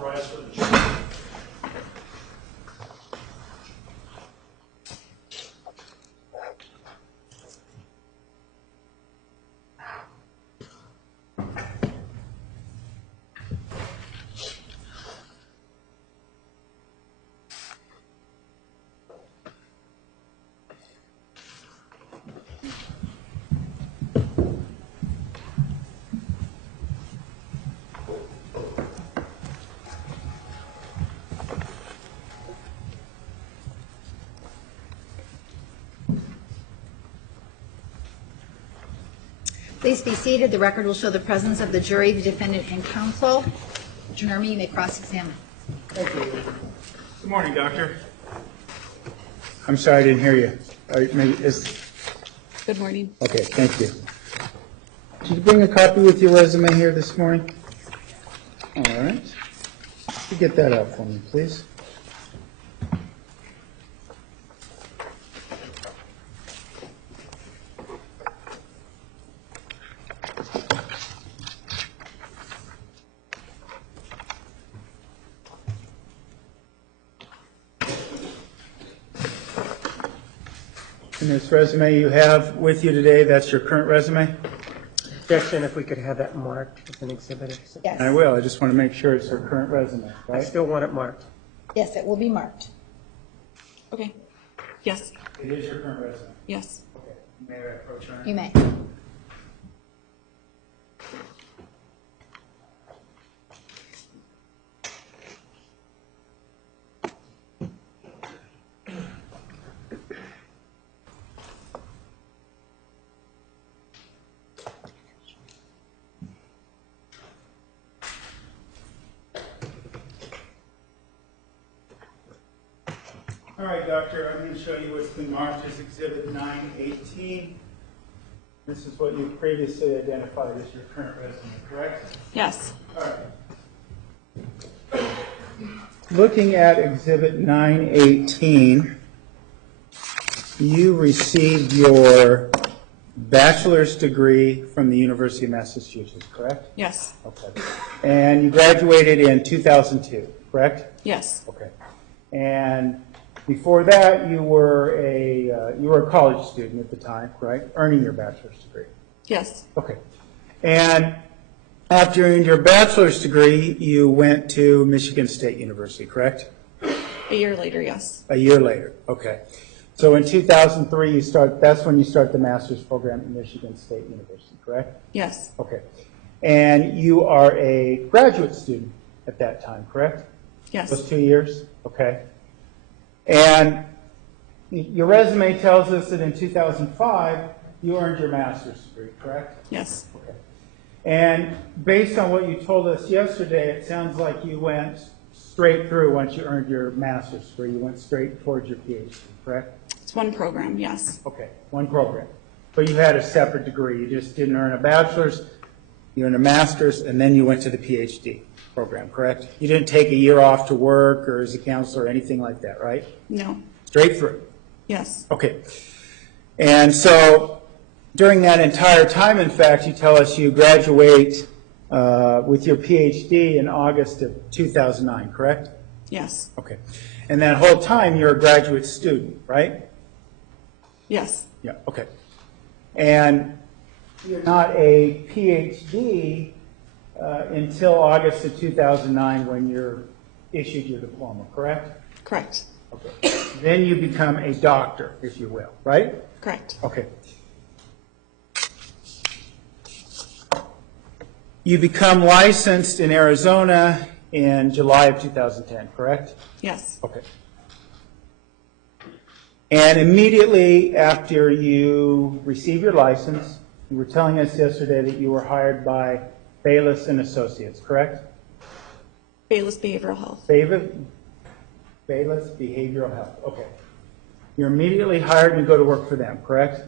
Rise for the jury. Please be seated. The record will show the presence of the jury, the defendant, and counsel. Janeen, you may cross-examine. Thank you. Good morning, doctor. I'm sorry I didn't hear you. Good morning. Okay, thank you. Did you bring a copy with your resume here this morning? All right. Could you get that out for me, please? And this resume you have with you today, that's your current resume? Objection, if we could have that marked as an exhibit. Yes. I will. I just want to make sure it's her current resume, I right? still want it marked. Yes, it will be marked. Okay. Yes. It is your current resume. Yes. Okay. May I approach her? You may. All right, doctor, I'm going to show you what's been marked as Exhibit 918. This is what you previously identified as your current resume, correct? Yes. All right. Looking at Exhibit 918, you received your bachelor's degree from the University of Massachusetts, correct? Yes. Okay. And you graduated in 2002, correct? Yes. Okay. And before that, you were a college student at the time, right? Earning your bachelor's degree. Yes. Okay. And after you earned your bachelor's degree, you went to Michigan State University, correct? A year later, yes. A year later. Okay. So in 2003, that's when you start the master's program at Michigan State University, correct? Yes. Okay. And you are a graduate student at that time, correct? Yes. Those 2 years? Okay. And your resume tells us that in 2005, you earned your master's degree, correct? Yes. Okay. And based on what you told us yesterday, it sounds like you went straight through once you earned your master's degree. You went straight towards your PhD, correct? It's one program, yes. Okay, one program. But you had a separate degree. You just didn't earn a bachelor's, you earned a master's, and then you went to the PhD program, correct? You didn't take a year off to work or as a counselor or anything like that, right? No. Straight through. Yes. Okay. And so during that entire time, in fact, you tell us you graduate with your PhD in August of 2009, correct? Yes. Okay. And that whole time, you're a graduate student, right? Yes. Yeah, okay. And you're not a PhD until August of 2009 when you're issued your diploma, correct? Correct. Okay. Then you become a doctor, if you will, right? Correct. Okay. You become licensed in Arizona in July of 2010, correct? Yes. Okay. And immediately after you receive your license, you were telling us yesterday that you were hired by Bayless and Associates, correct? Bayless Behavioral Health. Bayless Behavioral Health, okay. You're immediately hired and go to work for them, correct?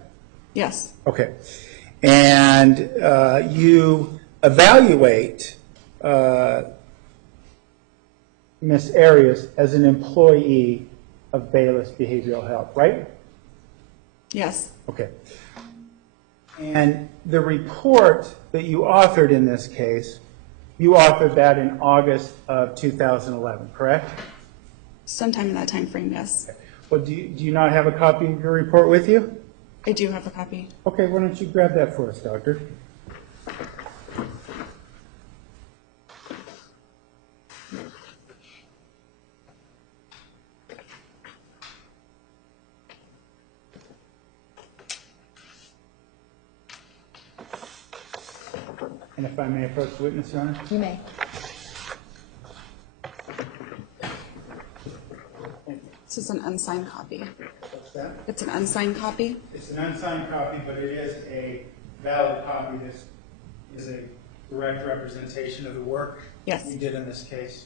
Yes. Okay. And you evaluate Ms. Arias as an employee of Bayless Behavioral Health, right? Yes. Okay. And the report that you authored in this case You authored that in August of 2011, correct? Sometime in that time frame, yes. Well, do you not have a copy of your report with you? I do have a copy. Okay, why don't you grab that for us, Doctor? And if I may approach the witness, Your Honor? You may. Thank you. This is an unsigned copy. What's that? It's an unsigned copy. It's an unsigned copy, but it is a valid copy. This is a direct representation of the work Yes. we did in this case.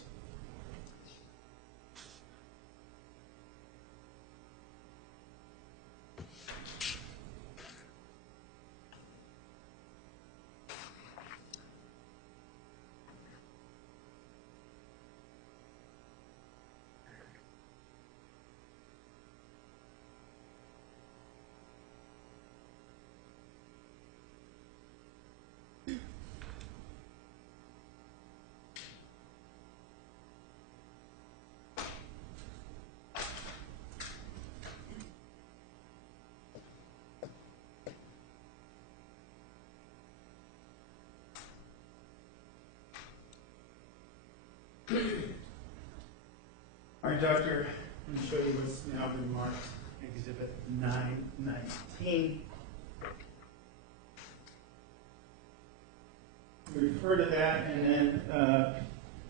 All right, Doctor, I'm going to show you what's now been marked Exhibit 919. Refer to that and then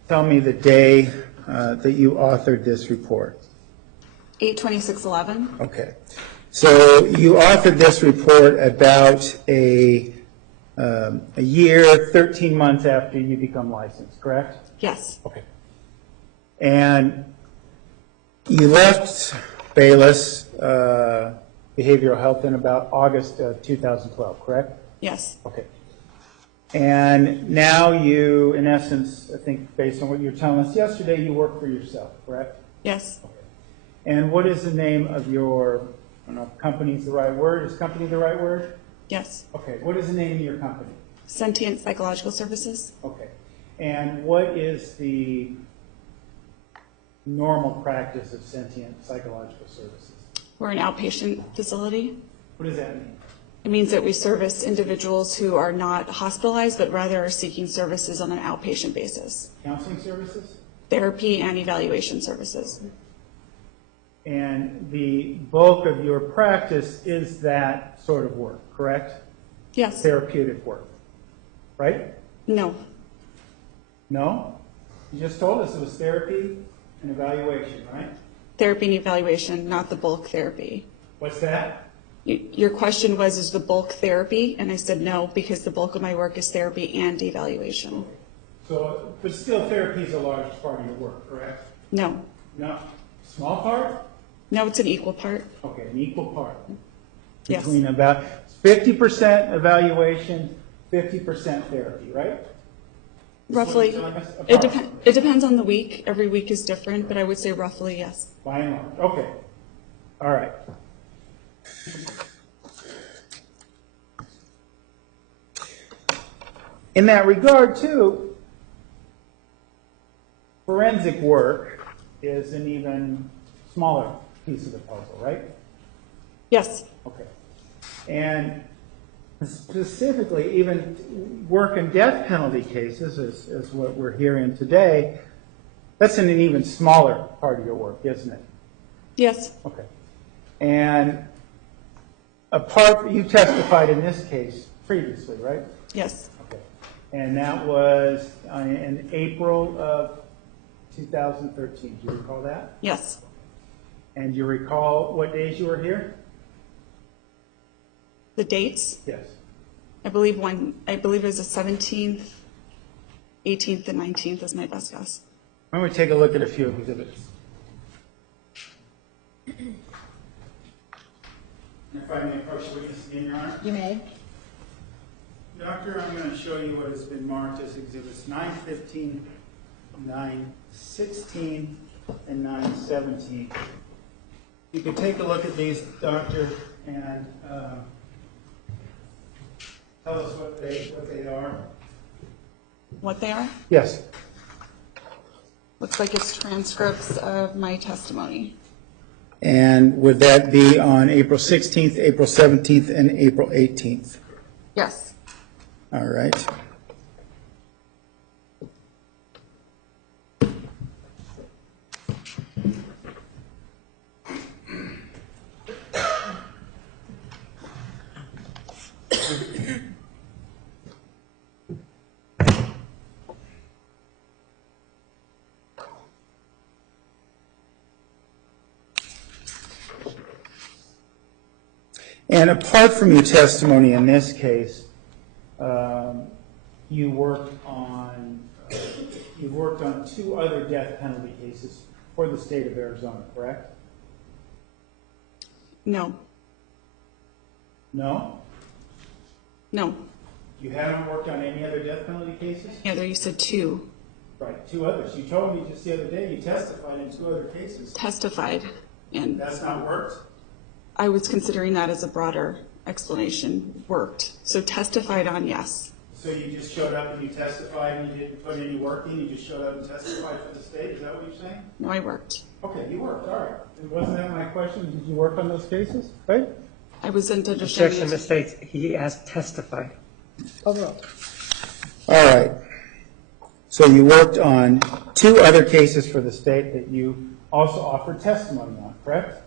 tell me the day that you authored this report. 8/26/11. Okay. So you authored this report about a year, 13 months after you become licensed, correct? Yes. Okay. And you left Bayless Behavioral Health in about August of 2012, correct? Yes. Okay. And now you, in essence, I think based on what you were telling us yesterday, you work for yourself, correct? Yes. And what is the name of your, I don't know if company is the right word, is company the right word? Yes. Okay, what is the name of your company? Sentient Psychological Services. Okay. And what is the normal practice of Sentient Psychological Services? We're an outpatient facility. What does that mean? It means that we service individuals who are not hospitalized, but rather are seeking services on an outpatient basis. Counseling services? Therapy and evaluation services. And the bulk of your practice is that sort of work, correct? Yes. Therapeutic work, right? No. No? You just told us it was therapy and evaluation, right? Therapy and evaluation, not the bulk therapy. What's that? Your question was, is the bulk therapy? And I said no, because the bulk of my work is therapy and evaluation. So, but still therapy is a large part of your work, correct? No. No? Small part? No, it's an equal part. Okay, an equal part. Yes. Between about 50% evaluation, 50% therapy, right? Roughly. It depends on the week. Every week is different, but I would say roughly, yes. By and large. Okay. All right. In that regard, too, forensic work is an even smaller piece of the puzzle, right? Yes. Okay. And specifically, even work in death penalty cases, is what we're hearing today, that's an even smaller part of your work, isn't it? Yes. Okay. And you testified in this case previously, right? Yes. Okay. And that was in April of 2013. Do you recall that? Yes. And do you recall what days you were here? The dates? Yes. I believe it was the 17th, 18th, and 19th is my best guess. Why don't we take a look at a few exhibits? If I may approach the witness again, Your Honor. You may. Doctor, I'm going to show you what has been marked as exhibits 915, 916, and 917. You can take a look at these, Doctor, and tell us what they are. What they are? Yes. Looks like it's transcripts of my testimony. And would that be on April 16th, April 17th, and April 18th? Yes. All right. And apart from your testimony in this case, you worked on 2 other death penalty cases for the state of Arizona, correct? No. No? No. You haven't worked on any other death penalty cases? Yeah, there you said 2. Right, 2 others. You told me just the other day you testified in 2 other cases. Testified. And That's not worked? I was considering that as a broader explanation. Worked. So testified on, yes. So you just showed up and you testified and you didn't put any work in, you just showed up and testified for the state, is that what you're saying? No, I worked. Okay, you worked, all right. And wasn't that my question, did you work on those cases, right? I wasn't Objection, understanding. mistakes. He asked testified. All right. So you worked on 2 other cases for the state that you also offered testimony on, correct?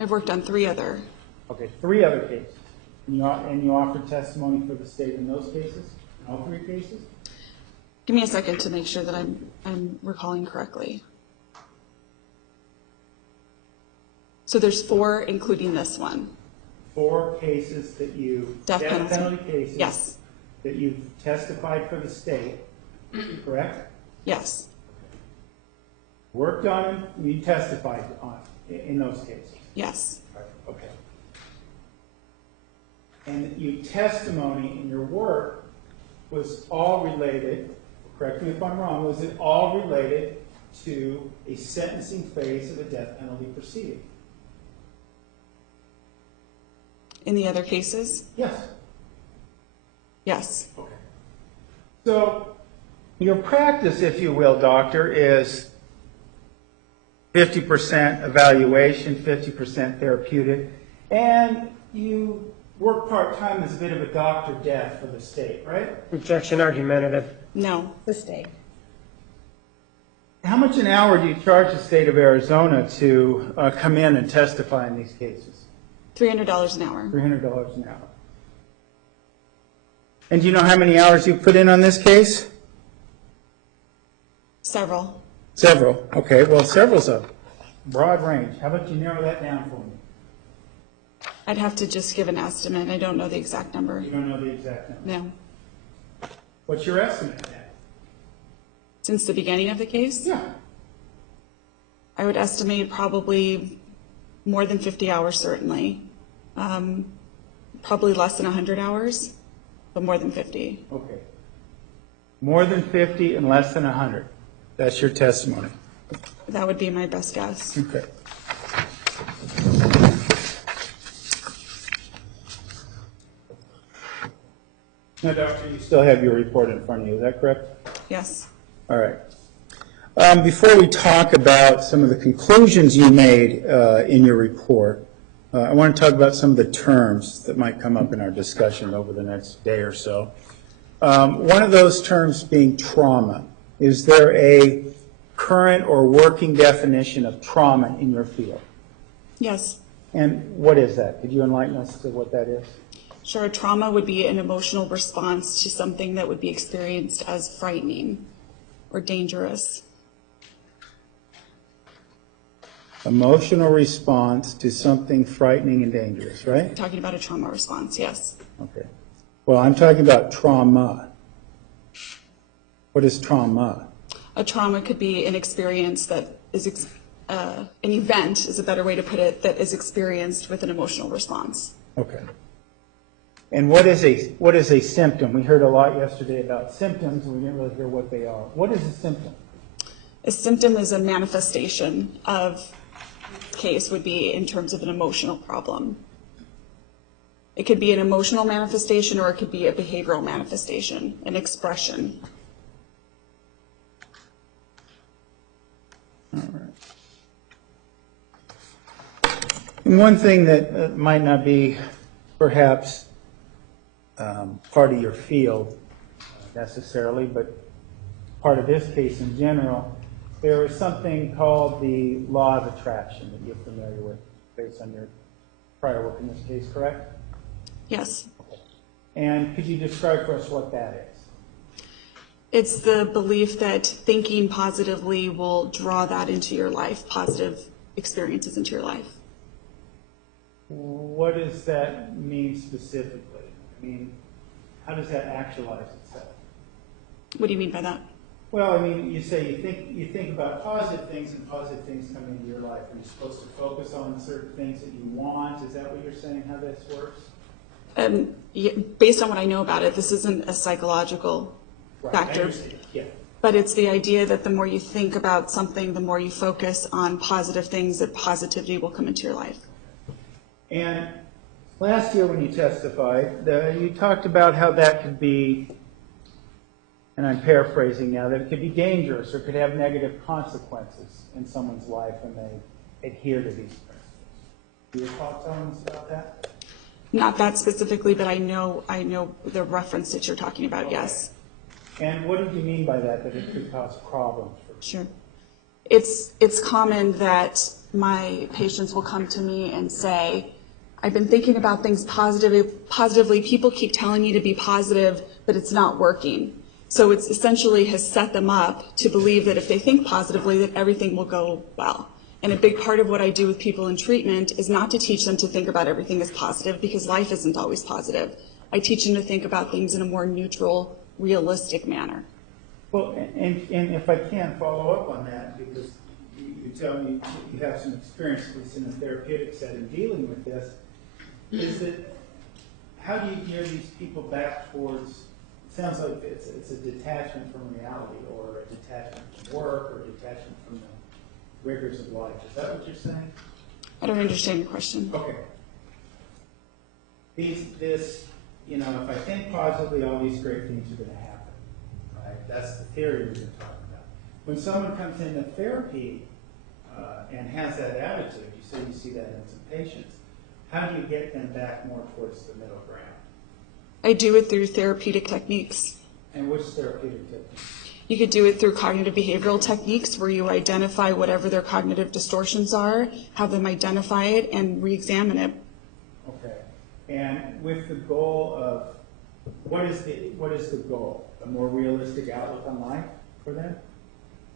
I've worked on 3 other. Okay, 3 other cases. And you offered testimony for the state in those cases, in all 3 cases? Give me a second to make sure that I'm recalling correctly. So there's 4, including this one. 4 cases that you, Death death penalty. penalty cases. Yes. That you've testified for the state, correct? Yes. Worked on them, you testified on in those cases. Yes. Okay. And your testimony and your work was all related, correct me if I'm wrong, was it all related to a sentencing phase of a death penalty proceeding? In the other cases? Yes. Yes. Okay. So your practice, if you will, doctor, is 50% evaluation, 50% therapeutic, and you work part-time as a bit of a doctor death for the state, right? Objection, argumentative. No. The state. How much an hour do you charge the state of Arizona to come in and testify in these cases? $300 an hour. $300 an hour. And do you know how many hours you put in on this case? Several. Several. Okay, well, several's a broad range. How about you narrow that down for me? I'd have to just give an estimate. I don't know the exact number. You don't know the exact number. No. What's your estimate then? Since the beginning of the case? Yeah. I would estimate probably more than 50 hours, certainly. Probably less than 100 hours, but more than 50. Okay. More than 50 and less than 100. That's your testimony. That would be my best guess. Okay. Now, doctor, you still have your report in front of you, is that correct? Yes. All right. Before we talk about some of the conclusions you made in your report, I want to talk about some of the terms that might come up in our discussion over the next day or so. One of those terms being trauma. Is there a current or working definition of trauma in your field? Yes. And what is that? Could you enlighten us to what that is? Sure. Trauma would be an emotional response to something that would be experienced as frightening or dangerous. Emotional response to something frightening and dangerous, right? Talking about a trauma response, yes. Okay. Well, I'm talking about trauma. What is trauma? A trauma could be an experience that is, an event is a better way to put it, that is experienced with an emotional response. Okay. And what is a symptom? We heard a lot yesterday about symptoms, and we didn't really hear what they are. What is a symptom? A symptom is a manifestation of case would be in terms of an emotional problem. It could be an emotional manifestation or it could be a behavioral manifestation, an expression. And one thing that might not be perhaps part of your field necessarily, but part of this case in general, there is something called the law of attraction that you're familiar with based on your prior work in this case, correct? Yes. And could you describe for us what that is? It's the belief that thinking positively will draw that into your life, positive experiences into your life. What does that mean specifically? I mean, how does that actualize itself? What do you mean by that? Well, I mean, you say you think about positive things, and positive things come into your life. Are you supposed to focus on certain things that you want? Is that what you're saying? How this works? Based on what I know about it, this isn't a psychological factor, Yeah. but it's the idea that the more you think about something, the more you focus on positive things, that positivity will come into your life. And last year when you testified, you talked about how that could be, and I'm paraphrasing now, that it could be dangerous or could have negative consequences in someone's life when they adhere to these principles. Do you recall telling us about that? Not that specifically, but I know the reference that you're talking about, Okay. Yes. And what did you mean by that it could cause problems for you? Sure. It's common that my patients will come to me and say, I've been thinking about things positively. People keep telling me to be positive, but it's not working. So it's essentially has set them up to believe that if they think positively, that everything will go well. And a big part of what I do with people in treatment is not to teach them to think about everything as positive, because life isn't always positive. I teach them to think about things in a more neutral, realistic manner. Well, and if I can follow up on that, because you tell me you have some experience, at least in a therapeutic setting, dealing with this, is that how do you gear these people back towards, it sounds like it's a detachment from reality, or a detachment from work, or a detachment from the rigors of life. Is that what you're saying? I don't understand your question. Okay. If I think positively, all these great things are going to happen, right? That's the theory we've been talking about. When someone comes into therapy and has that attitude, you say you see that in some patients, how do you get them back more towards the middle ground? I do it through therapeutic techniques. And which therapeutic techniques? You could do it through cognitive behavioral techniques where you identify whatever their cognitive distortions are, have them identify it, and re-examine it. Okay. And with the goal of, what is the goal? A more realistic outlook on life for them?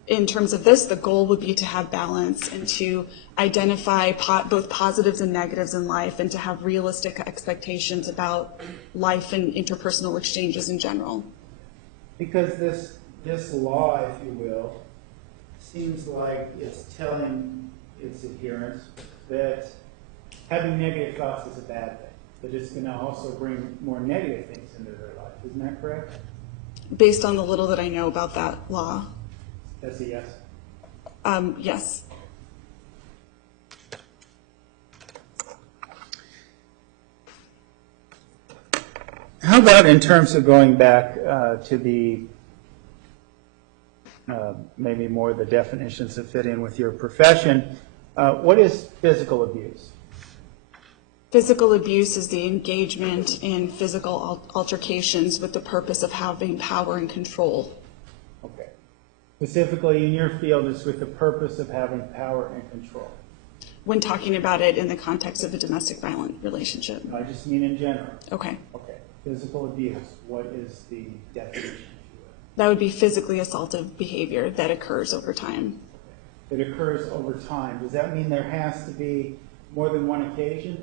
In terms of this, the goal would be to have balance and to identify both positives and negatives in life, and to have realistic expectations about life and interpersonal exchanges in general. Because this law, if you will, seems like it's telling its adherents that having negative thoughts is a bad thing, that it's going to also bring more negative things into their life. Isn't that correct? Based on the little that I know about that law, That's a yes. yes. How about in terms of going back to the maybe more the definitions that fit in with your profession, what is physical abuse? Physical abuse is the engagement in physical altercations with the purpose of having power and control. Okay. Specifically in your field, it's with the purpose of having power and control. When talking about it in the context of a domestic violent relationship. I just mean in general. Okay. Okay. Physical abuse, what is the definition, if you will? That would be physically assaultive behavior that occurs over time. It occurs over time. Does that mean there has to be more than one occasion?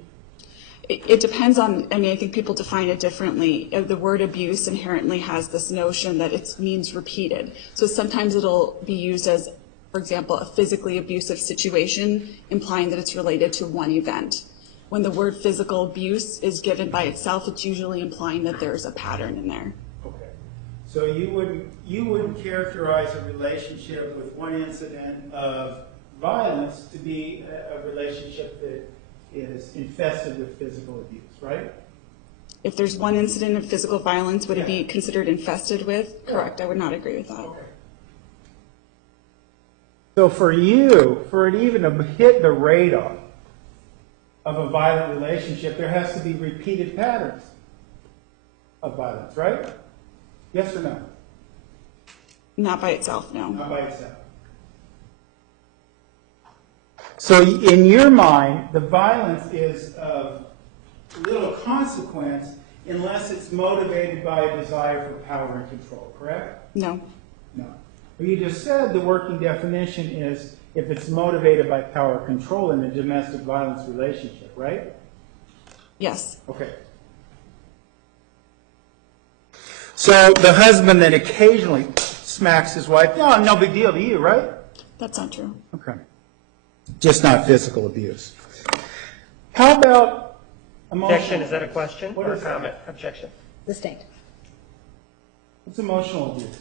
It depends on, I think people define it differently. The word abuse inherently has this notion that it means repeated. So sometimes it'll be used as, for example, a physically abusive situation, implying that it's related to one event. When the word physical abuse is given by itself, it's usually implying that there's a pattern in there. Okay. So you wouldn't characterize a relationship with one incident of violence to be a relationship that is infested with physical abuse, right? If there's one incident of physical violence, would it be Yeah. considered infested with? Correct, I would not agree with that. Okay. So for you, for it even to hit the radar of a violent relationship, there has to be repeated patterns of violence, right? Yes or no? Not by itself, no. Not by itself. So in your mind, the violence is of little consequence unless it's motivated by a desire for power and control, correct? No. No. Well, you just said the working definition is if it's motivated by power or control in a domestic violence relationship, right? Yes. Okay. So the husband that occasionally smacks his wife, no big deal to you, right? That's not true. Okay. Just not physical abuse. How about emotional? Objection, is that a question What or a is that? comment? Objection. Distinct. What's emotional abuse?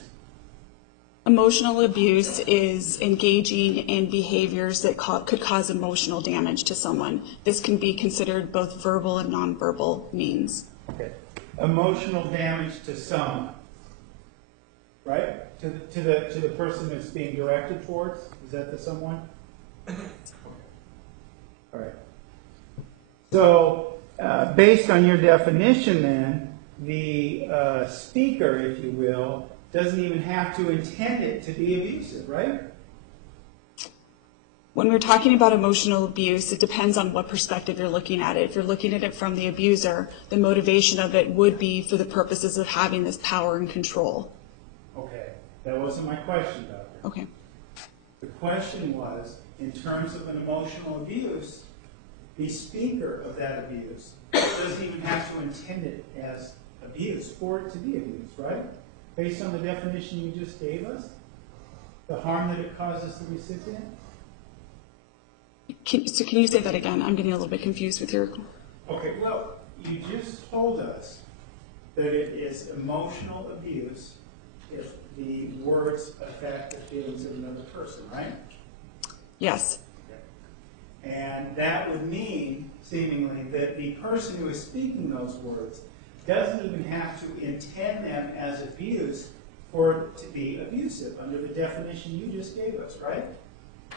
Emotional abuse is engaging in behaviors that could cause emotional damage to someone. This can be considered both verbal and nonverbal means. Okay. Emotional damage to someone, right? To the person that's being directed towards? Is that the someone? Okay. All right. So, based on your definition then, the speaker, if you will, doesn't even have to intend it to be abusive, right? When we're talking about emotional abuse, it depends on what perspective you're looking at it. If you're looking at it from the abuser, the motivation of it would be for the purposes of having this power and control. Okay. That wasn't my question, Doctor. Okay. The question was, in terms of an emotional abuse, the speaker of that abuse doesn't even have to intend it as abuse for it to be abuse, right? Based on the definition you just gave us, the harm that it causes the recipient? Can you say that again? I'm getting a little bit confused with your... Okay, well, you just told us that it is emotional abuse if the words affect the feelings of another person, right? Yes. And that would mean, seemingly, that the person who is speaking those words doesn't even have to intend them as abuse for it to be abusive under the definition you just gave us, right?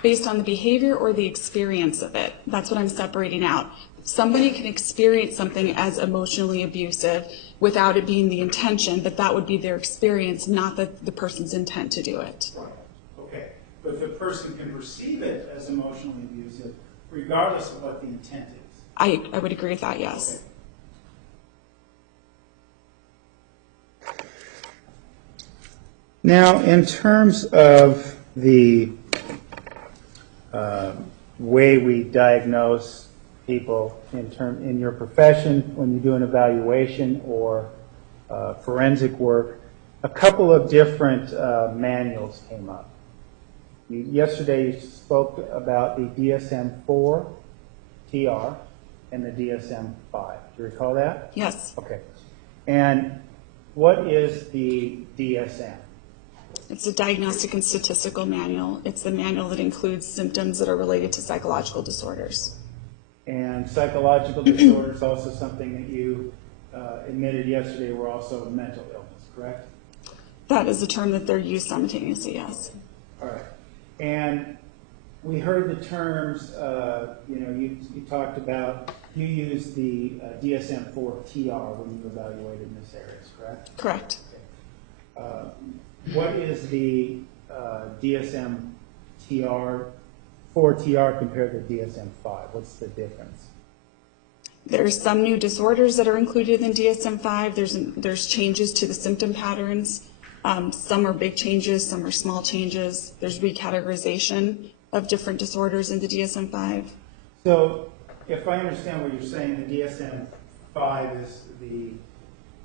Based on the behavior or the experience of it. That's what I'm separating out. Somebody can experience something as emotionally abusive without it being the intention, but that would be their experience, not the person's intent to do it. Right. Okay. But the person can perceive it as emotionally abusive regardless of what the intent is. I would agree with that, yes. Okay. Now, in terms of the way we diagnose people in your profession when you do an evaluation or forensic work, a couple of different manuals came up. Yesterday you spoke about the DSM-4 TR and the DSM-5. Do you recall that? Yes. Okay. And what is the DSM? It's a diagnostic and statistical manual. It's the manual that includes symptoms that are related to psychological disorders. And psychological disorders, also something that you admitted yesterday were also mental illness, correct? That is a term that they're used simultaneously, yes. All right. And we heard the terms, you talked about, you used the DSM-4 TR when you evaluated in this areas, correct? Correct. Okay. What is the DSM-4 TR compared to DSM-5? What's the difference? There's some new disorders that are included in DSM-5. There's changes to the symptom patterns. Some are big changes, some are small changes. There's recategorization of different disorders into DSM-5. So, if I understand what you're saying, the DSM-5 is the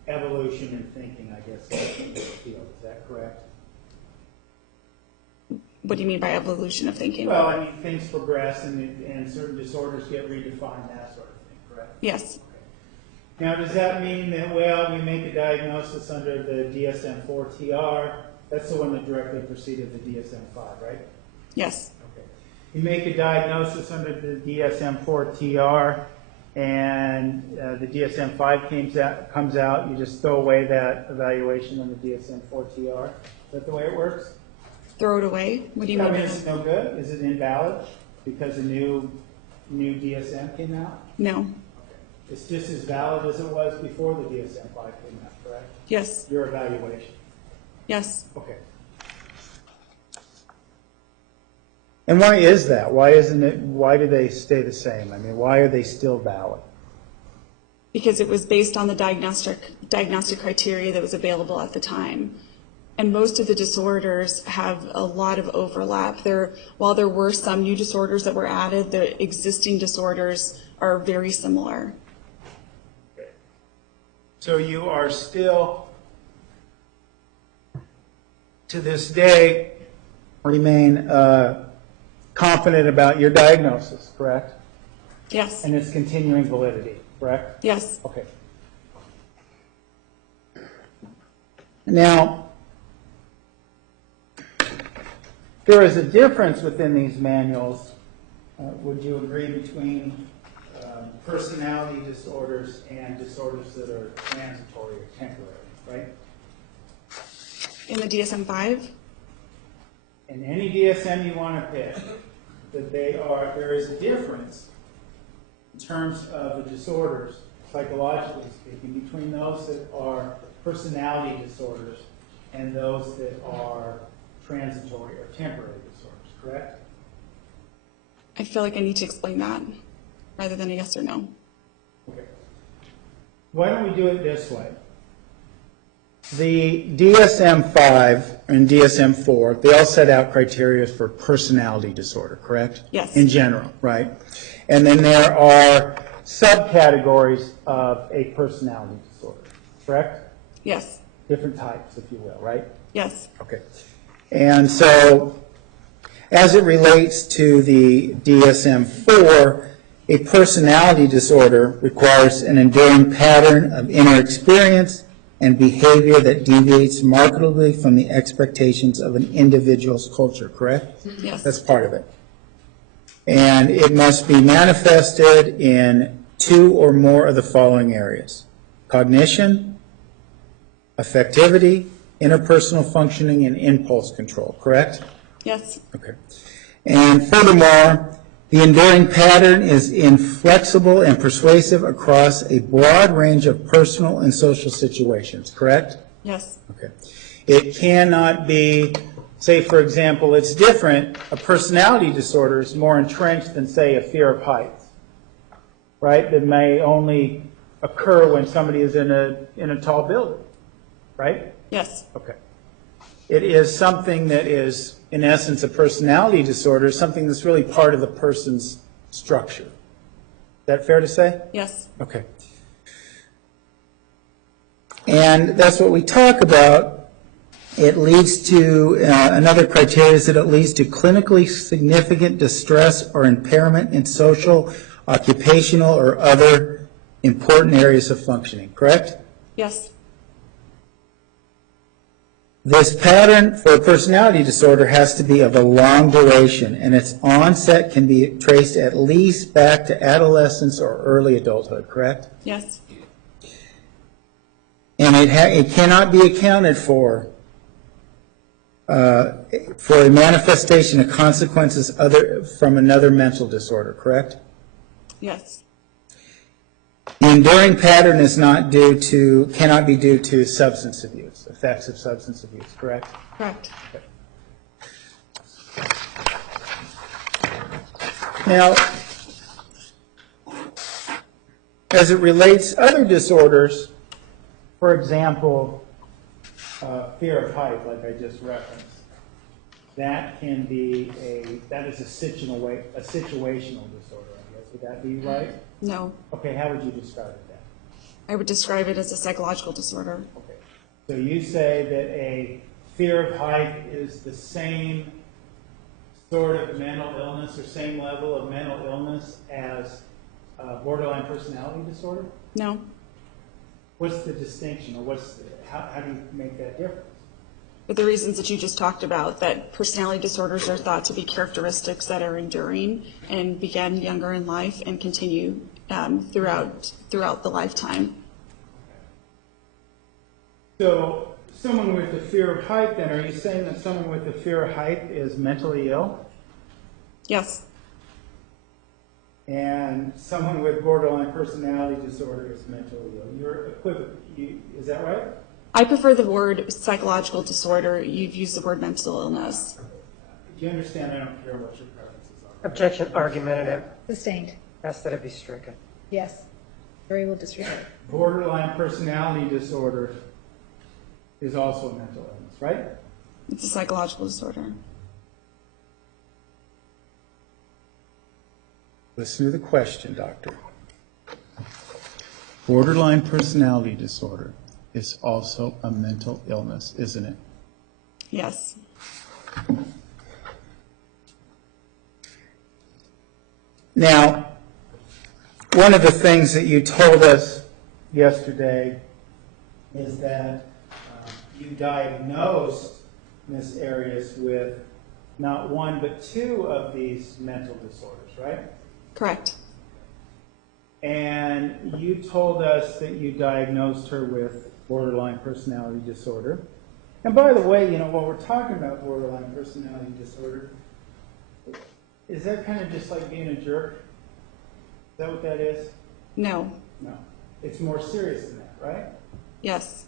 evolution in thinking, I guess, in the field. Is that correct? What do you mean by evolution of thinking? Well, I mean, things progress and certain disorders get redefined, that sort of thing, correct? Yes. Okay. Now, does that mean that, well, we make a diagnosis under the DSM-4 TR? That's the one that directly preceded the DSM-5, right? Yes. Okay. You make a diagnosis under the DSM-4 TR, and the DSM-5 comes out, you just throw away that evaluation on the DSM-4 TR. Is that the way it works? Throw it away? What do you I mean, mean? is it no good? Is it invalid because a new DSM came out? No. It's just as valid as it was before the DSM-5 came out, correct? Yes. Your evaluation. Yes. Okay. And why is that? Why do they stay the same? I mean, why are they still valid? Because it was based on the diagnostic criteria that was available at the time. And most of the disorders have a lot of overlap. While there were some new disorders that were added, the existing disorders are very similar. So you are still, to this day, remain confident about your diagnosis, correct? Yes. And its continuing validity, correct? Yes. Okay. Now, there is a difference within these manuals, would you agree, between personality disorders and disorders that are transitory or temporary, right? In the DSM-5? In any DSM you want to pick, that there is a difference in terms of the disorders, psychologically speaking, between those that are personality disorders and those that are transitory or temporary disorders, correct? I feel like I need to explain that rather than a yes or no. Okay. Why don't we do it this way? The DSM-5 and DSM-4, they all set out criteria for personality disorder, correct? Yes. In general, right? And then there are subcategories of a personality disorder, correct? Yes. Different types, if you will, right? Yes. Okay. And so, as it relates to the DSM-4, a personality disorder requires an enduring pattern of inner experience and behavior that deviates markedly from the expectations of an individual's culture, correct? Yes. That's part of it. And it must be manifested in two or more of the following areas: cognition, affectivity, interpersonal functioning, and impulse control, correct? Yes. Okay. And furthermore, the enduring pattern is inflexible and persuasive across a broad range of personal and social situations, correct? Yes. Okay. It cannot be, say, for example, it's different. A personality disorder is more entrenched than, say, a fear of heights, right? That may only occur when somebody is in a tall building, right? Yes. Okay. It is something that is, in essence, a personality disorder, something that's really part of the person's structure. Is that fair to say? Yes. Okay. And that's what we talk about. It leads to, another criteria is that it leads to clinically significant distress or impairment in social, occupational, or other important areas of functioning, correct? Yes. This pattern for a personality disorder has to be of a long duration, and its onset can be traced at least back to adolescence or early adulthood, correct? Yes. And it cannot be accounted for a manifestation of consequences from another mental disorder, correct? Yes. The enduring pattern cannot be due to substance abuse, effects of substance abuse, correct? Correct. Now, as it relates other disorders, for example, fear of height, like I just referenced, that is a situational disorder, I guess. Would that be right? No. Okay, how would you describe it then? I would describe it as a psychological disorder. Okay. So you say that a fear of height is the same sort of mental illness or same level of mental illness as borderline personality disorder? No. What's the distinction, or how do you make that difference? For the reasons that you just talked about, that personality disorders are thought to be characteristics that are enduring and begin younger in life and continue throughout the lifetime. So someone with a fear of height, then are you saying that someone with a fear of height is mentally ill? Yes. And someone with borderline personality disorder is mentally ill. You're equivalent. Is that right? I prefer the word psychological disorder. You've used the word mental illness. Do you understand? I don't care what your preferences are. Objection argumentative. Sustained. Ask that it be stricken. Yes. Jury will disregard. Borderline personality disorder is also a mental illness, right? It's a psychological disorder. Listen to the question, doctor. Borderline personality disorder is also a mental illness, isn't it? Yes. Now, one of the things that you told us yesterday is that you diagnosed Ms. Arias with not one but two of these mental disorders, right? Correct. And you told us that you diagnosed her with borderline personality disorder. And by the way, when we're talking about borderline personality disorder, is that kind of just like being a jerk? Is that what that is? No. No. It's more serious than that, right? Yes.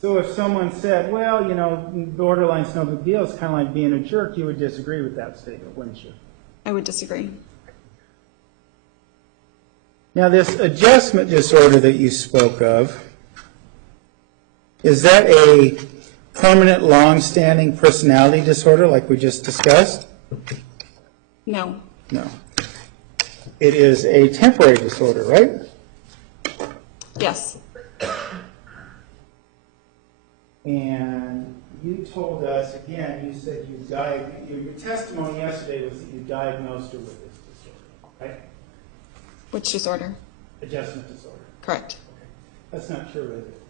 So if someone said, well, borderline's no big deal, it's kind of like being a jerk, you would disagree with that statement, wouldn't you? I would disagree. Now, this adjustment disorder that you spoke of, is that a permanent, long-standing personality disorder like we just discussed? No. No. It is a temporary disorder, right? Yes. And you told us, again, you said your testimony yesterday was that you diagnosed her with this disorder, right? Which disorder? Adjustment disorder. Correct. Okay. That's not true, is it?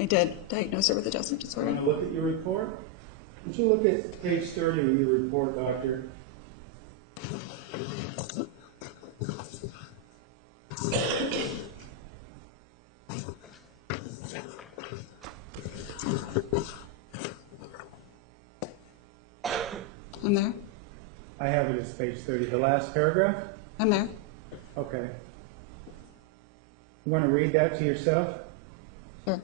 I did diagnose her with adjustment You disorder. want to look at your report? Would you look at page 30 of your report, doctor? I'm there. I have it as page 30, the last paragraph? I'm there. Okay. You want to read that to yourself? Sure.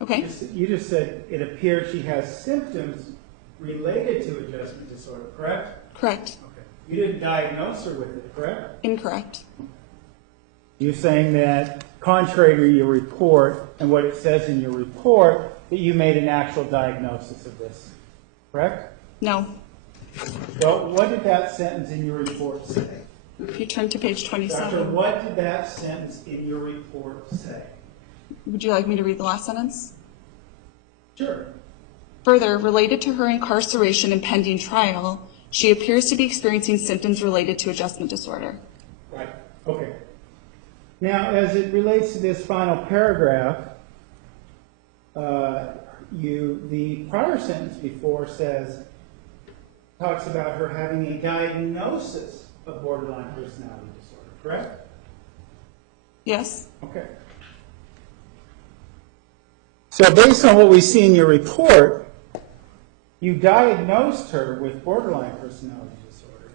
Okay. You just said it appears she has symptoms related to adjustment disorder, correct? Correct. Okay. You didn't diagnose her with it, correct? Incorrect. You're saying that, contrary to your report and what it says in your report, that you made an actual diagnosis of this, correct? No. Well, what did that sentence in your report say? If you turn to page Doctor, 27, what did that sentence in your report say? would you like me to read the last sentence? Sure. Further, related to her incarceration and pending trial, she appears to be experiencing symptoms related to adjustment disorder. Right. Okay. Now, as it relates to this final paragraph, the prior sentence before talks about her having a diagnosis of borderline personality disorder, correct? Yes. Okay. So based on what we see in your report, you diagnosed her with borderline personality disorder,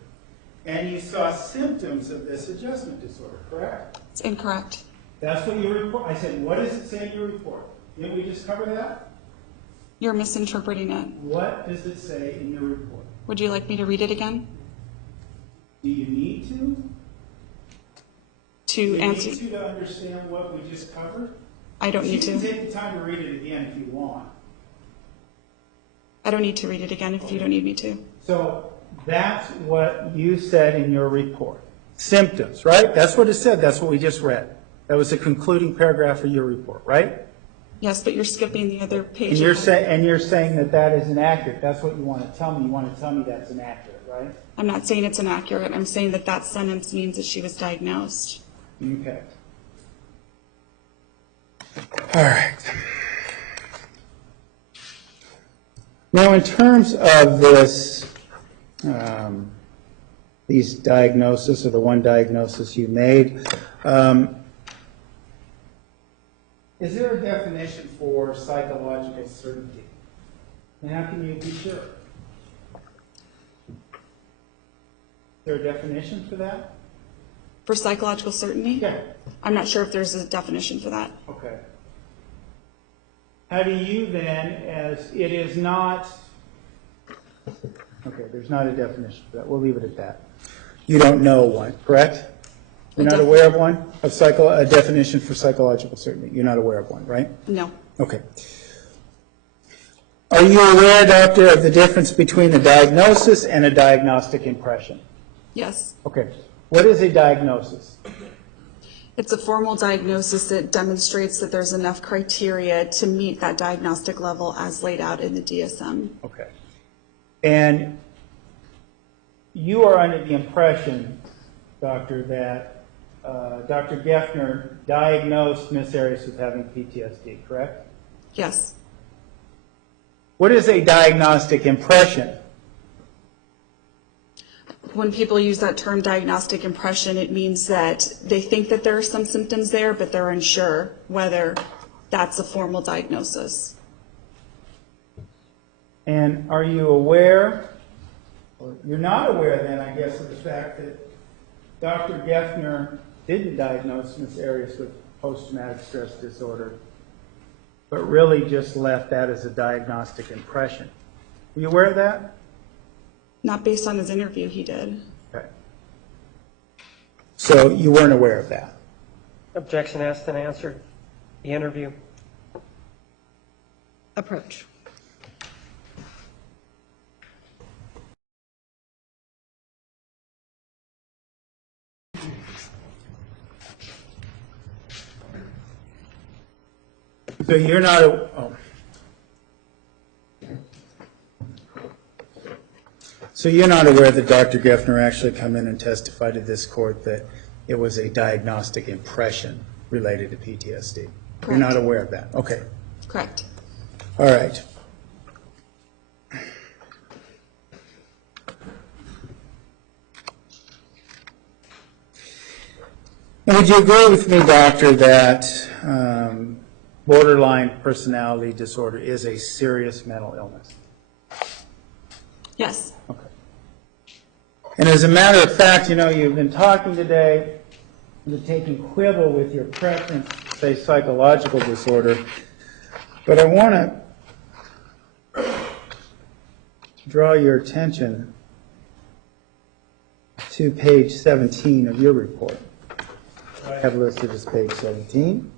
and you saw symptoms of this adjustment disorder, correct? It's incorrect. That's what your report, I said, what does it say in your report? Didn't we just cover that? You're misinterpreting it. What does it say in your report? Would you like me to read it again? Do you need to? Do To you answer, need to understand what we just covered? I don't need You can to. take the time to read it again if you want. I don't need to read it again if you don't need me to. So that's what you said in your report. Symptoms, right? That's what it said. That's what we just read. That was the concluding paragraph of your report, right? Yes, but you're skipping the other page. And you're saying that that is inaccurate. That's what you want to tell me. You want to tell me that's inaccurate, right? I'm not saying it's inaccurate. I'm saying that that sentence means that she was diagnosed. Okay. All right. Now, in terms of this, these diagnoses, or the one diagnosis you made, is there a definition for psychological certainty? And how can you be sure? Is there a definition for that? For psychological certainty? Yeah. I'm not sure if there's a definition for that. Okay. How do you then, as it is not, okay, there's not a definition for that. We'll leave it at that. You don't know one, correct? You're not aware of one? A definition for psychological certainty. You're not aware of one, right? No. Okay. Are you aware, doctor, of the difference between a diagnosis and a diagnostic impression? Yes. Okay. What is a diagnosis? It's a formal diagnosis that demonstrates that there's enough criteria to meet that diagnostic level as laid out in the DSM. Okay. And you are under the impression, doctor, that Dr. Geffner diagnosed Ms. Arias with having PTSD, correct? Yes. What is a diagnostic impression? When people use that term diagnostic impression, it means that they think that there are some symptoms there, but they're unsure whether that's a formal diagnosis. And are you aware, or you're not aware then, I guess, of the fact that Dr. Geffner didn't diagnose Ms. Arias with post-traumatic stress disorder, but really just left that as a diagnostic impression? Were you aware of that? Not based on his interview, he did. Okay. So you weren't aware of that? Objection asked and answered. The interview. Approach. So you're not, So you're not aware that Dr. Geffner actually come in and testified to this court that it was a diagnostic impression related to PTSD? You're not aware of that? Okay. Correct. All right. Now, would you agree with me, doctor, that borderline personality disorder is a serious mental illness? Yes. Okay. And as a matter of fact, you know, you've been talking today, you're taking quibble with your preference, say, psychological disorder, but I want to draw your attention to page 17 of your report. I have listed as page 17.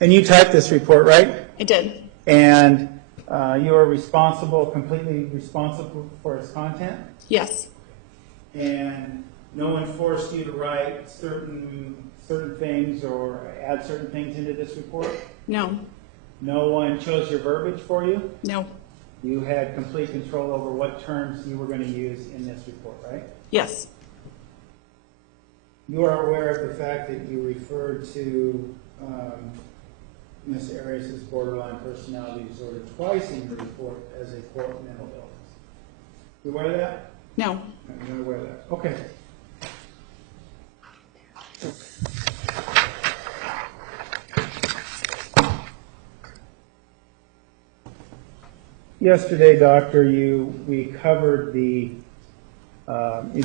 And you typed this report, right? I did. And you are responsible, completely responsible for its content? Yes. And no one forced you to write certain things or add certain things into this report? No. No one chose your verbiage for you? No. You had complete control over what terms you were going to use in this report, right? Yes. You are aware of the fact that you referred to Ms. Arias' borderline personality disorder twice in your report as a quote mental illness. You aware of that? No. You're not aware of that. Okay. Yesterday, doctor, we covered you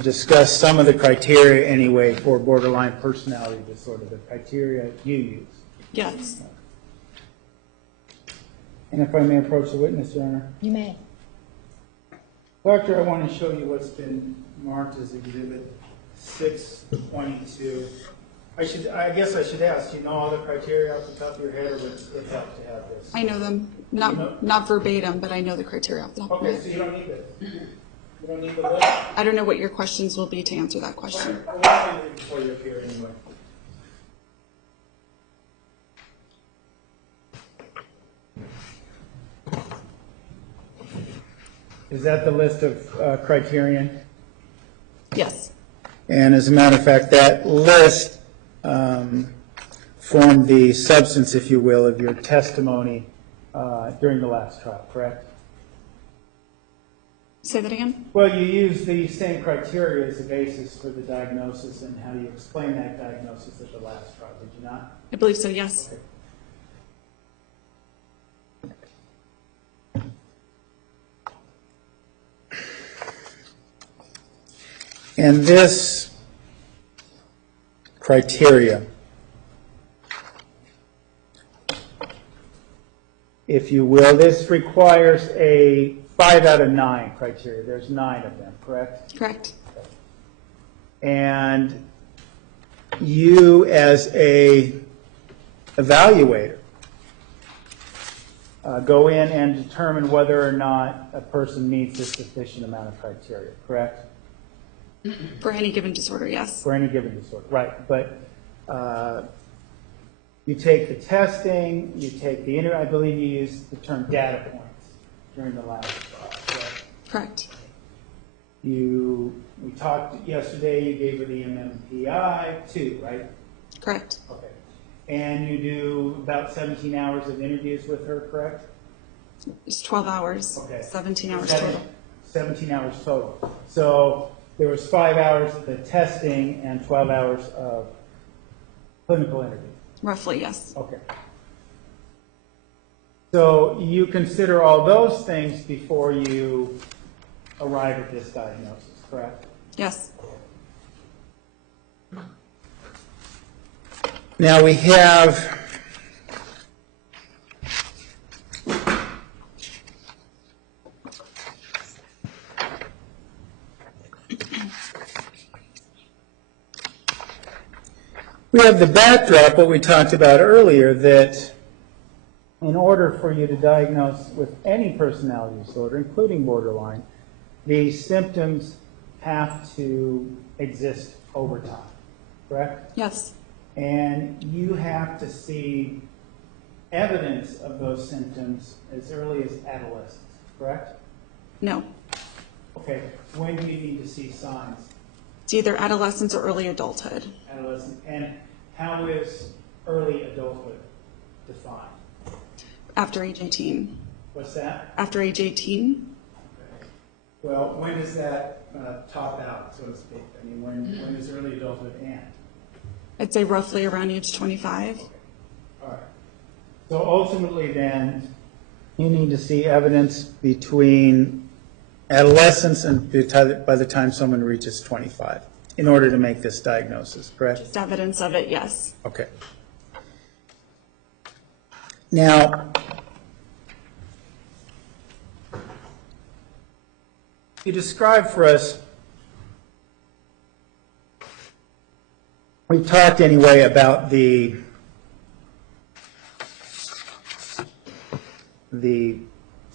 discussed some of the criteria anyway for borderline personality disorder, the criteria you use. Yes. And if I may approach the witness, Your Honor. You may. Doctor, I want to show you what's been marked as Exhibit 622. I guess I should ask, do you know all the criteria off the top of your head, or would it help to have this? I know them. Not verbatim, but I know the criteria off the top of my Okay, head. so you don't need this. You don't need the list? I don't know what your questions will be to answer that question. Well, let's do it before you're up here anyway. Is that the list of criterion? Yes. And as a matter of fact, that list formed the substance, if you will, of your testimony during the last trial, correct? Say that again? Well, you used the same criteria as the basis for the diagnosis and how you explain that diagnosis at the last trial, did you not? I believe so, yes. Okay. And this criteria, if you will, this requires a 5 out of 9 criteria. There's 9 of them, correct? Correct. And you, as a evaluator, go in and determine whether or not a person meets a sufficient amount of criteria, correct? For any given disorder, yes. For any given disorder, right. But you take the testing, you take the interview. I believe you used the term data points during the last trial, correct? Correct. We talked yesterday, you gave her the MMPI, 2, right? Correct. Okay. And you do about 17 hours of interviews with her, correct? It's 12 hours, Okay. 17 hours total. 17 hours total. So there was 5 hours of the testing and 12 hours of clinical interview. Roughly, yes. Okay. So you consider all those things before you arrive at this diagnosis, correct? Yes. Now we have the backdrop, what we talked about earlier, that in order for you to diagnose with any personality disorder, including borderline, the symptoms have to exist over time, correct? Yes. And you have to see evidence of those symptoms as early as adolescence, correct? No. Okay, when do you need to see signs? It's either adolescence or early adulthood. Adolescent. And how is early adulthood defined? After age 18. What's that? After age 18? Okay. Well, when does that top out, so to speak? I mean, when does early adulthood end? I'd say roughly around age 25. Okay. All right. So ultimately then, you need to see evidence between adolescence and by the time someone reaches 25 in order to make this diagnosis, correct? Just evidence of it, yes. Okay. Now, you described for us, we talked anyway about the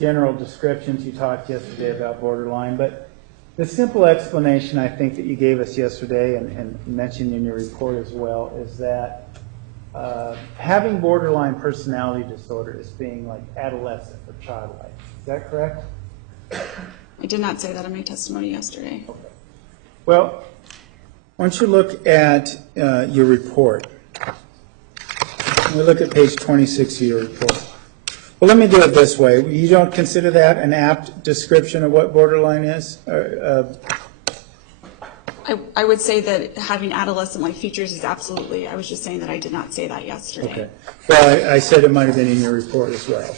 general descriptions. You talked yesterday about borderline, but the simple explanation I think that you gave us yesterday and mentioned in your report as well is that having borderline personality disorder is being like adolescent or childlike. Is that correct? I did not say that in my testimony yesterday. Okay. Well, why don't you look at your report? We look at page 26 of your report. Well, let me do it this way. You don't consider that an apt description of what borderline is? I would say that having adolescent-like features is absolutely, I was just saying that I did not say that yesterday. Okay. Well, I said it might have been in your report as well.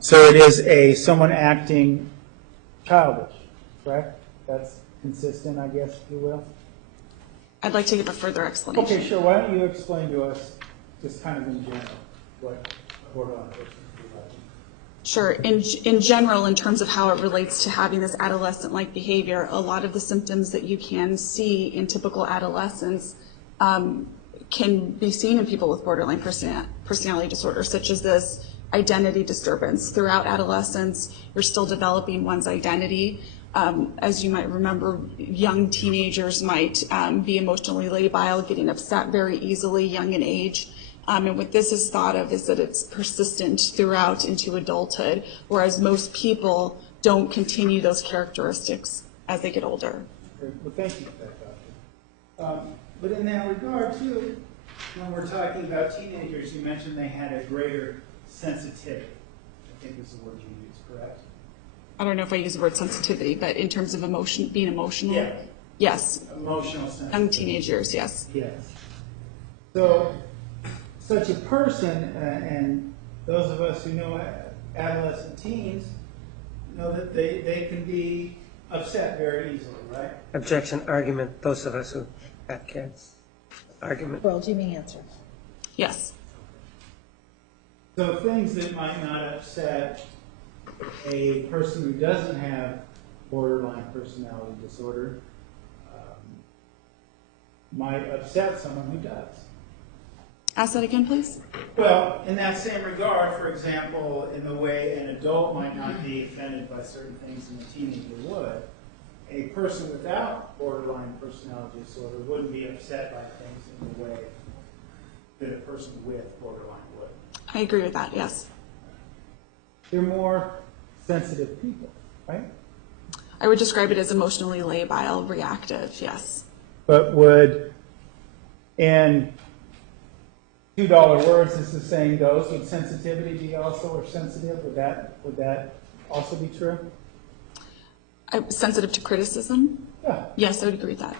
So it is someone acting childish, correct? That's consistent, I guess, if you will? I'd like to give a further explanation. Okay, sure. Why don't you explain to us, just kind of in general, what borderline person is like? Sure. In general, in terms of how it relates to having this adolescent-like behavior, a lot of the symptoms that you can see in typical adolescence can be seen in people with borderline personality disorder, such as this identity disturbance. Throughout adolescence, you're still developing one's identity. As you might remember, young teenagers might be emotionally labile, getting upset very easily, young in age. And what this is thought of is that it's persistent throughout into adulthood, whereas most people don't continue those characteristics as they get older. Okay. Well, thank you for that, Doctor. But in that regard, too, When we're talking about teenagers, you mentioned they had a greater sensitivity. I think is the word you used, correct? I don't know if I use the word sensitivity, but in terms of emotion, being emotional, Yeah. yes. Emotional sensitivity. Young teenagers, yes. Yes. So, such a person, and those of us who know adolescent teens, know that they can be upset very easily, right? Objection, argument, those of us who have kids. Argument. Well, Jimmy answer. Yes. So things that might not upset a person who doesn't have borderline personality disorder might upset someone who does. Ask that again, please. Well, in that same regard, for example, in the way an adult might not be offended by certain things and a teenager would, a person without borderline personality disorder wouldn't be upset by things in the way that a person with borderline would. I agree with that, yes. They're more sensitive people, right? I would describe it as emotionally labile, reactive, yes. But would, in $2 words, as the saying goes, would sensitivity be also, or sensitive? Would that also be true? I'm sensitive to criticism? Yeah. Yes, I would agree with that.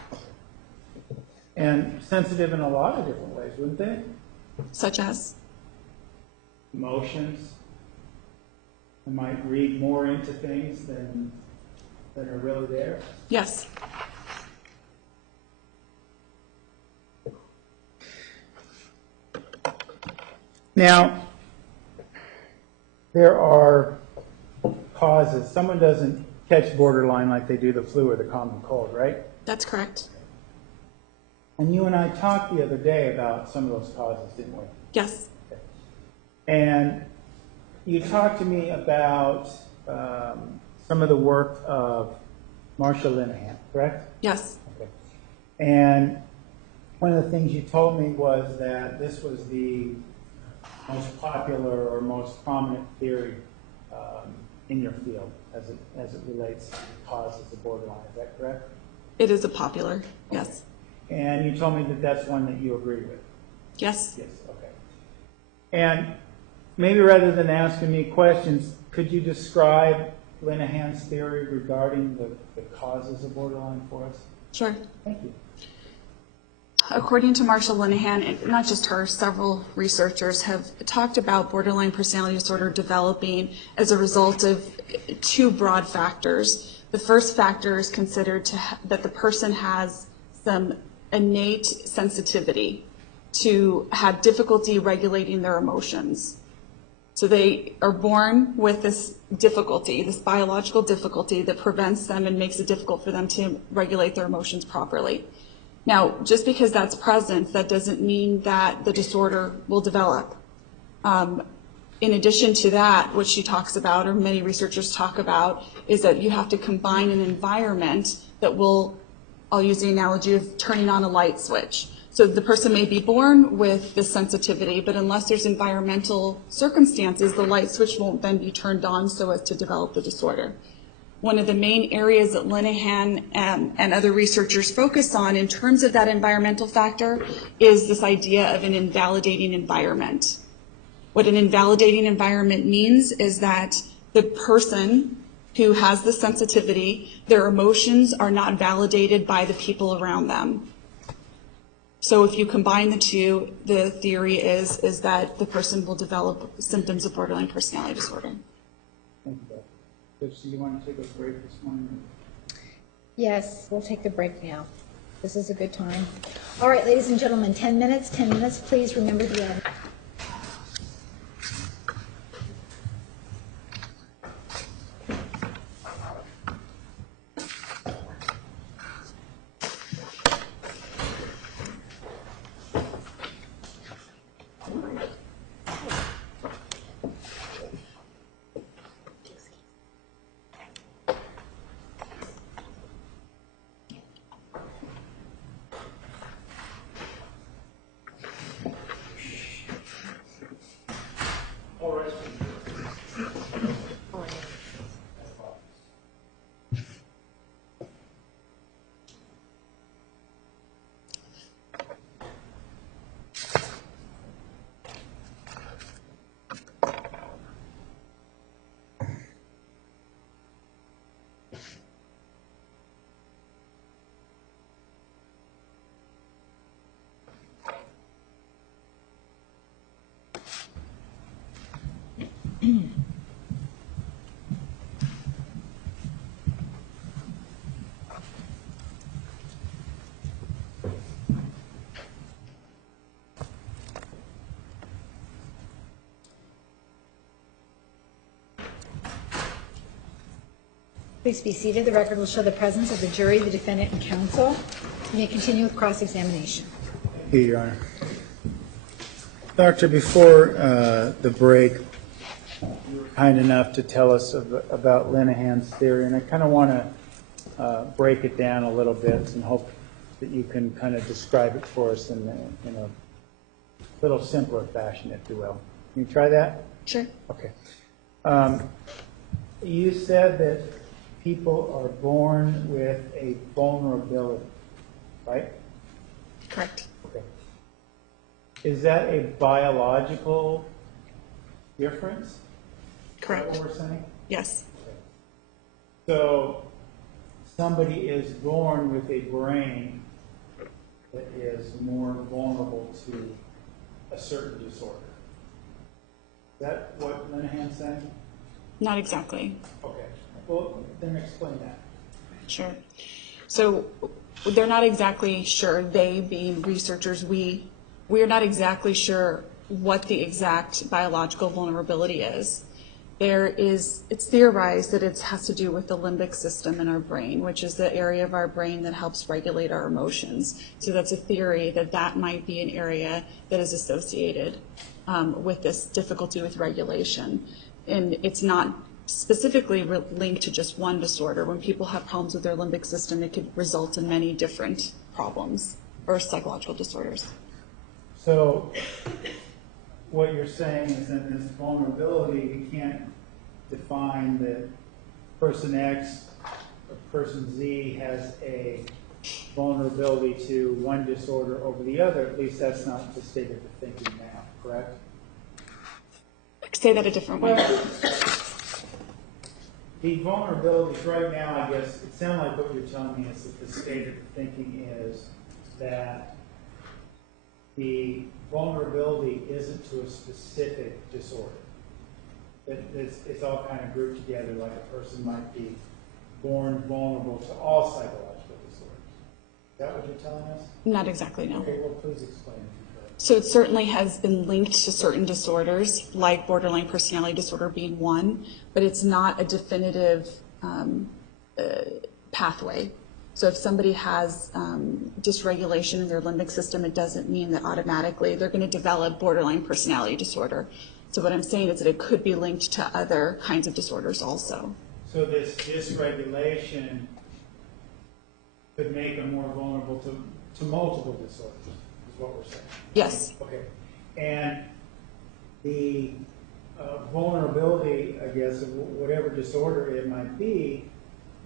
And sensitive in a lot of different ways, wouldn't they? Such as? Emotions. They might read more into things than are really there. Yes. Now, there are causes. Someone doesn't catch borderline like they do the flu or the common cold, right? That's correct. And you and I talked the other day about some of those causes, didn't we? Yes. And you talked to me about some of the work of Marsha Linehan, correct? Yes. Okay. And one of the things you told me was that this was the most popular or most prominent theory in your field as it relates to causes of borderline. Is that correct? It is a popular, yes. And you told me that that's one that you agree with. Yes. Yes, okay. And maybe rather than asking me questions, could you describe Linehan's theory regarding the causes of borderline for us? Sure. Thank you. According to Marsha Linehan, and not just her, several researchers have talked about borderline personality disorder developing as a result of two broad factors. The first factor is considered that the person has some innate sensitivity to have difficulty regulating their emotions. So they are born with this difficulty, this biological difficulty that prevents them and makes it difficult for them to regulate their emotions properly. Now, just because that's present, that doesn't mean that the disorder will develop. In addition to that, what she talks about, or many researchers talk about, is that you have to combine an environment that will, I'll use the analogy of turning on a light switch. So the person may be born with this sensitivity, but unless there's environmental circumstances, the light switch won't then be turned on so as to develop the disorder. One of the main areas that Linehan and other researchers focus on in terms of that environmental factor is this idea of an invalidating environment. What an invalidating environment means is that the person who has the sensitivity, their emotions are not validated by the people around them. So if you combine the two, the theory is that the person will develop symptoms of borderline personality disorder. Thank you, Beth. Coach, do you want to take a break this morning? Yes, we'll take the break now. This is a good time. All right, ladies and gentlemen, 10 minutes, 10 minutes. Please remember the end. Please be seated. The record will show the presence of the jury, the defendant, and counsel. You may continue with cross-examination. Thank you, Your Honor. Doctor, before the break, you were kind enough to tell us about Linehan's theory, and I kind of want to break it down a little bit and hope that you can kind of describe it for us in a little simpler fashion, if you will. Can you try that? Sure. Okay. You said that people are born with a vulnerability, right? Correct. Okay. Is that a biological difference? Correct. Is that what we're saying? Yes. Okay. So somebody is born with a brain that is more vulnerable to a certain disorder. Is that what Linehan's saying? Not exactly. Okay. Well, then explain that. Sure. So they're not exactly sure, they being researchers, we are not exactly sure what the exact biological vulnerability is. It's theorized that it has to do with the limbic system in our brain, which is the area of our brain that helps regulate our emotions. So that's a theory that might be an area that is associated with this difficulty with regulation. And it's not specifically linked to just one disorder. When people have problems with their limbic system, it could result in many different problems or psychological disorders. So what you're saying is that this vulnerability, we can't define that person X or person Z has a vulnerability to one disorder over the other. At least that's not the state of the thinking now, correct? Say that a different way. The vulnerabilities right now, I guess, it sounds like what you're telling me is that the state of the thinking is that the vulnerability isn't to a specific disorder. It's all kind of grouped together, like a person might be born vulnerable to all psychological disorders. Is that what you're telling us? Not exactly, no. Okay, well, please explain if you could. So it certainly has been linked to certain disorders, like borderline personality disorder being one, but it's not a definitive pathway. So if somebody has dysregulation in their limbic system, it doesn't mean that automatically they're going to develop borderline personality disorder. So what I'm saying is that it could be linked to other kinds of disorders also. So this dysregulation could make them more vulnerable to multiple disorders, is what we're saying. Yes. Okay. And the vulnerability, I guess, of whatever disorder it might be,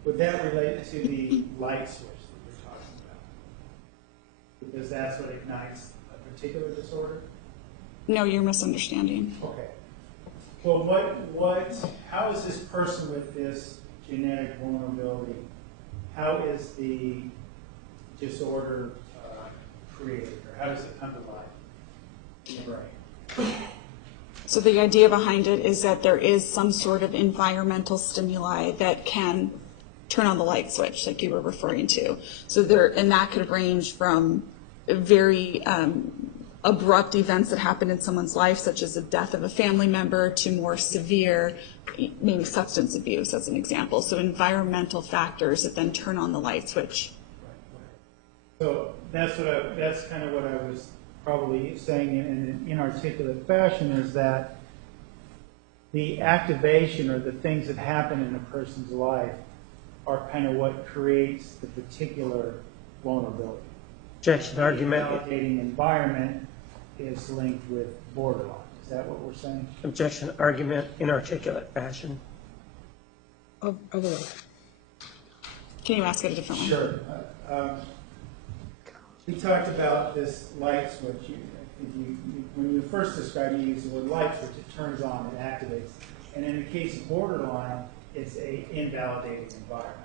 would that relate to the light switch that you're talking about? Because that's what ignites a particular disorder? No, you're misunderstanding. Okay. Well, how is this person with this genetic vulnerability, how is the disorder created, or how does it come to life in the brain? So the idea behind it is that there is some sort of environmental stimuli that can turn on the light switch, like you were referring to. So and that could range from very abrupt events that happen in someone's life, such as the death of a family member, to more severe, maybe substance abuse as an example. So environmental factors that then turn on the light switch. So that's kind of what I was probably saying in an inarticulate fashion, is that the activation or the things that happen in a person's life are kind of what creates the particular vulnerability. Objection, argument. The validating environment is linked with borderline. Is that what we're saying? Objection, argument, inarticulate fashion. Overruled. Can you ask it a different way? Sure. We talked about this light switch. When you first described it, you used the word light switch. It turns on, it activates. And in the case of borderline, it's an invalidating environment.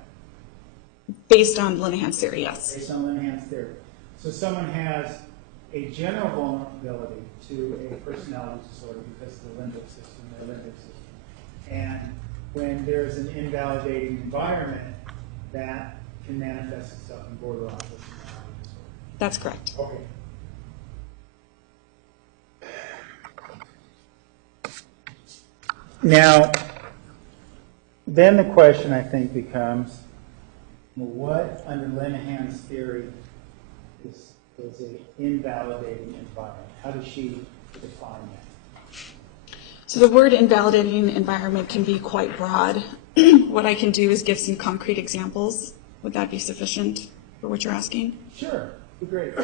Based on Linehan's theory, yes. Based on Linehan's theory. So someone has a general vulnerability to a personality disorder because of the limbic system, their limbic system. And when there's an invalidating environment, that can manifest itself in borderline personality disorder. That's correct. Okay. Now, then the question I think becomes, what under Linehan's theory is an invalidating environment? How does she define that? So the word invalidating environment can be quite broad. What I can do is give some concrete examples. Would that be sufficient for what you're asking? Sure, be great.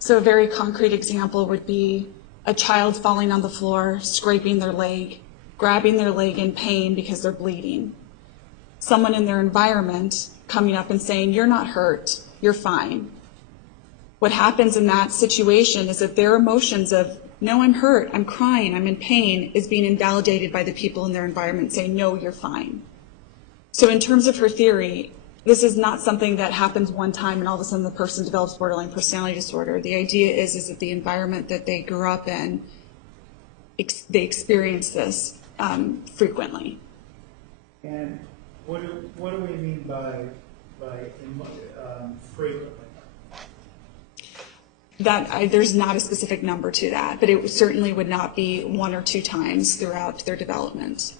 So a very concrete example would be a child falling on the floor, scraping their leg, grabbing their leg in pain because they're bleeding. Someone in their environment coming up and saying, "You're not hurt, you're fine." What happens in that situation is that their emotions of, "No, I'm hurt, I'm crying, I'm in pain," is being invalidated by the people in their environment saying, "No, you're fine." So in terms of her theory, this is not something that happens one time and all of a sudden the person develops borderline personality disorder. The idea is that the environment that they grew up in, they experience this frequently. And what do we mean by frequently? There's not a specific number to that, but it certainly would not be 1 or 2 times throughout their development.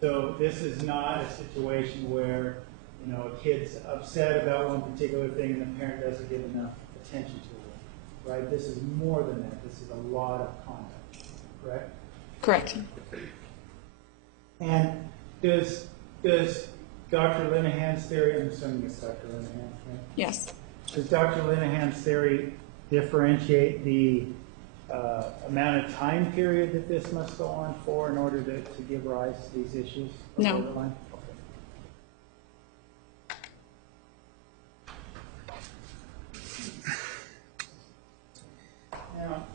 So this is not a situation where, a kid's upset about one particular thing and the parent doesn't give enough attention to it, right? This is more than that. This is a lot of conduct, correct? Correct. And does Dr. Linehan's theory, I'm assuming it's Dr. Linehan, right? Yes. Does Dr. Linehan's theory differentiate the amount of time period that this must go on for in order to give rise to these issues? No. Okay. Now,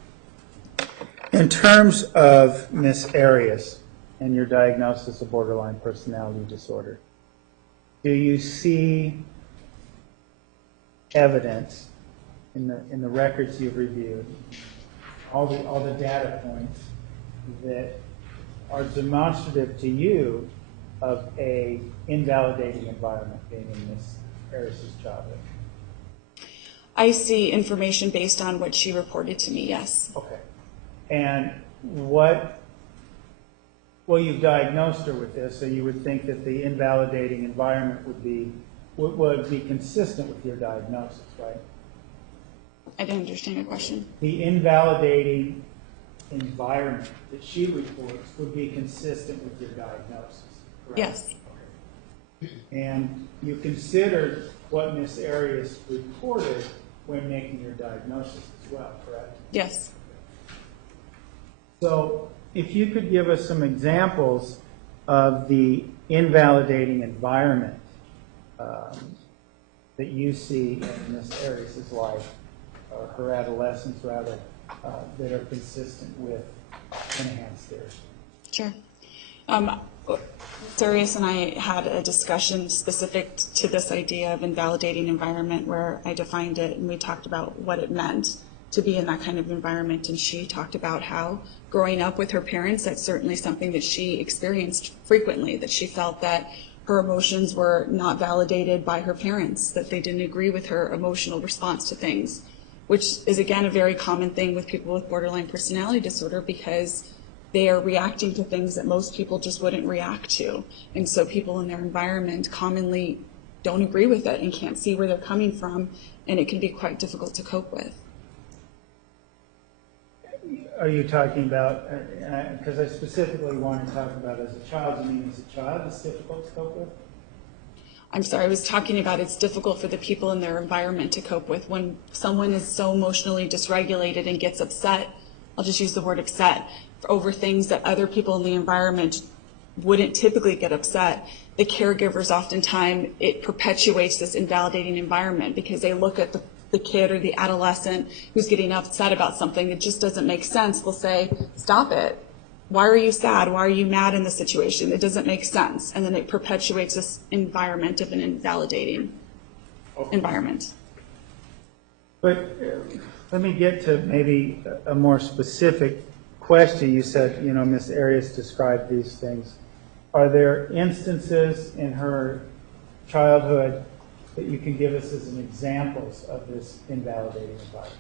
in terms of Ms. Arias and your diagnosis of borderline personality disorder, do you see evidence in the records you've reviewed, all the data points that are demonstrative to you of a invalidating environment being in Ms. Arias' childhood? I see information based on what she reported to me, yes. Okay. And you've diagnosed her with this, so you would think that the invalidating environment would be consistent with your diagnosis, right? I didn't understand your question. The invalidating environment that she reports would be consistent with your diagnosis, correct? Yes. Okay. And you considered what Ms. Arias reported when making your diagnosis as well, correct? Yes. So if you could give us some examples of the invalidating environment that you see in Ms. Arias' life, or her adolescence rather, that are consistent with Linehan's theory. Sure. Arias and I had a discussion specific to this idea of invalidating environment where I defined it and we talked about what it meant to be in that kind of environment, and she talked about how growing up with her parents, that's certainly something that she experienced frequently, that she felt that her emotions were not validated by her parents, that they didn't agree with her emotional response to things, which is again a very common thing with people with borderline personality disorder because they are reacting to things that most people just wouldn't react to. And so people in their environment commonly don't agree with it and can't see where they're coming from, and it can be quite difficult to cope with. Are you talking about, because I specifically want to talk about as a child, you mean as a child it's difficult to cope with? I'm sorry, I was talking about it's difficult for the people in their environment to cope with. When someone is so emotionally dysregulated and gets upset, I'll just use the word upset, over things that other people in the environment wouldn't typically get upset, the caregivers oftentimes, it perpetuates this invalidating environment because they look at the kid or the adolescent who's getting upset about something that just doesn't make sense. They'll say, "Stop it. Why are you sad? Why are you mad in this situation? It doesn't make sense." And then it perpetuates this environment of an invalidating environment. But Let me get to maybe a more specific question. You said, Ms. Arias described these things. Are there instances in her childhood that you can give us as an examples of this invalidating environment?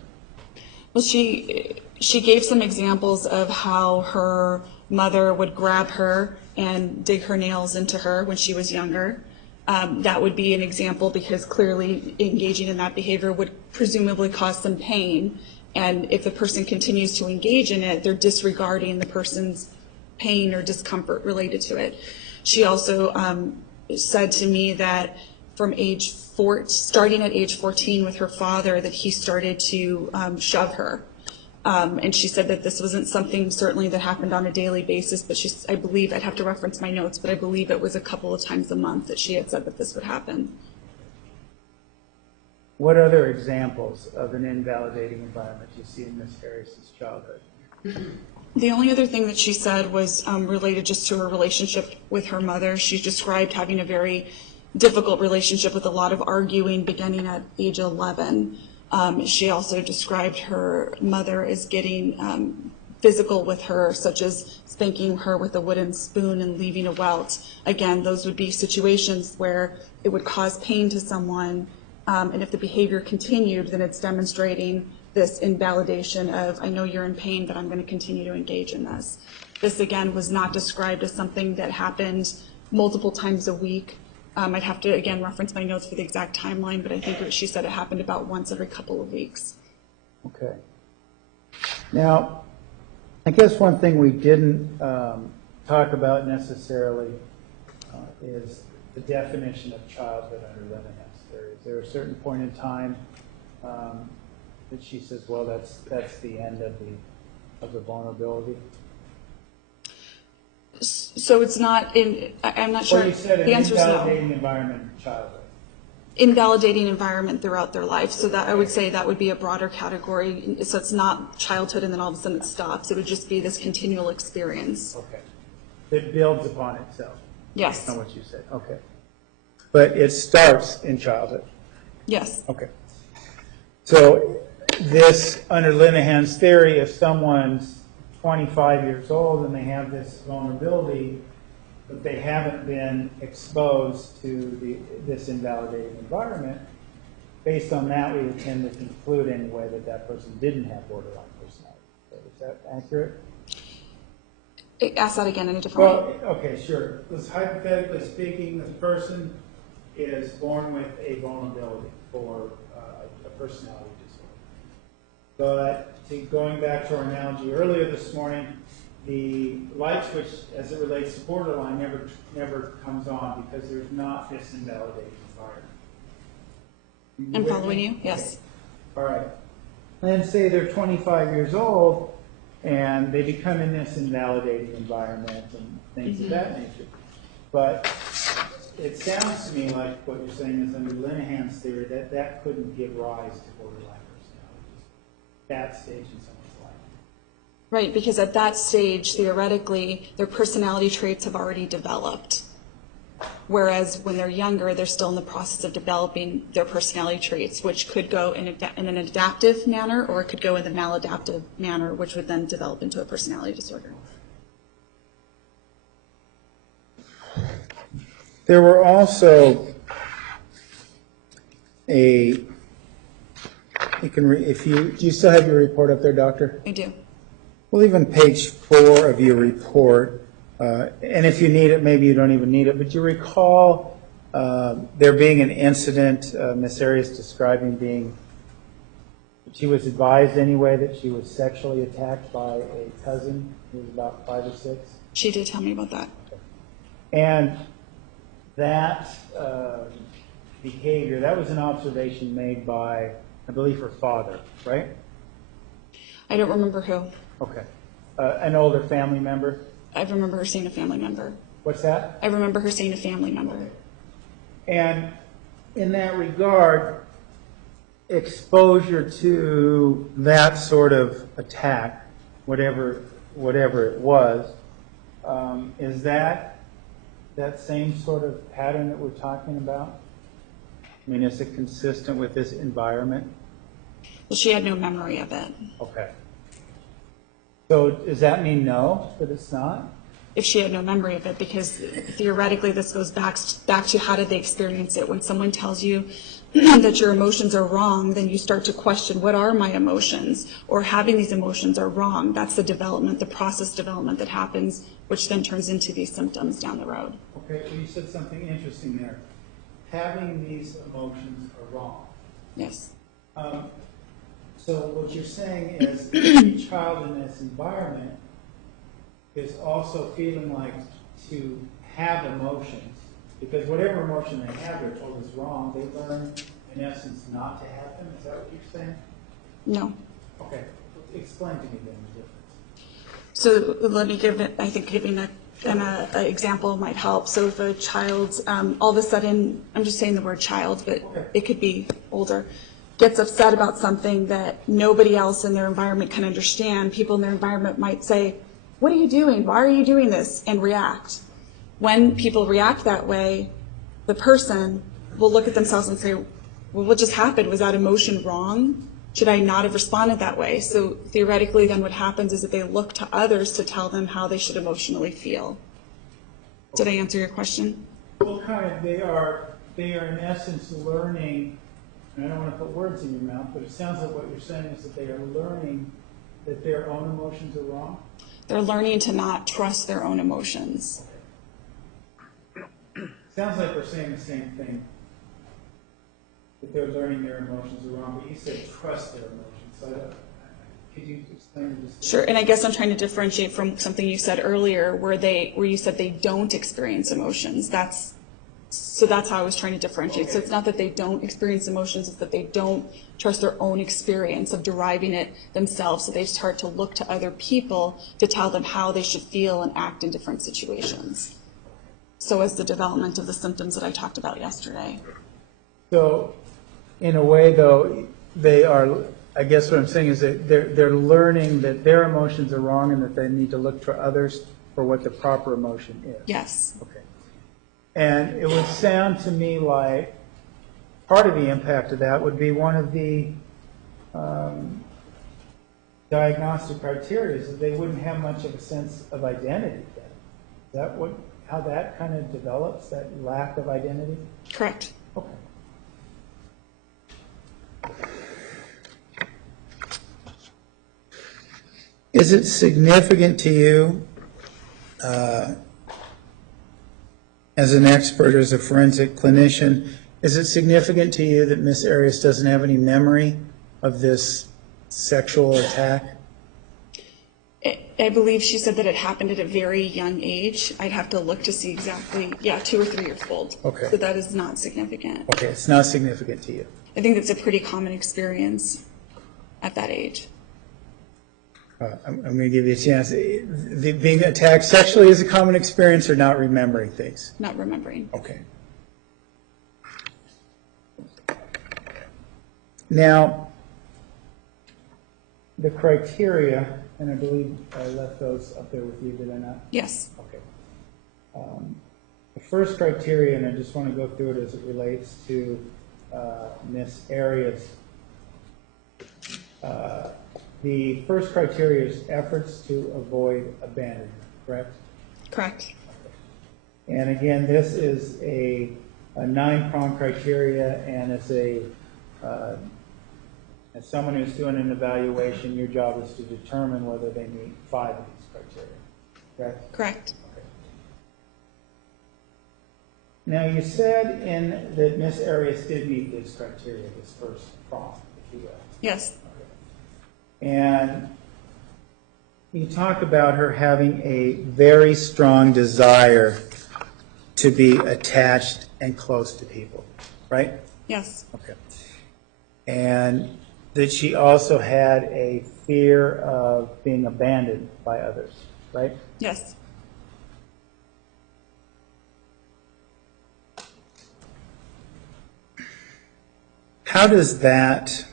Well, she gave some examples of how her mother would grab her and dig her nails into her when she was younger. That would be an example because clearly engaging in that behavior would presumably cause some pain. And if the person continues to engage in it, they're disregarding the person's pain or discomfort related to it. She also said to me that from starting at age 14 with her father, that he started to shove her. And she said that this wasn't something certainly that happened on a daily basis, but I believe, I'd have to reference my notes, but I believe it was a couple of times a month that she had said that this would happen. What other examples of an invalidating environment you see in Ms. Arias' childhood? The only other thing that she said was related just to her relationship with her mother. She described having a very difficult relationship with a lot of arguing beginning at age 11. She also described her mother as getting physical with her, such as spanking her with a wooden spoon and leaving a welt. Again, those would be situations where it would cause pain to someone, and if the behavior continued, then it's demonstrating this invalidation of, I know you're in pain, but I'm going to continue to engage in this. This, again, was not described as something that happened multiple times a week. I'd have to, again, reference my notes for the exact timeline, but I think that she said it happened about once every couple of weeks. Okay. Now, I guess one thing we didn't talk about necessarily is the definition of childhood under Lenin's theory. Is there a certain point in time that she says, well, that's the end of the vulnerability? So it's not in, I'm not sure. Well, you said an the answer is no. invalidating environment in childhood. Invalidating environment throughout their life. So that I would say that would be a broader category. So it's not childhood and then all of a sudden it stops. It would just be this continual experience. Okay. That builds upon itself. Yes. That's what you said. Okay. But it starts in childhood. Yes. Okay. So this, under Linehan's theory, if someone's 25 years old and they have this vulnerability, but they haven't been exposed to this invalidating environment, based on that, we would tend to conclude anyway that person didn't have borderline personality. Is that accurate? Ask that again in a different way. Well, okay, sure. Because hypothetically speaking, this person is born with a vulnerability for a personality disorder. But going back to our analogy earlier this morning, the light switch, as it relates to borderline, never comes on because there's not this invalidating environment. I'm following you, yes. Okay. All right. Then say they're 25 years old and they become in this invalidating environment and things of that nature. But it sounds to me like what you're saying is under Linehan's theory that couldn't give rise to borderline personality. That stage in someone's life. Right, because at that stage, theoretically, their personality traits have already developed. Whereas when they're younger, they're still in the process of developing their personality traits, which could go in an adaptive manner, or it could go in the maladaptive manner, which would then develop into a personality disorder. There were also do you still have your report up there, Doctor? I do. Well, even page 4 of your report, and if you need it, maybe you don't even need it, but you recall there being an incident, Ms. Arias describing she was advised anyway that she was sexually attacked by a cousin who was about 5 or 6? She did tell me about that. And that behavior, that was an observation made by, I believe, her father, right? I don't remember who. Okay. An older family member? I remember her seeing a family member. What's that? I remember her seeing a family member. Okay. And in that regard, exposure to that sort of attack, whatever it was, is that same sort of pattern that we're talking about? I mean, is it consistent with this environment? Well, she had no memory of it. Okay. So does that mean no, that it's not? If she had no memory of it, because theoretically this goes back to how did they experience it. When someone tells you that your emotions are wrong, then you start to question, what are my emotions? Or having these emotions are wrong. That's the development, the process development that happens, which then turns into these symptoms down the road. Okay, well, you said something interesting there. Having these emotions are wrong. Yes. So what you're saying is each child in this environment is also feeling like to have emotions, because whatever emotion they have, they're told is wrong. They learn, in essence, not to have them. Is that what you're saying? No. Okay. Explain to me then the difference. So let me give it, I think giving an example might help. So if a child, all of a sudden, I'm just saying the word child, but it could be older, gets upset about something that nobody else in their environment can understand, people in their environment might say, what are you doing? Why are you doing this? And react. When people react that way, the person will look at themselves and say, well, what just happened? Was that emotion wrong? Should I not have responded that way? So theoretically, then what happens is that they look to others to tell them how they should emotionally feel. Did I answer your question? Well, kind of, they are in essence learning, and I don't want to put words in your mouth, but it sounds like what you're saying is that they are learning that their own emotions are wrong? They're learning to not trust their own emotions. Sounds like we're saying the same thing, that they're learning their emotions are wrong, but you said trust their emotions. So could you explain this? Sure, and I guess I'm trying to differentiate from something you said earlier where you said they don't experience emotions. So that's how I was trying to differentiate. Okay. So it's not that they don't experience emotions, it's that they don't trust their own experience of deriving it themselves. So they start to look to other people to tell them how they should feel and act in different situations. So as the development of the symptoms that I talked about yesterday. So in a way, though, they are, I guess what I'm saying is that they're learning that their emotions are wrong and that they need to look for others for what the proper emotion is. Yes. Okay. And it would sound to me like part of the impact of that would be one of the diagnostic criteria is that they wouldn't have much of a sense of identity then. Is that how that kind of develops, that lack of identity? Correct. Okay. Is it significant to you, as an expert, as a forensic clinician, is it significant to you that Ms. Arias doesn't have any memory of this sexual attack? I believe she said that it happened at a very young age. I'd have to look to see exactly, 2 or 3 years old. Okay. So that is not significant. Okay, it's not significant to you. I think it's a pretty common experience at that age. I'm going to give you a chance. Being attacked sexually is a common experience or not remembering things? Not remembering. Okay. Now, the criteria, and I believe I left those up there with you, did I not? Yes. Okay. The first criteria, and I just want to go through it as it relates to Ms. Arias. The first criteria is efforts to avoid abandonment, correct? Correct. And again, this is a 9-prong criteria, and as someone who's doing an evaluation, your job is to determine whether they meet 5 of these criteria, correct? Correct. Okay. Now, you said that Ms. Arias did meet this criteria, this first prong, if you will. Yes. And you talk about her having a very strong desire to be attached and close to people, right? Yes. Okay. And that she also had a fear of being abandoned by others, right? Yes. How does that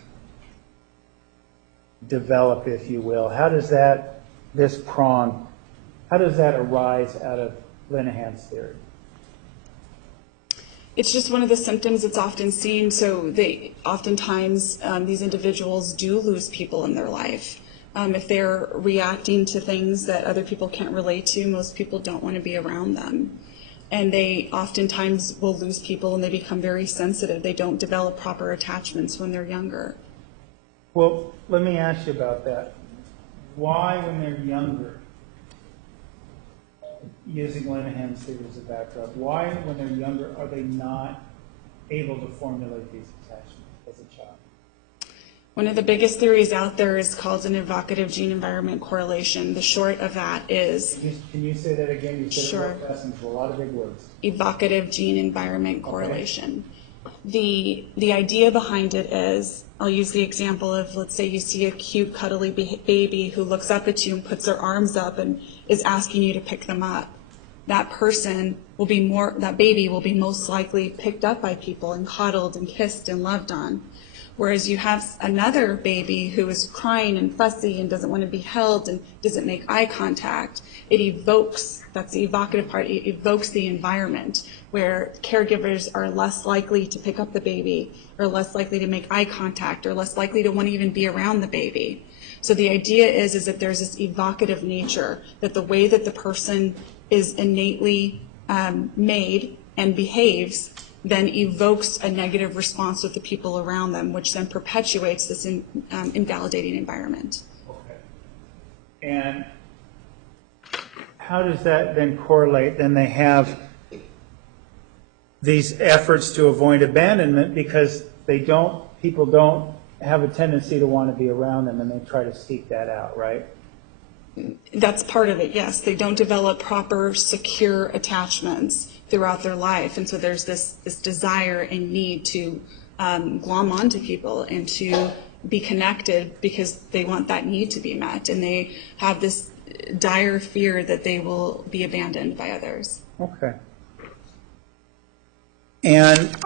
develop, if you will? How does this prong, how does that arise out of Linehan's theory? It's just one of the symptoms that's often seen. So they oftentimes these individuals do lose people in their life. If they're reacting to things that other people can't relate to, most people don't want to be around them. And they oftentimes will lose people and they become very sensitive. They don't develop proper attachments when they're younger. Well, let me ask you about that. Why, when they're younger, using Linehan's theory as a backdrop, why, when they're younger, are they not able to formulate these attachments as a child? One of the biggest theories out there is called an evocative gene-environment correlation. The short of that is... Can you say that again? You said Sure. it real fast and it's a lot of big words. Evocative gene-environment correlation. The idea behind it is, I'll use the example of, let's say you see a cute, cuddly baby who looks up at you and puts their arms up and is asking you to pick them up. That baby will be most likely picked up by people and coddled and kissed and loved on. Whereas you have another baby who is crying and fussy and doesn't want to be held and doesn't make eye contact. It evokes, that's the evocative part, it evokes the environment where caregivers are less likely to pick up the baby or less likely to make eye contact or less likely to want to even be around the baby. So the idea is that there's this evocative nature, that the way that the person is innately made and behaves then evokes a negative response with the people around them, which then perpetuates this invalidating environment. Okay. And how does that then correlate? Then they have these efforts to avoid abandonment because people don't have a tendency to want to be around them and they try to seek that out, right? That's part of it, yes. They don't develop proper, secure attachments throughout their life. And so there's this desire and need to glom onto people and to be connected because they want that need to be met. And they have this dire fear that they will be abandoned by others. Okay. And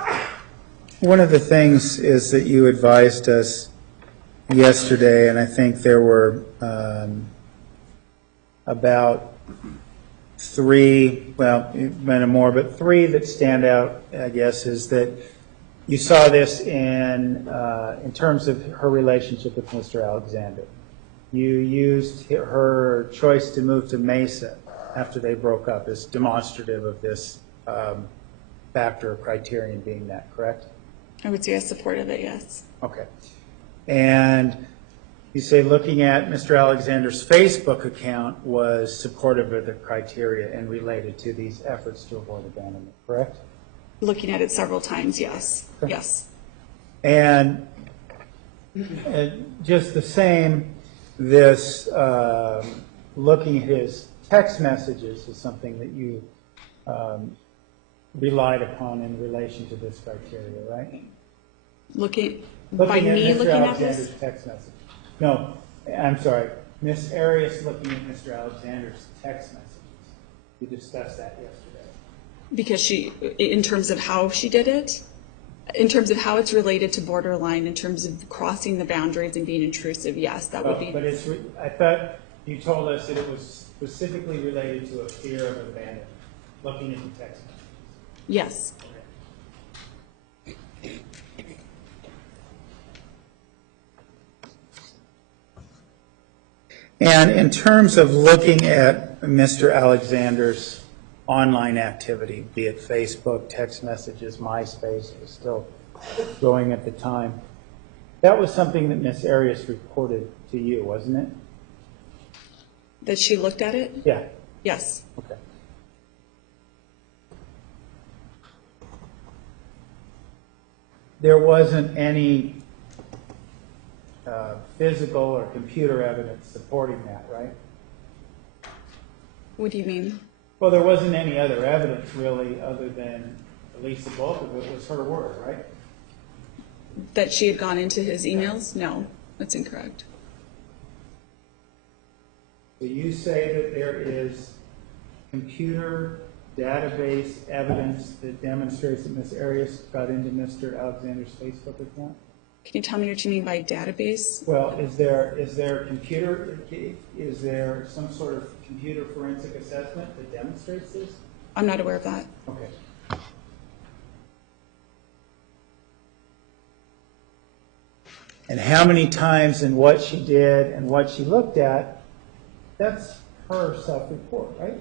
one of the things is that you advised us yesterday, and I think there were about three, well, many more, but three that stand out, I guess, is that you saw this in terms of her relationship with Mr. Alexander. You used her choice to move to Mesa after they broke up as demonstrative of this factor or criterion being that, correct? I would say I supported it, yes. Okay. And you say looking at Mr. Alexander's Facebook account was supportive of the criteria and related to these efforts to avoid abandonment, correct? Looking at it several times, yes. Okay. Yes. And just the same, this looking at his text messages is something that you relied upon in relation to this criteria, right? Looking at Mr. looking at Alexander's this? text message. No, I'm sorry. Ms. Arias looking at Mr. Alexander's text messages. We discussed that yesterday. Because she, in terms of how she did it, in terms of how it's related to borderline, in terms of crossing the boundaries and being intrusive, yes, that would be. But I thought you told us that it was specifically related to a fear of abandonment, looking at the text messages. Yes. And in terms of looking at Mr. Alexander's online activity, be it Facebook, text messages, MySpace, it was still going at the time, that was something that Ms. Arias reported to you, wasn't it? That she looked at it? Yeah. Yes. Okay. There wasn't any physical or computer evidence supporting that, right? What do you mean? Well, there wasn't any other evidence really other than at least the bulk of it was her word, right? That she had gone into his emails? No, that's incorrect. So you say that there is computer database evidence that demonstrates that Ms. Arias got into Mr. Alexander's Facebook account? Can you tell me what you mean by database? Well, is there some sort of computer forensic assessment that demonstrates this? I'm not aware of that. Okay. And how many times and what she did and what she looked at, that's her self-report, right?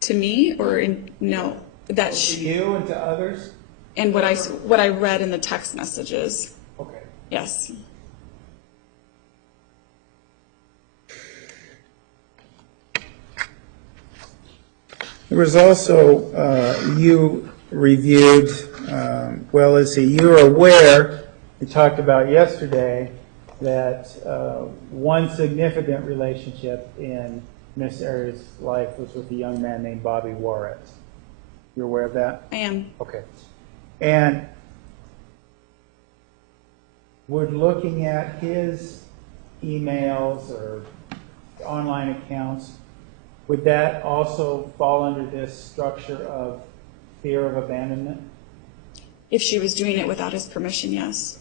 To me, or no, that To you and to others? and what I read in the text messages. Okay. Yes. There was also, you reviewed, well, let's see, you're aware, we talked about yesterday, that one significant relationship in Miss Arias' life was with a young man named Bobby Juarez. You're aware of that? I am. Okay. And would looking at his emails or online accounts, would that also fall under this structure of fear of abandonment? If she was doing it without his permission, yes.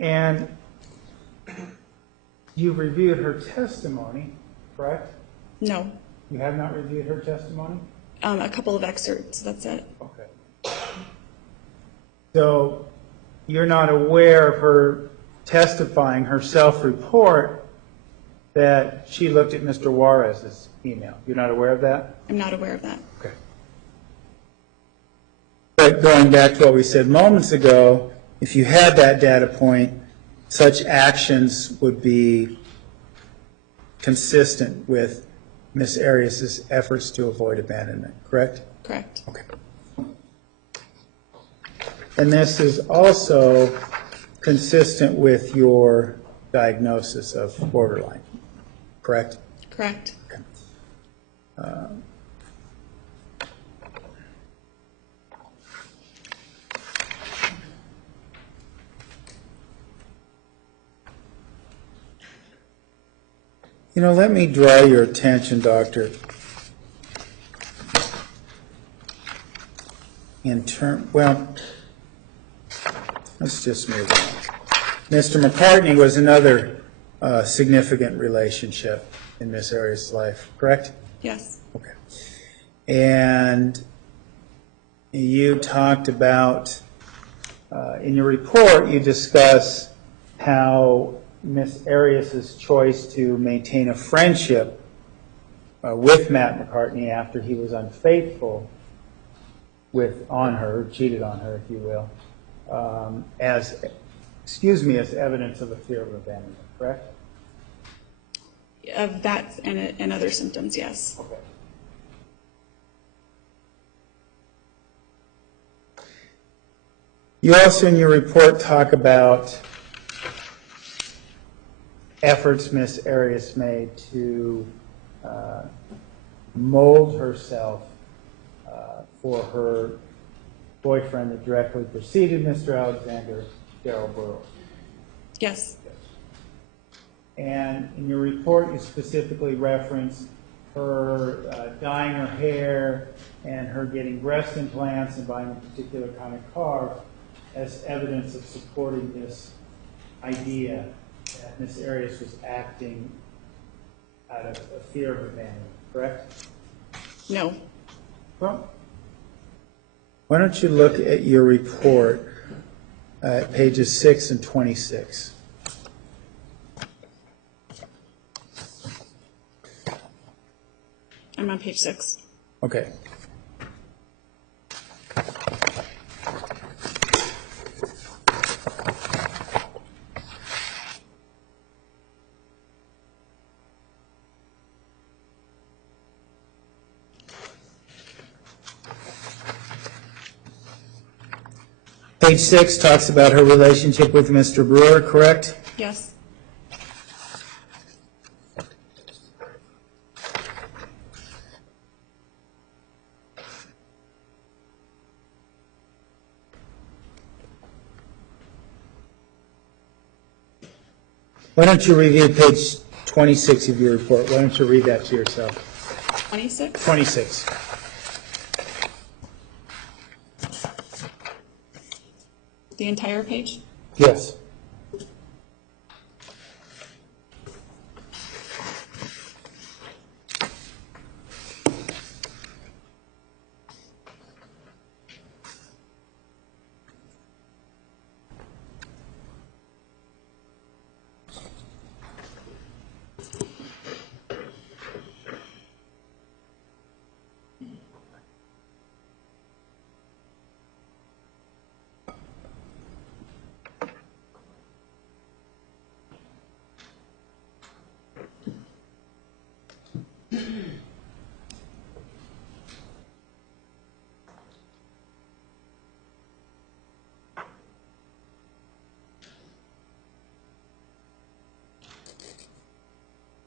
And you've reviewed her testimony, correct? No. You have not reviewed her testimony? A couple of excerpts, that's it. Okay. So you're not aware of her testifying, her self-report, that she looked at Mr. Juarez's email. You're not aware of that? I'm not aware of that. Okay. But going back to what we said moments ago, if you had that data point, such actions would be consistent with Ms. Arias' efforts to avoid abandonment, correct? Correct. Okay. And this is also consistent with your diagnosis of borderline, correct? Correct. Okay. You know, let me draw your attention, Doctor, well, let's just move on. Mr. McCartney was another significant relationship in Miss Arias' life, correct? Yes. Okay. And you talked about, in your report, you discuss how Miss Arias' choice to maintain a friendship with Matt McCartney after he was unfaithful on her, cheated on her, if you will, as evidence of a fear of abandonment, correct? Of that and other symptoms, yes. Okay. You also in your report talk about efforts Miss Arias made to mold herself for her boyfriend that directly preceded Mr. Alexander, Darrell Burrows. Yes. And in your report, you specifically reference her dyeing her hair and her getting breast implants and buying a particular kind of car as evidence of supporting this idea that Miss Arias was acting out of a fear of abandonment, correct? No. Well, why don't you look at your report at pages 6 and 26. I'm on page 6. Okay. Page 6 talks about her relationship with Mr. Brewer, correct? Yes. Why don't you review page 26 of your report? Why don't you read that to yourself? 26? 26. The entire page? Yes.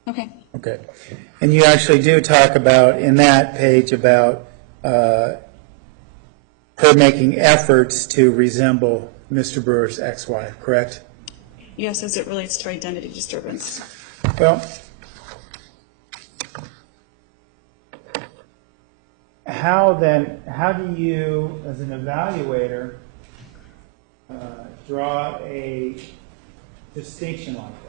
Okay. Okay. And you actually do talk about, in that page, about her making efforts to resemble Mr. Brewer's ex-wife, correct? Yes, as it relates to identity disturbance. Well, how do you, as an evaluator, draw a distinction like that?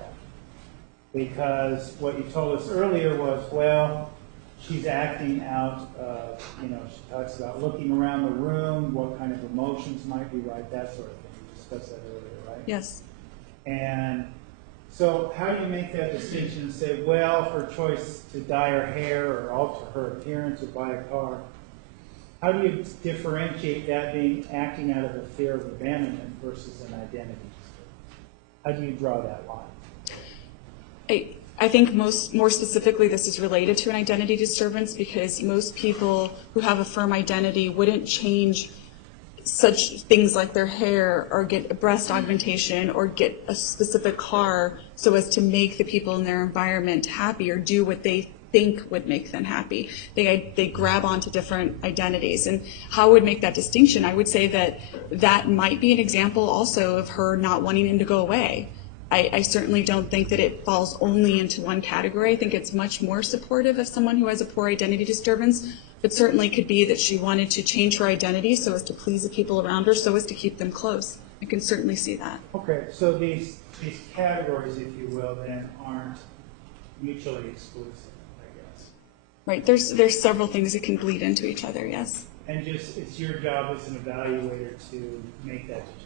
Because what you told us earlier was, well, she's acting out, she talks about looking around the room, what kind of emotions might be right, that sort of thing. We discussed that earlier, right? Yes. And so how do you make that distinction and say, well, her choice to dye her hair or alter her appearance or buy a car, how do you differentiate that being acting out of a fear of abandonment versus an identity disturbance? How do you draw that line? I think more specifically this is related to an identity disturbance because most people who have a firm identity wouldn't change such things like their hair or get a breast augmentation or get a specific car so as to make the people in their environment happy or do what they think would make them happy. They grab onto different identities. And how I would make that distinction? I would say that might be an example also of her not wanting him to go away. I certainly don't think that it falls only into one category. I think it's much more supportive of someone who has a poor identity disturbance. It certainly could be that she wanted to change her identity so as to please the people around her, so as to keep them close. I can certainly see that. Okay, so these categories, if you will, then aren't mutually exclusive, I guess. Right, there's several things that can bleed into each other, yes. And just, it's your job as an evaluator to make that determination.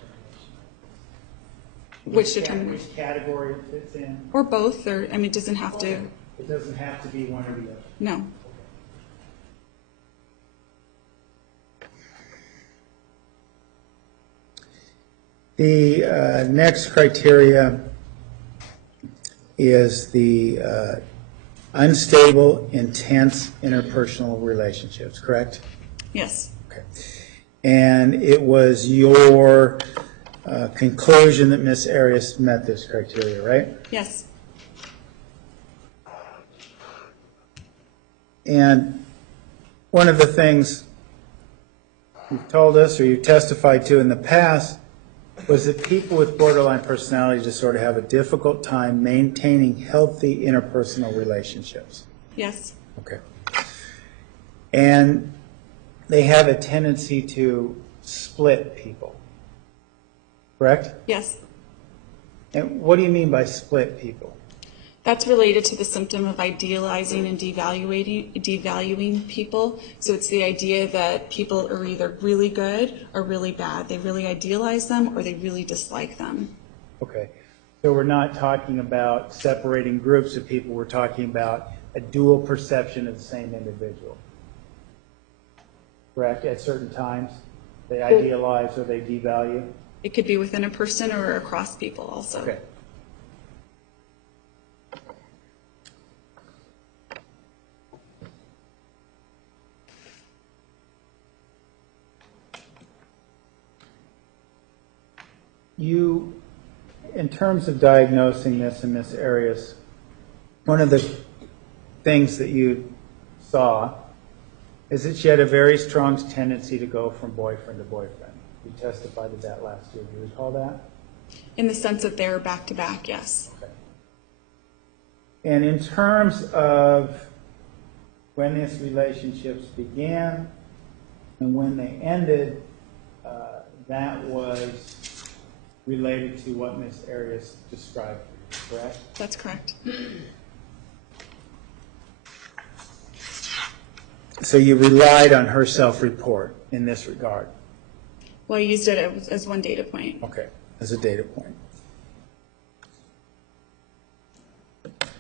Which category it fits in? Or both, or, I mean, it doesn't have to. It doesn't have to be one or the other? No. The next criteria is the unstable, intense interpersonal relationships, correct? Yes. Okay. And it was your conclusion that Ms. Arias met this criteria, right? Yes. And one of the things you've told us or you testified to in the past was that people with borderline personality disorder have a difficult time maintaining healthy interpersonal relationships. Yes. Okay. And they have a tendency to split people, correct? Yes. And what do you mean by split people? That's related to the symptom of idealizing and devaluing people. So it's the idea that people are either really good or really bad. They really idealize them or they really dislike them. Okay. So we're not talking about separating groups of people. We're talking about a dual perception of the same individual. Correct? At certain times, they idealize or they devalue? It could be within a person or across people also. Okay. You, in terms of diagnosing this in Ms. Arias, one of the things that you saw is that she had a very strong tendency to go from boyfriend to boyfriend. You testified to that last year. Do you recall that? In the sense that they're back to back, yes. Okay. And in terms of when these relationships began and when they ended, that was related to what Ms. Arias described, correct? That's correct. So you relied on her self-report in this regard? Well, I used it as one data point. Okay, as a data point.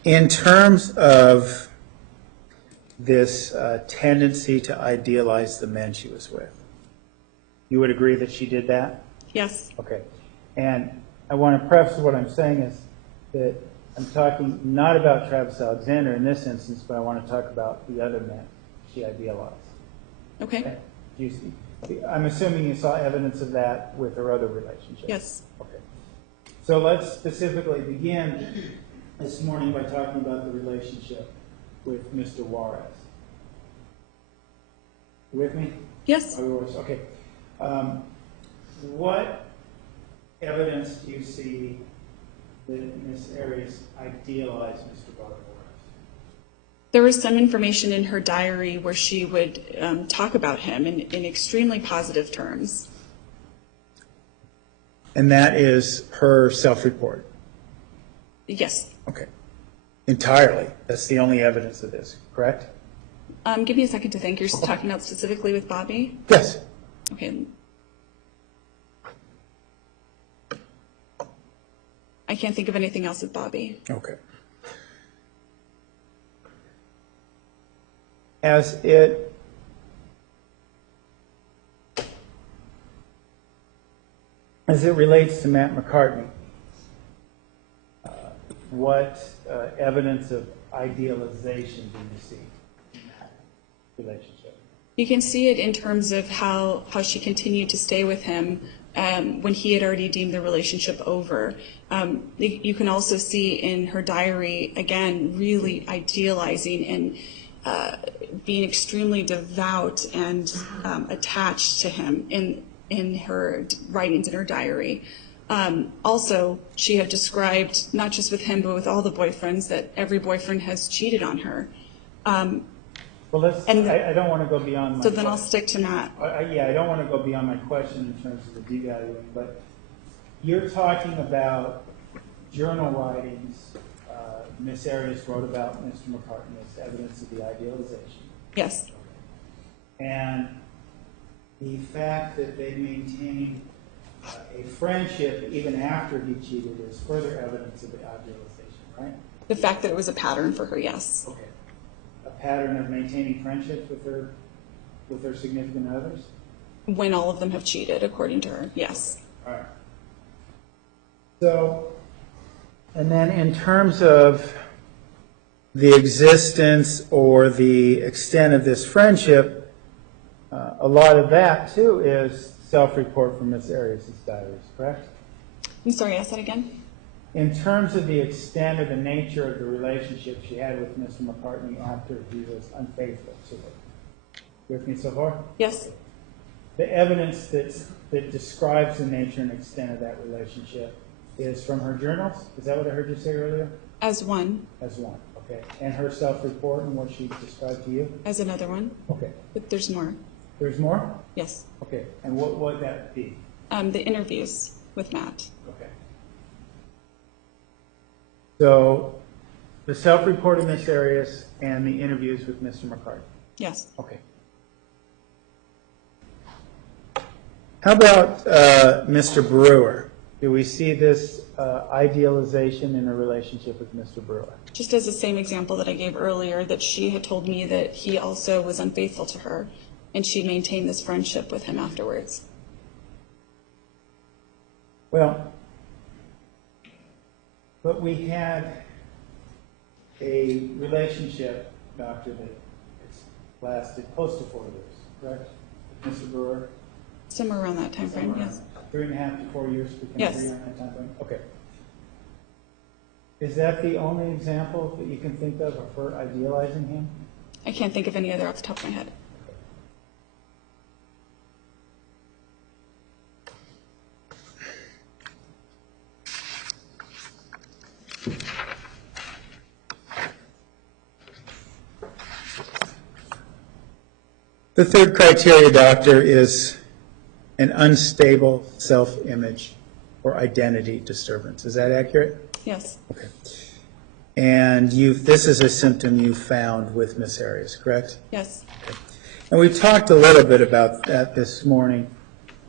In terms of this tendency to idealize the men she was with, you would agree that she did that? Yes. Okay. And I want to preface what I'm saying is that I'm talking not about Travis Alexander in this instance, but I want to talk about the other men she idealized. Okay. I'm assuming you saw evidence of that with her other relationships. Yes. Okay. So let's specifically begin this morning by talking about the relationship with Mr. Juarez. You with me? Yes. Okay. What evidence do you see that Ms. Arias idealized Mr. Juarez? There was some information in her diary where she would talk about him in extremely positive terms. And that is her self-report? Yes. Okay. Entirely? That's the only evidence of this, correct? Give me a second to think. You're talking about specifically with Bobby? Yes. Okay. I can't think of anything else with Bobby. Okay. As it relates to Matt McCartney, what evidence of idealization do you see in that relationship? You can see it in terms of how she continued to stay with him when he had already deemed the relationship over. You can also see in her diary, again, really idealizing and being extremely devout and attached to him in her writings in her diary. Also, she had described, not just with him, but with all the boyfriends, that every boyfriend has cheated on her. Well, I don't want to go beyond my So then I'll stick to Matt. I don't want to go beyond my question in terms of the devaluing, but you're talking about journal writings Ms. Arias wrote about Mr. McCartney as evidence of the idealization. Yes. And the fact that they maintained a friendship even after he cheated is further evidence of the idealization, right? The fact that it was a pattern for her, yes. Okay. A pattern of maintaining friendships with her significant others? When all of them have cheated, according to her, yes. All right. So, and then in terms of the existence or the extent of this friendship, a lot of that, too, is self-report from Ms. Arias' diaries, correct? I'm sorry, ask that again? In terms of the extent or the nature of the relationship she had with Mr. McCartney after he was unfaithful to her. With me so far? Yes. The evidence that describes the nature and extent of that relationship is from her journals? Is that what I heard you say earlier? As one. As one, okay. And her self-report and what she described to you? As another one. Okay. But there's more. There's more? Yes. Okay. And what would that be? The interviews with Matt. Okay. So the self-report of Ms. Arias and the interviews with Mr. McCartney? Yes. Okay. How about Mr. Brewer? Do we see this idealization in a relationship with Mr. Brewer? Just as the same example that I gave earlier, that she had told me that he also was unfaithful to her, and she maintained this friendship with him afterwards. Well, but we had a relationship, Doctor, that lasted close to 4 years, correct? Mr. Brewer? Somewhere around that time frame, yes. 3.5 to 4 years, we can Yes. agree on that time frame? Okay. Is that the only example that you can think of her idealizing him? I can't think of any other off the top of my head. The third criteria, Doctor, is an unstable self-image or identity disturbance. Is that accurate? Yes. Okay. And this is a symptom you found with Ms. Arias, correct? Yes. Okay. And we talked a little bit about that this morning,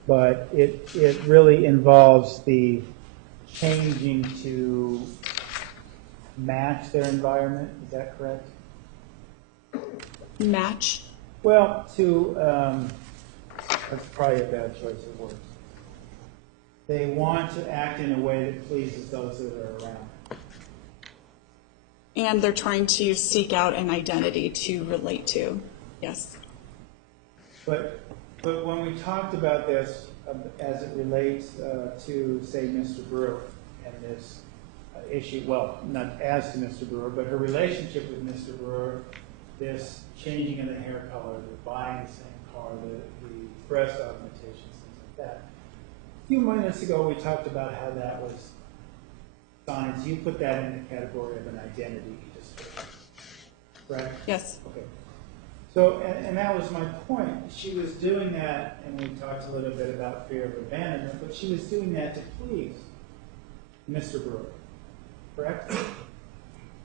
but it really involves the changing to match their environment. Is that correct? Match? Well, that's probably a bad choice of words. They want to act in a way that pleases those that are around. And they're trying to seek out an identity to relate to. Yes. But when we talked about this as it relates to, say, Mr. Brewer and this issue, well, not as to Mr. Brewer, but her relationship with Mr. Brewer, this changing of the hair color, the buying the same car, the breast augmentations, things like that. A few minutes ago, we talked about how that was signs. You put that in the category of an identity disorder, right? Yes. Okay. So, and that was my point. She was doing that, and we talked a little bit about fear of abandonment, but she was doing that to please Mr. Brewer, correct?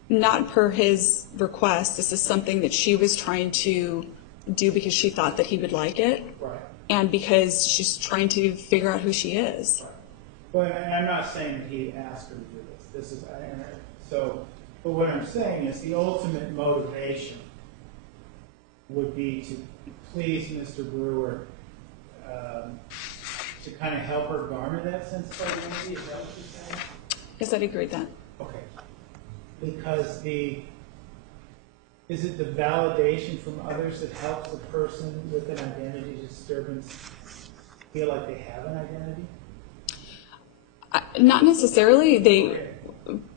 Not per his request. This is something that she was trying to do because she thought that he would like it. Right. And because she's trying to figure out who she is. Right. Well, and I'm not saying that he asked her to do this. But what I'm saying is the ultimate motivation would be to please Mr. Brewer, to kind of help her garner that sense of identity. Is that what you're saying? Yes, I'd agree with that. Okay. Because is it the validation from others that helps the person with an identity disturbance feel like they have an identity? Not necessarily.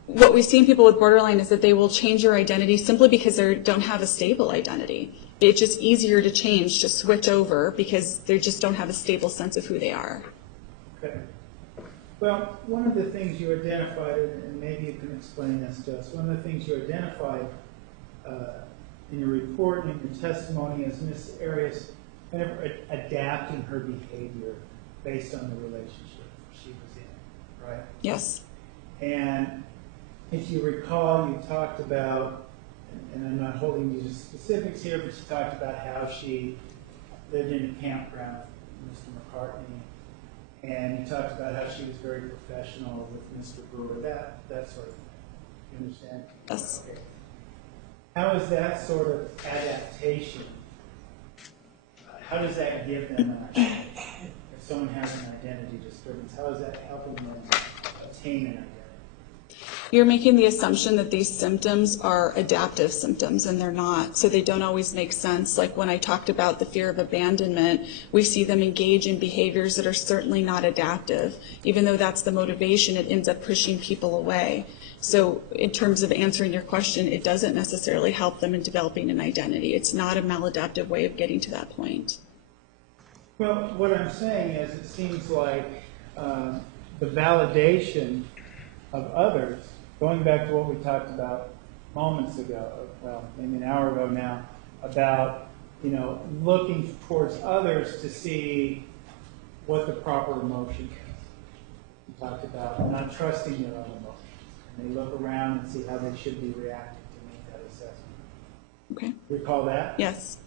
What we see in people with borderline is that they will change their identity simply because they don't have a stable identity. It's just easier to change, to switch over, because they just don't have a stable sense of who they are. Okay. Well, one of the things you identified, and maybe you can explain this to us, one of the things you identified in your report and in your testimony is Ms. Arias kind of adapting her behavior based on the relationship she was in, right? Yes. And if you recall, you talked about, and I'm not holding you to specifics here, but you talked about how she lived in a campground with Mr. McCartney, and you talked about how she was very professional with Mr. Brewer, that sort of thing. You understand? Yes. Okay. How is that sort of adaptation, how does that give them an identity? If someone has an identity disturbance, how is that helping them attain an identity? You're making the assumption that these symptoms are adaptive symptoms, and they're not, so they don't always make sense. Like when I talked about the fear of abandonment, we see them engage in behaviors that are certainly not adaptive. Even though that's the motivation, it ends up pushing people away. So in terms of answering your question, it doesn't necessarily help them in developing an identity. It's not a maladaptive way of getting to that point. Well, what I'm saying is it seems like the validation of others, going back to what we talked about moments ago, well, maybe an hour ago now, about, looking towards others to see what the proper emotion is. We talked about not trusting their own emotions. And they look around and see how they should be reacting to make that assessment. Okay. Recall that? Yes.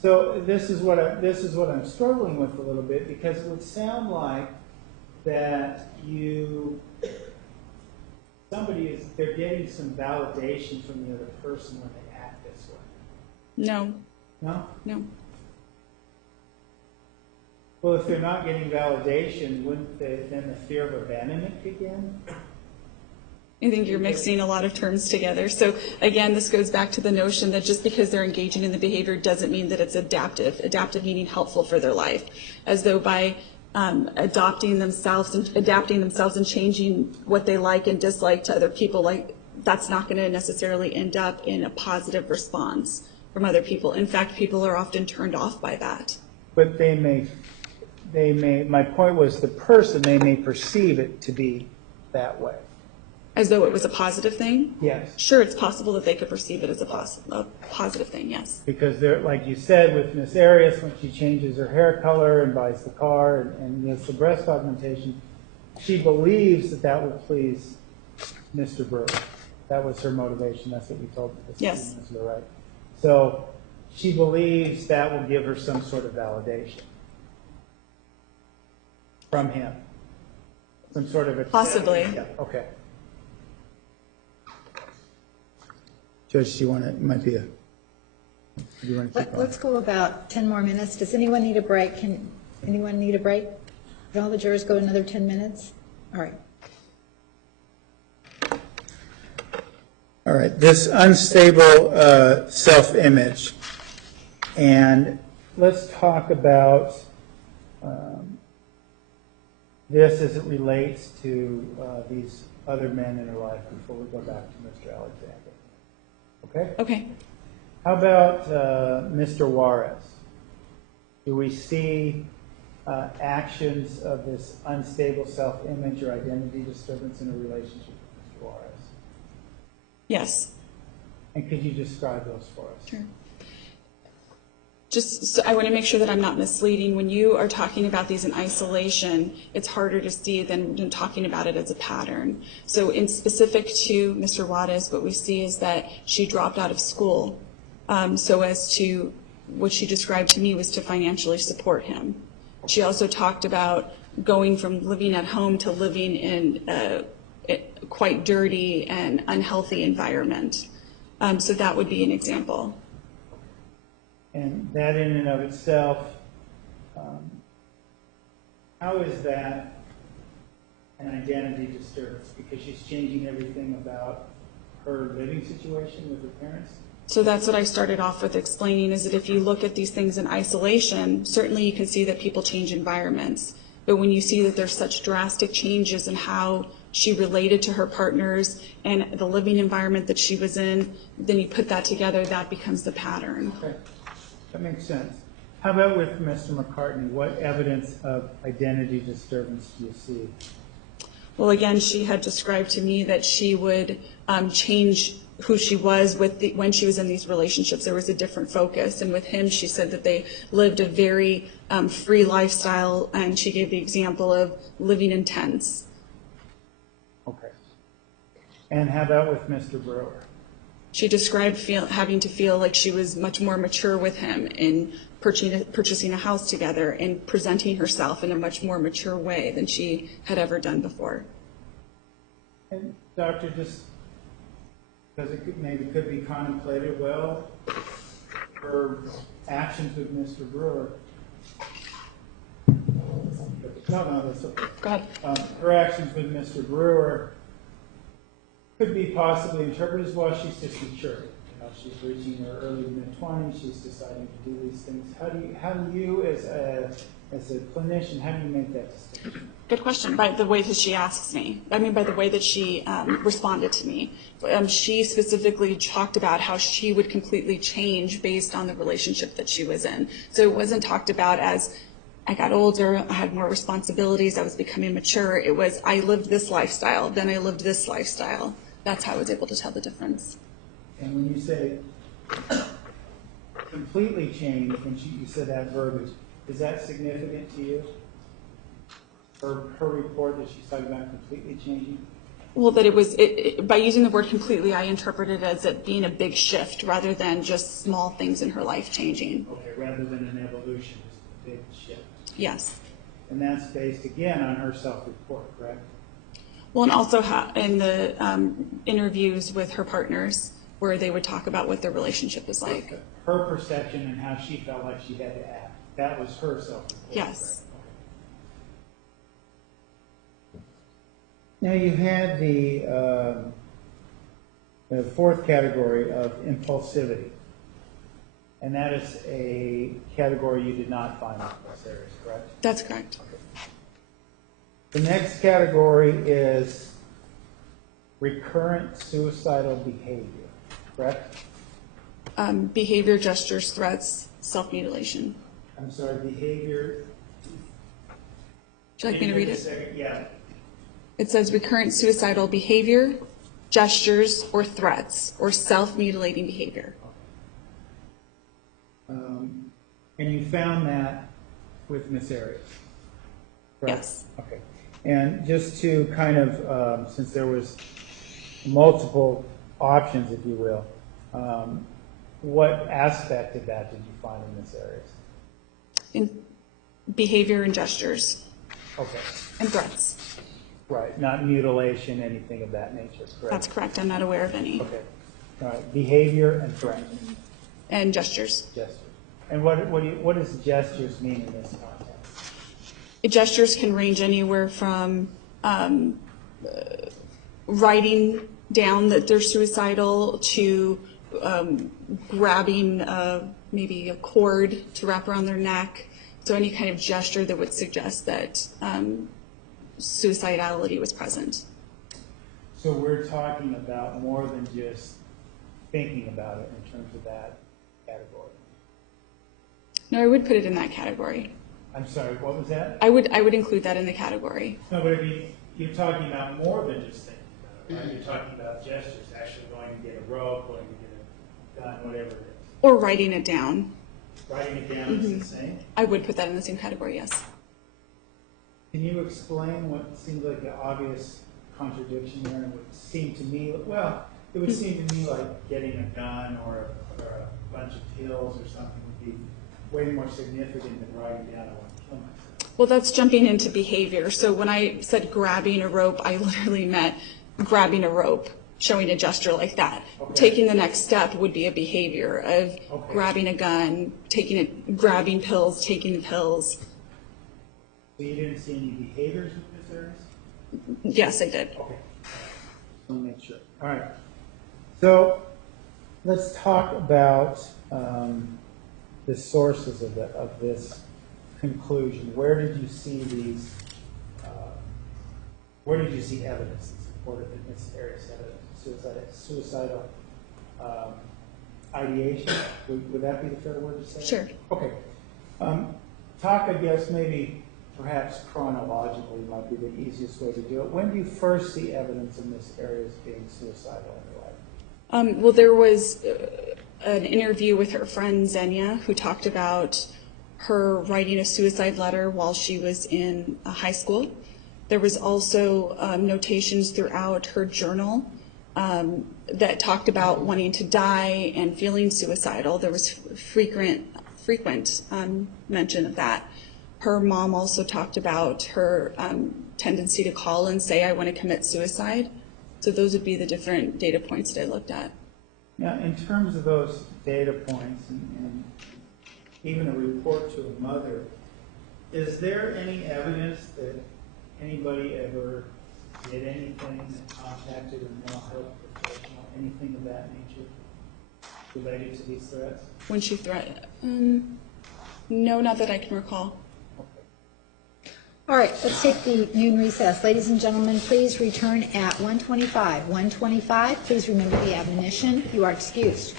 So this is what I'm struggling with a little bit, because it would sound like that they're getting some validation from the other person when they act this way. No. No? No. Well, if they're not getting validation, wouldn't then the fear of abandonment kick in? I think you're mixing a lot of terms together. So again, this goes back to the notion that just because they're engaging in the behavior doesn't mean that it's adaptive. Adaptive meaning helpful for their life. As though by adapting themselves and changing what they like and dislike to other people, like that's not going to necessarily end up in a positive response from other people. In fact, people are often turned off by that. But they may, my point was they may perceive it to be that way. As though it was a positive thing? Yes. Sure, it's possible that they could perceive it as a positive thing, yes. Because they're, like you said, with Miss Arias, when she changes her hair color and buys the car and gets the breast augmentation, she believes that will please Mr. Brewer. That was her motivation. That's what you told us. Yes. Right. So she believes that will give her some sort of validation from him. Some sort of Possibly. Yeah. Okay. Judge, do you want to, it might be a, do you want to keep Let's going? go about 10 more minutes. Does anyone need a break? Can anyone need a break? Can all the jurors go another 10 minutes? All right. All right, this unstable self-image, and let's talk about this as it relates to these other men in her life before we go back to Mr. Alexander. Okay? Okay. How about Mr. Juarez? Do we see actions of this unstable self-image or identity disturbance in a relationship with Mr. Juarez? Yes. And could you describe those for us? Sure. Just, so I want to make sure that I'm not misleading. When you are talking about these in isolation, it's harder to see than talking about it as a pattern. So in specific to Mr. Juarez, what we see is that she dropped out of school so as to, what she described to me was to financially support him. She also talked about going from living at home to living in a quite dirty and unhealthy environment. So that would be an example. And that in and of itself, how is that an identity disturbance? Because she's changing everything about her living situation with her parents? So that's what I started off with explaining, is that if you look at these things in isolation, certainly you can see that people change environments. But when you see that there's such drastic changes in how she related to her partners and the living environment that she was in, then you put that together, that becomes the pattern. Okay, that makes sense. How about with Mr. McCartney? What evidence of identity disturbance do you see? Well, again, she had described to me that she would change who she was when she was in these relationships. There was a different focus. And with him, she said that they lived a very free lifestyle, and she gave the example of living in tents. Okay. And how about with Mr. Brewer? She described having to feel like she was much more mature with him in purchasing a house together and presenting herself in a much more mature way than she had ever done before. And Doctor, just because it could be contemplated, well, her actions with Mr. Brewer. No, that's okay. Go ahead. Her actions with Mr. Brewer could be possibly interpreted as, well, she's just mature. You know, she's reaching her early mid-20s. She's deciding to do these things. How do you, as a clinician, how do you make that distinction? Good question. By the way that she asks me, by the way that she responded to me. She specifically talked about how she would completely change based on the relationship that she was in. So it wasn't talked about as, I got older, I had more responsibilities, I was becoming mature. It was, I lived this lifestyle, then I lived this lifestyle. That's how I was able to tell the difference. And when you say completely changed, when you said that verbiage, is that significant to you? Her report that she's talking about completely changing? Well, that it was, by using the word completely, I interpreted it as it being a big shift rather than just small things in her life changing. Okay, rather than an evolution, just a big shift. Yes. And that's based, again, on her self-report, correct? Well, and also in the interviews with her partners, where they would talk about what their relationship was like. Her perception and how she felt like she had to act. That was her self-report. Yes. Correct? Now you had the fourth category of impulsivity. And that is a category you did not find in this area, correct? That's correct. Okay. The next category is recurrent suicidal behavior, correct? Behavior, gestures, threats, self-mutilation. I'm sorry, behavior. Would you like me to read it? Yeah. It says recurrent suicidal behavior, gestures, or threats, or self-mutilating behavior. And you found that with Miss Arias, correct? Yes. Okay. And just to kind of, since there was multiple options, if you will, what aspect of that did you find in Miss Arias? In behavior and gestures. Okay. And threats. Right. Not mutilation, anything of that nature, correct? That's correct. I'm not aware of any. Okay. All right, behavior and threatening and gestures. gestures. And what does gestures mean in this context? Gestures can range anywhere from writing down that they're suicidal to grabbing maybe a cord to wrap around their neck. So any kind of gesture that would suggest that suicidality was present. So we're talking about more than just thinking about it in terms of that category. No, I would put it in that category. I'm sorry, what was that? I would include that in the category. No, but I mean, you're talking about more than just thinking about it, right? You're talking about gestures, actually going to get a rope, going to get a gun, whatever it is. Or writing it down. Writing it down is the same? I would put that in the same category, yes. Can you explain what seems like the obvious contradiction there? And it would seem to me, well, it would seem to me like getting a gun or a bunch of pills or something would be way more significant than writing down I want to kill myself. Well, that's jumping into behavior. So when I said grabbing a rope, I literally meant grabbing a rope, showing a gesture like that. Okay. Taking the next step would be a behavior of grabbing a gun, grabbing pills, taking pills. So you didn't see any behaviors with this Arias? Yes, I did. Okay. Let me make sure. All right. So let's talk about the sources of this conclusion. Where did you see these? Where did you see evidence that supported that Ms. Arias had a suicidal ideation? Would that be the fair word to say? Sure. Okay. Talk, I guess, maybe perhaps chronologically might be the easiest way to do it. When do you first see evidence of Ms. Arias being suicidal in your life? Well, there was an interview with her friend Xenia who talked about her writing a suicide letter while she was in high school. There was also notations throughout her journal that talked about wanting to die and feeling suicidal. There was frequent mention of that. Her mom also talked about her tendency to call and say, I want to commit suicide. So those would be the different data points that I looked at. Now, in terms of those data points and even a report to a mother, is there any evidence that anybody ever did anything that contacted a mental health professional, anything of that nature related to these threats? When she threatened, no, not that I can recall. All right, let's take the noon recess. Ladies and gentlemen, please return at 1:25. 1:25, please remember the admonition. You are excused.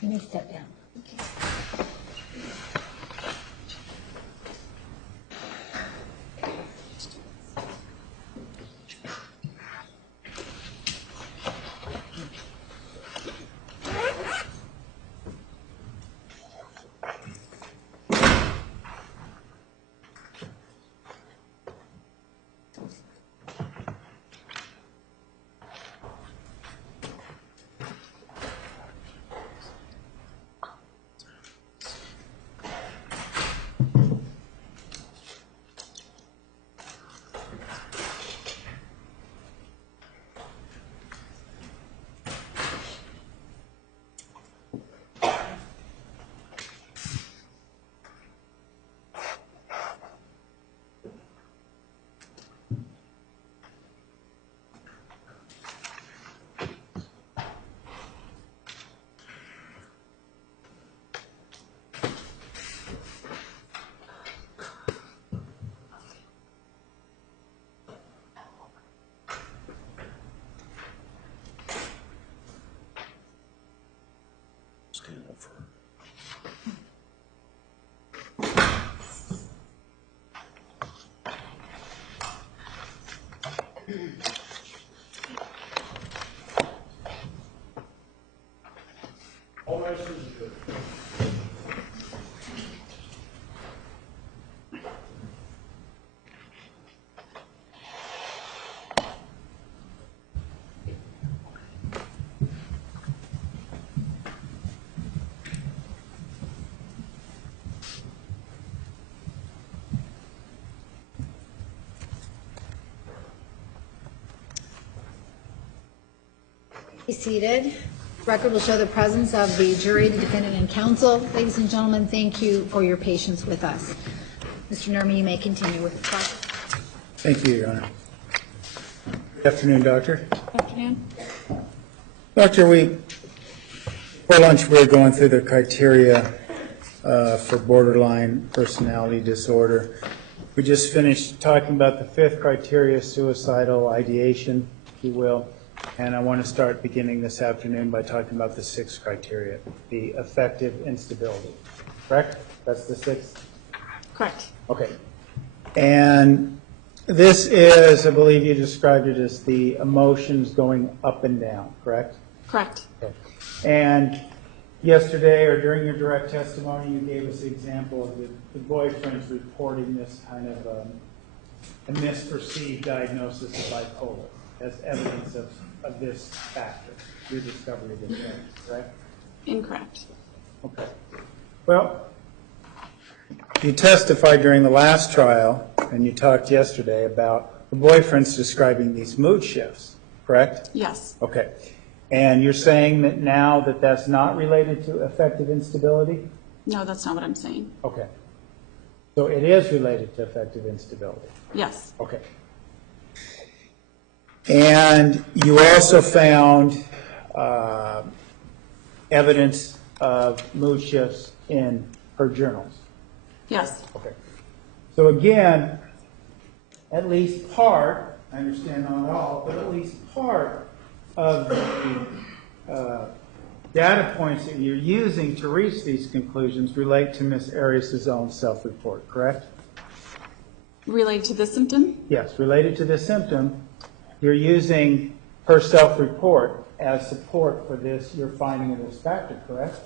You may step down. Stand up for her. Be seated. Record will show the presence of the jury, the defendant, and counsel. Ladies and gentlemen, thank you for your patience with us. Mr. Nerman, you may continue with the trial. Thank you, Your Honor. Good afternoon, Doctor. Good afternoon. Doctor, for lunch, we were going through the criteria for borderline personality disorder. We just finished talking about the fifth criteria, suicidal ideation, if you will, and I want to start beginning this afternoon by talking about the sixth criteria, the affective instability. Correct? That's the sixth? Correct. Okay. And this is, I believe you described it as the emotions going up and down, correct? Correct. Okay. And yesterday or during your direct testimony, you gave us the example of the boyfriend's reporting this kind of a misperceived diagnosis of bipolar as evidence of this factor, your discovery of this thing, correct? Incorrect. Okay. Well, you testified during the last trial, and you talked yesterday about the boyfriend's describing these mood shifts, correct? Yes. Okay. And you're saying that now that that's not related to affective instability? No, that's not what I'm saying. Okay. So it is related to affective instability? Yes. Okay. And you also found evidence of mood shifts in her journals? Yes. Okay. So again, at least part, I understand not all, but at least part of the data points that you're using to reach these conclusions relate to Ms. Arias' own self-report, correct? Related to this symptom? Yes, related to this symptom, you're using her self-report as support for this, your finding of this factor, correct?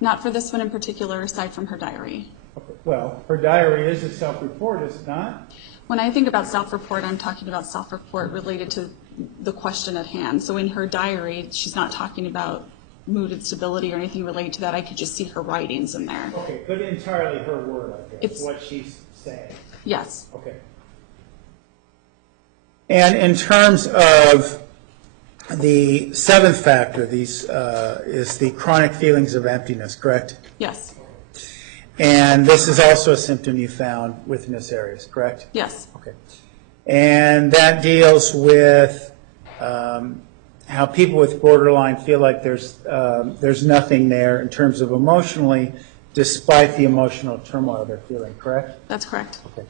Not for this one in particular, aside from her diary. Okay. Well, her diary is a self-report, is it not? When I think about self-report, I'm talking about self-report related to the question at hand. So in her diary, she's not talking about mood instability or anything related to that. I could just see her writings in there. Okay, but entirely her word, I guess, It's- what she's saying. Yes. Okay. And in terms of the seventh factor, is the chronic feelings of emptiness, correct? Yes. And this is also a symptom you found with Ms. Arias, correct? Yes. Okay. And that deals with how people with borderline feel like there's nothing there in terms of emotionally, despite the emotional turmoil they're feeling, correct? That's correct. Okay.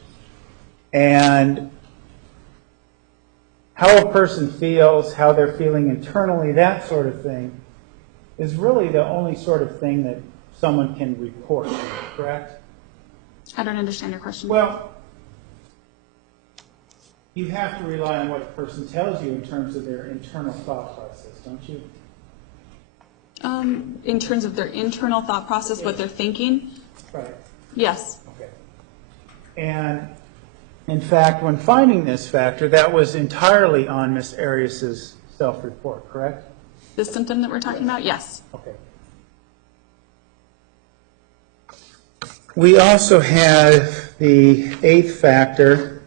And how a person feels, how they're feeling internally, that sort of thing, is really the only sort of thing that someone can report, correct? I don't understand your question. Well, you have to rely on what a person tells you in terms of their internal thought process, don't you? In terms of their internal thought process, what they're thinking, Right. yes. Okay. And in fact, when finding this factor, that was entirely on Ms. Arias' self-report, correct? This symptom that we're talking about, yes. Okay. We also have the eighth factor,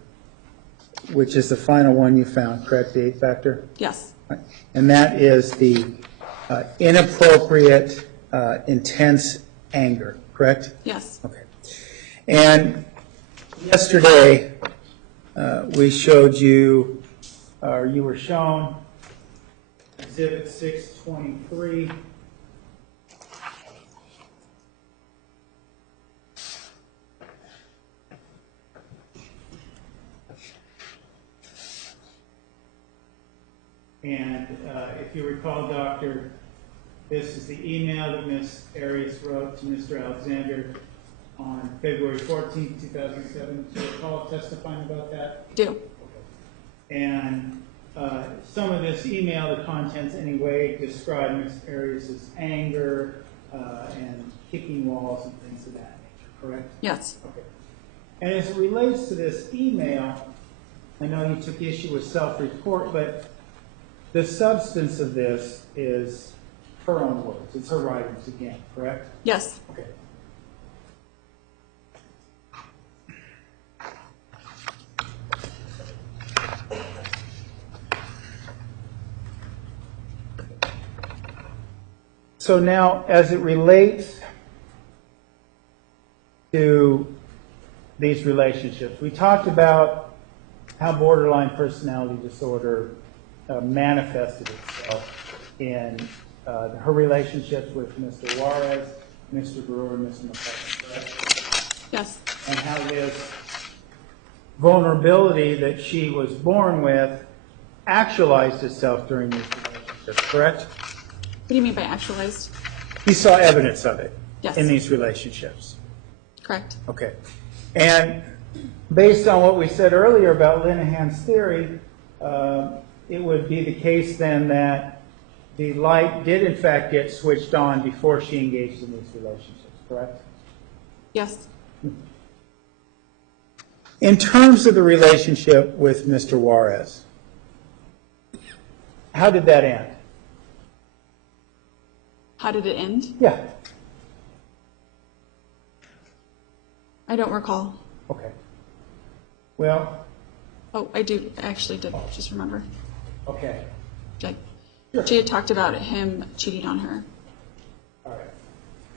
which is the final one you found, correct? The eighth factor? Yes. Right. And that is the inappropriate, intense anger, correct? Yes. Okay. And yesterday, we showed you, or you were shown, Exhibit 623. And if you recall, Doctor, this is the email that Ms. Arias wrote to Mr. Alexander on February 14, 2007. Do you recall testifying about that? Do. And some of this email, the contents anyway, describe Ms. Arias' anger and kicking walls and things of that nature, correct? Yes. Okay. And as it relates to this email, I know you took issue with self-report, but the substance of this is her own words. It's her writings again, correct? Yes. Okay. So now, as it relates to these relationships, we talked about how borderline personality disorder manifested itself in her relationships with Mr. Juarez, Mr. Brewer, and Mr. McCartney, correct? Yes. And how this vulnerability that she was born with actualized itself during these relationships, correct? What do you mean by actualized? You saw evidence of it Yes. in these relationships. Correct. Okay. And based on what we said earlier about Linehan's theory, it would be the case then that the light did in fact get switched on before she engaged in these relationships, correct? Yes. In terms of the relationship with Mr. Juarez, how did that end? How did it end? Yeah. I don't recall. Okay. Well, Oh, I do. I actually did just remember. okay. Like, she had talked about him cheating on her. All right.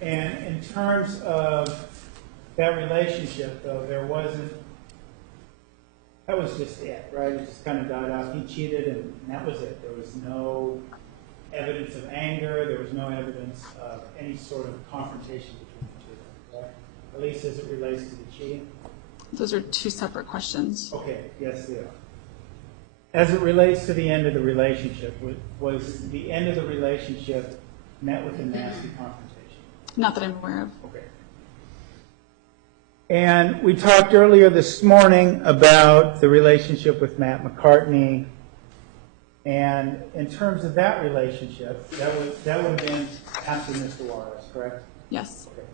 And in terms of that relationship, though, there wasn't, that was just it, right? It just kind of died off. He cheated, and that was it. There was no evidence of anger. There was no evidence of any sort of confrontation between the two of them, right? At least as it relates to the cheating. Those are two separate questions. Okay, yes, they are. As it relates to the end of the relationship, was the end of the relationship met with a nasty confrontation? Not that I'm aware of. Okay. And we talked earlier this morning about the relationship with Matt McCartney. And in terms of that relationship, that would have been after Mr. Juarez, correct? Yes. Okay.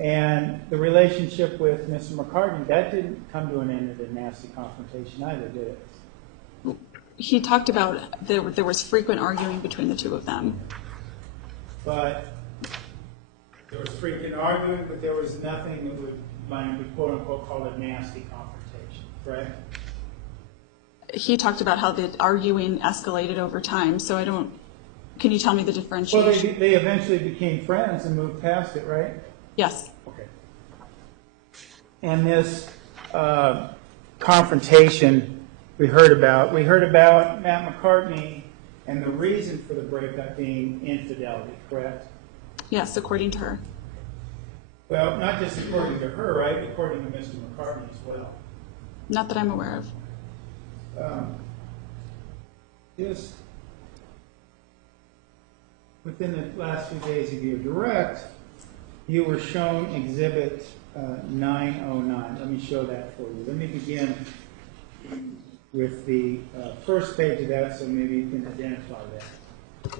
And the relationship with Mr. McCartney, that didn't come to an end of a nasty confrontation either, did it? He talked about there was frequent arguing between the two of them. But there was frequent arguing, but there was nothing that would be quote-unquote called a nasty confrontation, correct? He talked about how the arguing escalated over time, so I don't, can you tell me the Well, differentiation? they eventually became friends and moved past it, right? Yes. Okay. And this confrontation we heard about Matt McCartney and the reason for the breakup being infidelity, correct? Yes, according to her. Well, not just according to her, right? According to Mr. McCartney as well. Not that I'm aware of. Just within the last few days of your direct, you were shown Exhibit 909. Let me show that for you. Let me begin with the first page of that, so maybe you can identify that.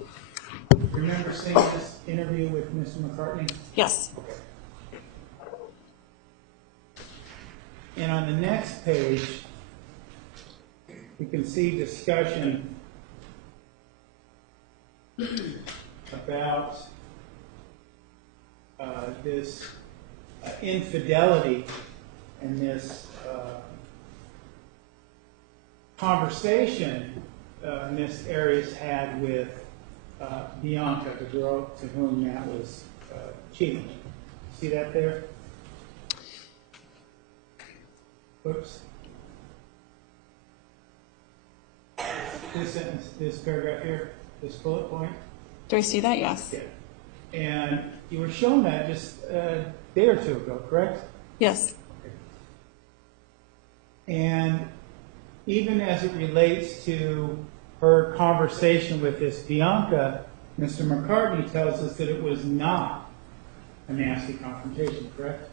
Remember seeing this interview with Mr. McCartney? Yes. Okay. And on the next page, you can see discussion about this infidelity and this conversation Ms. Arias had with Bianca, the girl to whom Matt was cheating. See that there? Oops. This sentence, this paragraph here, this bullet point. Do I see that? Yes. Yeah. And you were shown that just a day or two ago, correct? Yes. And even as it relates to her conversation with this Bianca, Mr. McCartney tells us that it was not a nasty confrontation, correct?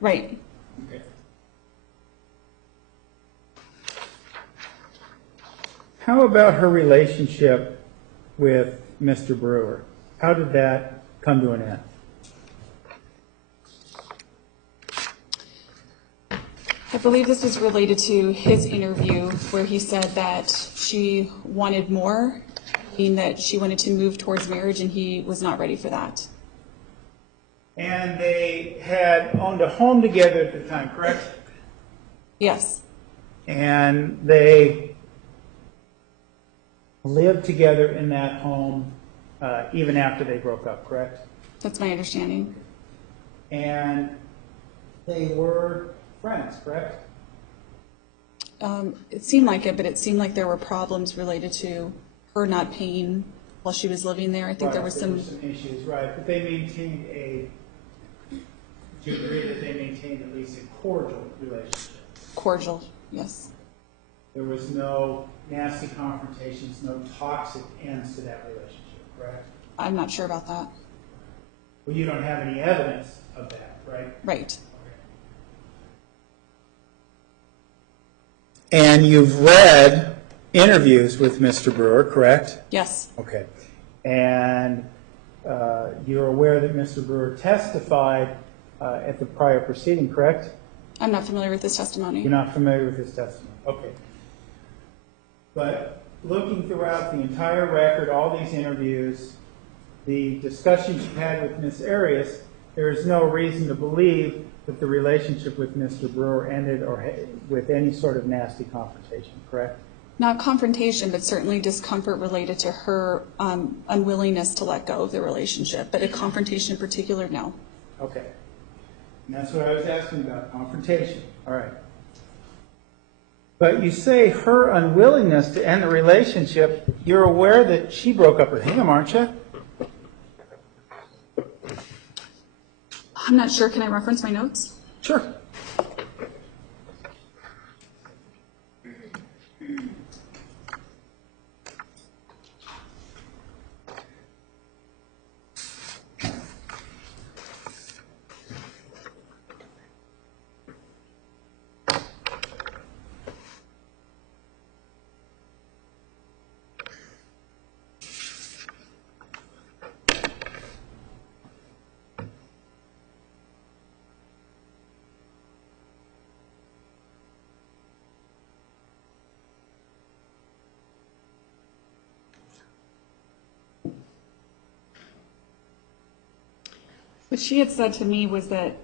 Right. Okay. How about her relationship with Mr. Brewer? How did that come to an end? I believe this is related to his interview where he said that she wanted more, meaning that she wanted to move towards marriage and he was not ready for that. And they had owned a home together at the time, correct? Yes. And they lived together in that home even after they broke up, correct? That's my understanding. And they were friends, correct? It seemed like it, but it seemed like there were problems related to her not paying while she was living there. I think Right, there was some, issues, right, but they maintained do you agree that they maintained at least a cordial relationship? cordial, yes. There was no nasty confrontations, no toxic ends to that relationship, correct? I'm not sure about that. Well, you don't have any evidence of that, right? Right. And you've read interviews with Mr. Brewer, correct? Yes. Okay. And you're aware that Mr. Brewer testified at the prior proceeding, correct? I'm not familiar with this testimony. You're not familiar with his testimony. Okay. But looking throughout the entire record, all these interviews, the discussions you had with Ms. Arias, there is no reason to believe that the relationship with Mr. Brewer ended or with any sort of nasty confrontation, correct? Not confrontation, but certainly discomfort related to her unwillingness to let go of the relationship. But a confrontation in particular, no. Okay. And that's what I was asking about, confrontation. All right. But you say her unwillingness to end the relationship, you're aware that she broke up with him, aren't you? I'm not sure. Can I reference my notes? Sure. What she had said to me was that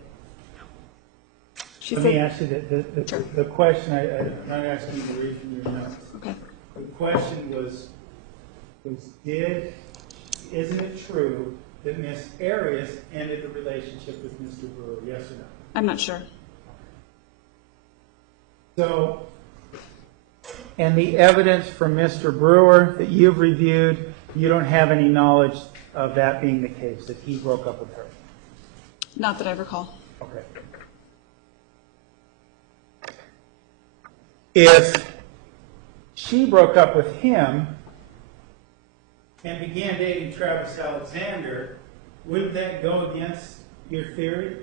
she Let me said, ask you the question. I'm not asking you to read from your notes. okay, The question was isn't it true that Miss Arias ended the relationship with Mr. Brewer? Yes or no? I'm not sure. So, and the evidence from Mr. Brewer that you've reviewed, you don't have any knowledge of that being the case, that he broke up with her? Not that I recall. Okay. If she broke up with him and began dating Travis Alexander, wouldn't that go against your theory?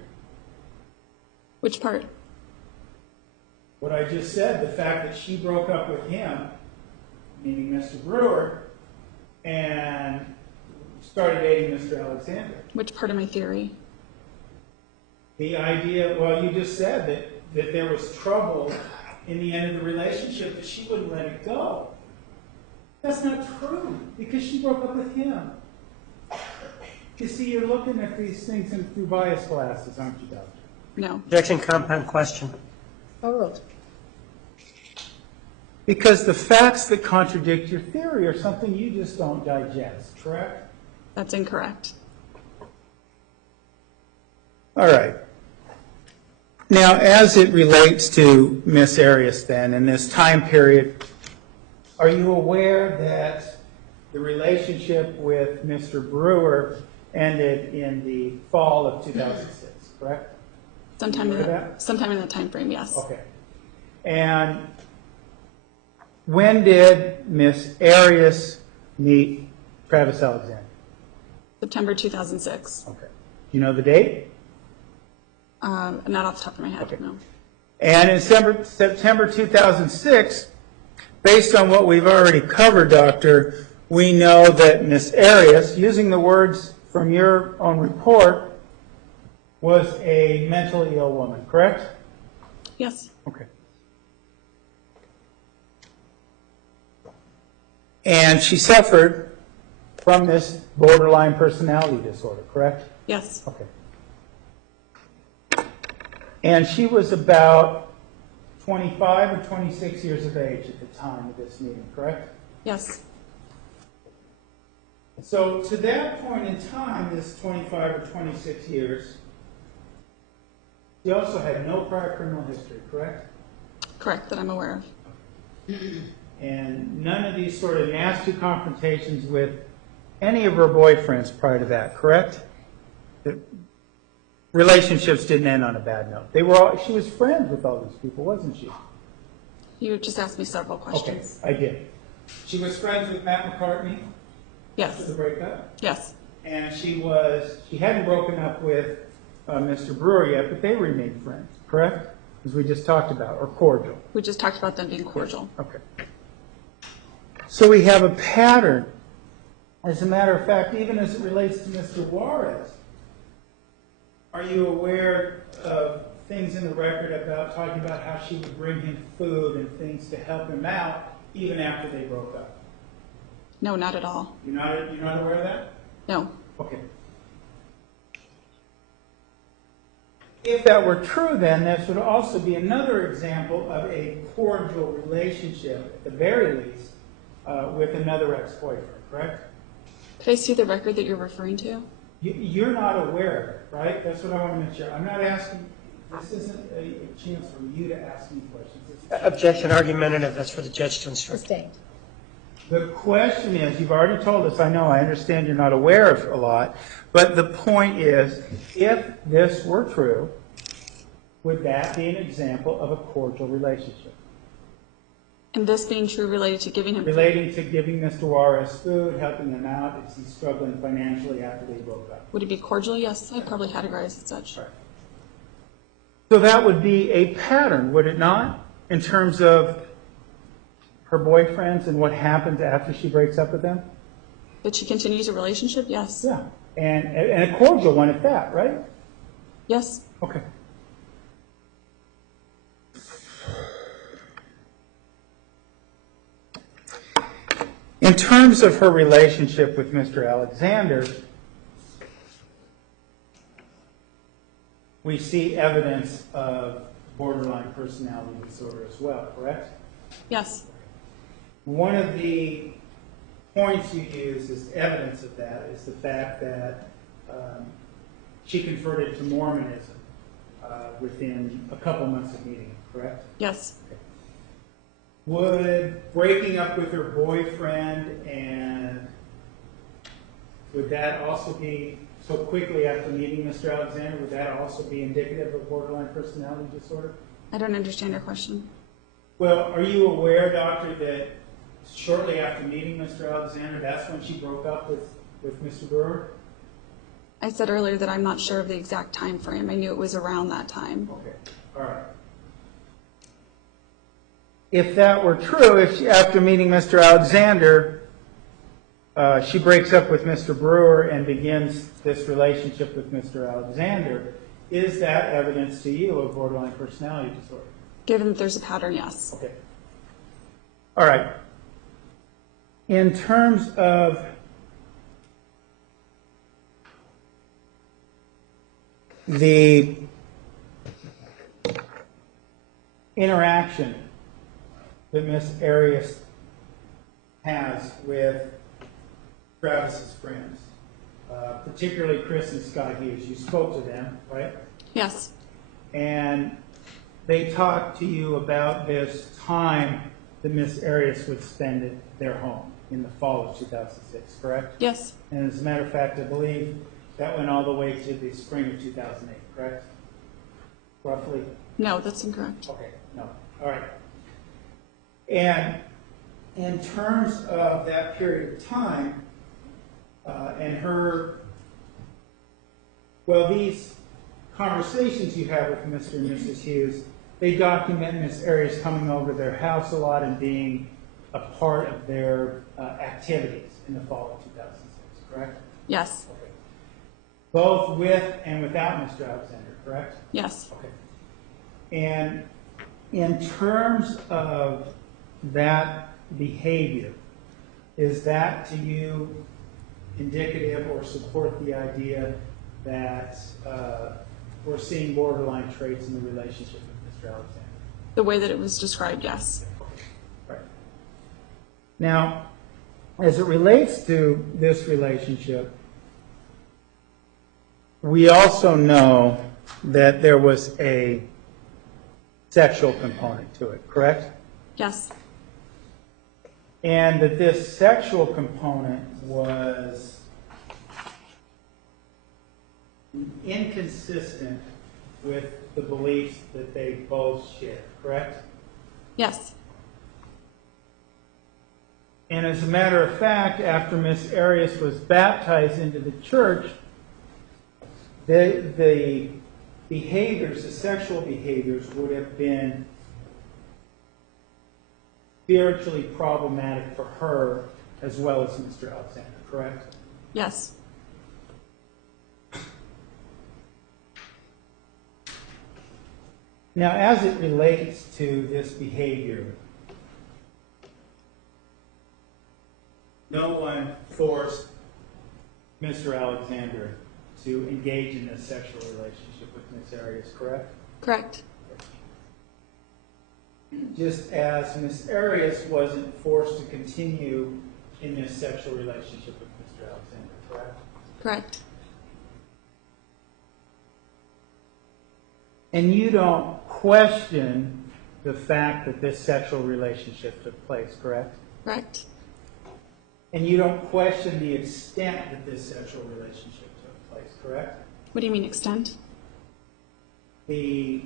Which part? What I just said, the fact that she broke up with him, meaning Mr. Brewer, and started dating Mr. Alexander. Which part of my theory? The idea, well, you just said that there was trouble in the end of the relationship, that she wouldn't let it go. That's not true, because she broke up with him. You see, you're looking at these things through bias glasses, aren't you, Doctor? No. Objection, compound question. Overruled. Because the facts that contradict your theory are something you just don't digest, correct? That's incorrect. All right. Now, as it relates to Miss Arias then, in this time period, are you aware that the relationship with Mr. Brewer ended in the fall of 2006, correct? Sometime You in remember that, sometime in that time frame, yes. Okay. And when did Miss Arias meet Travis Alexander? September 2006. Okay. Do you know the date? Not off the top of my head, Okay. no. And in September 2006, based on what we've already covered, Doctor, we know that Miss Arias, using the words from your own report, was a mentally ill woman, correct? Yes. Okay. And she suffered from this borderline personality disorder, correct? Yes. Okay. And she was about 25 or 26 years of age at the time of this meeting, correct? Yes. So to that point in time, this 25 or 26 years, you also had no prior criminal history, correct? Correct, that I'm aware of. And none of these sort of nasty confrontations with any of her boyfriends prior to that, correct? The relationships didn't end on a bad note. They were all, she was friends with all these people, wasn't she? You just asked me several Okay, questions. I did. She was friends with Matt McCartney after the Yes, breakup, yes. and she hadn't broken up with Mr. Brewer yet, but they remained friends, correct? As we just talked about, or cordial. We just talked about them being cordial. Okay. So we have a pattern. As a matter of fact, even as it relates to Mr. Juarez, are you aware of things in the record about talking about how she would bring him food and things to help him out even after they broke up? No, not at all. You're not aware of that? No. Okay. If that were true, then this would also be another example of a cordial relationship, at the very least, with another ex-boyfriend, correct? Could I see the record that you're referring to? You're not aware of it, right? That's what I want to make sure. I'm not asking, this isn't a chance for you to ask me questions. Objection argumentative, that's for the judge to instruct. Sustained. The question is, you've already told us, I understand you're not aware of a lot, but the point is, if this were true, would that be an example of a cordial relationship? And this being true related to giving him Relating to giving Mr. Juarez food, helping him out, is he struggling financially after they broke up? Would it be cordial? Yes, I'd probably categorize it such. Right. So that would be a pattern, would it not, in terms of her boyfriends and what happens after she breaks up with them? That she continues a relationship? Yes. Yeah, and a cordial one at that, right? Yes. Okay. In terms of her relationship with Mr. Alexander, we see evidence of borderline personality disorder as well, correct? Yes. One of the points you use as evidence of that is the fact that she converted to Mormonism within a couple months of meeting, correct? Yes. Would breaking up with her boyfriend and would that also be so quickly after meeting Mr. Alexander, would that also be indicative of borderline personality disorder? I don't understand your question. Well, are you aware, doctor, that shortly after meeting Mr. Alexander, that's when she broke up with Mr. Brewer? I said earlier that I'm not sure of the exact time frame. I knew it was around that time. Okay, all right. If that were true, if she, after meeting Mr. Alexander, she breaks up with Mr. Brewer and begins this relationship with Mr. Alexander, is that evidence to you of borderline personality disorder? Given that there's a pattern, yes. Okay. All right. In terms of the interaction that Ms. Arias has with Travis's friends, particularly Chris and Scott Hughes. You spoke to them, right? Yes. And they talked to you about this time that Ms. Arias would spend at their home in the fall of 2006, correct? Yes. And as a matter of fact, I believe that went all the way to the spring of 2008, correct? Roughly? No, that's incorrect. Okay, no. All right. And in terms of that period of time, and her, well, these conversations you have with Mr. and Mrs. Hughes, they document Ms. Arias coming over to their house a lot and being a part of their activities in the fall of 2006, correct? Yes. Okay. Both with and without Mr. Alexander, correct? Yes. Okay. And in terms of that behavior, is that to you indicative or support the idea that we're seeing borderline traits in the relationship with Mr. Alexander? The way that it was described, yes. Right. Now, as it relates to this relationship, we also know that there was a sexual component to it, correct? Yes. And that this sexual component was inconsistent with the beliefs that they both shared, correct? Yes. And as a matter of fact, after Miss Arias was baptized into the church, the behaviors, the sexual behaviors, would have been spiritually problematic for her as well as Mr. Alexander, correct? Yes. Now, as it relates to this behavior, no one forced Mr. Alexander to engage in this sexual relationship with Miss Arias, correct? Correct. Just as Miss Arias wasn't forced to continue in this sexual relationship with Mr. Alexander, correct? Correct. And you don't question the fact that this sexual relationship took place, correct? Correct. And you don't question the extent that this sexual relationship took place, correct? What do you mean extent? The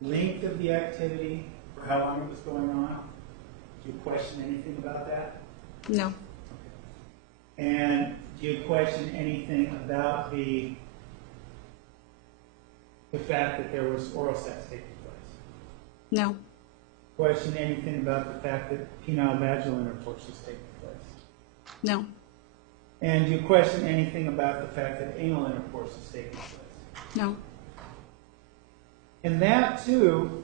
length of the activity, or how long it was going on, do you question anything about that? No. And do you question anything about the fact that there was oral sex taking place? No. Question anything about the fact that penile vaginal intercourse was taking place? No. And do you question anything about the fact that anal intercourse is taking place? No. And that, too,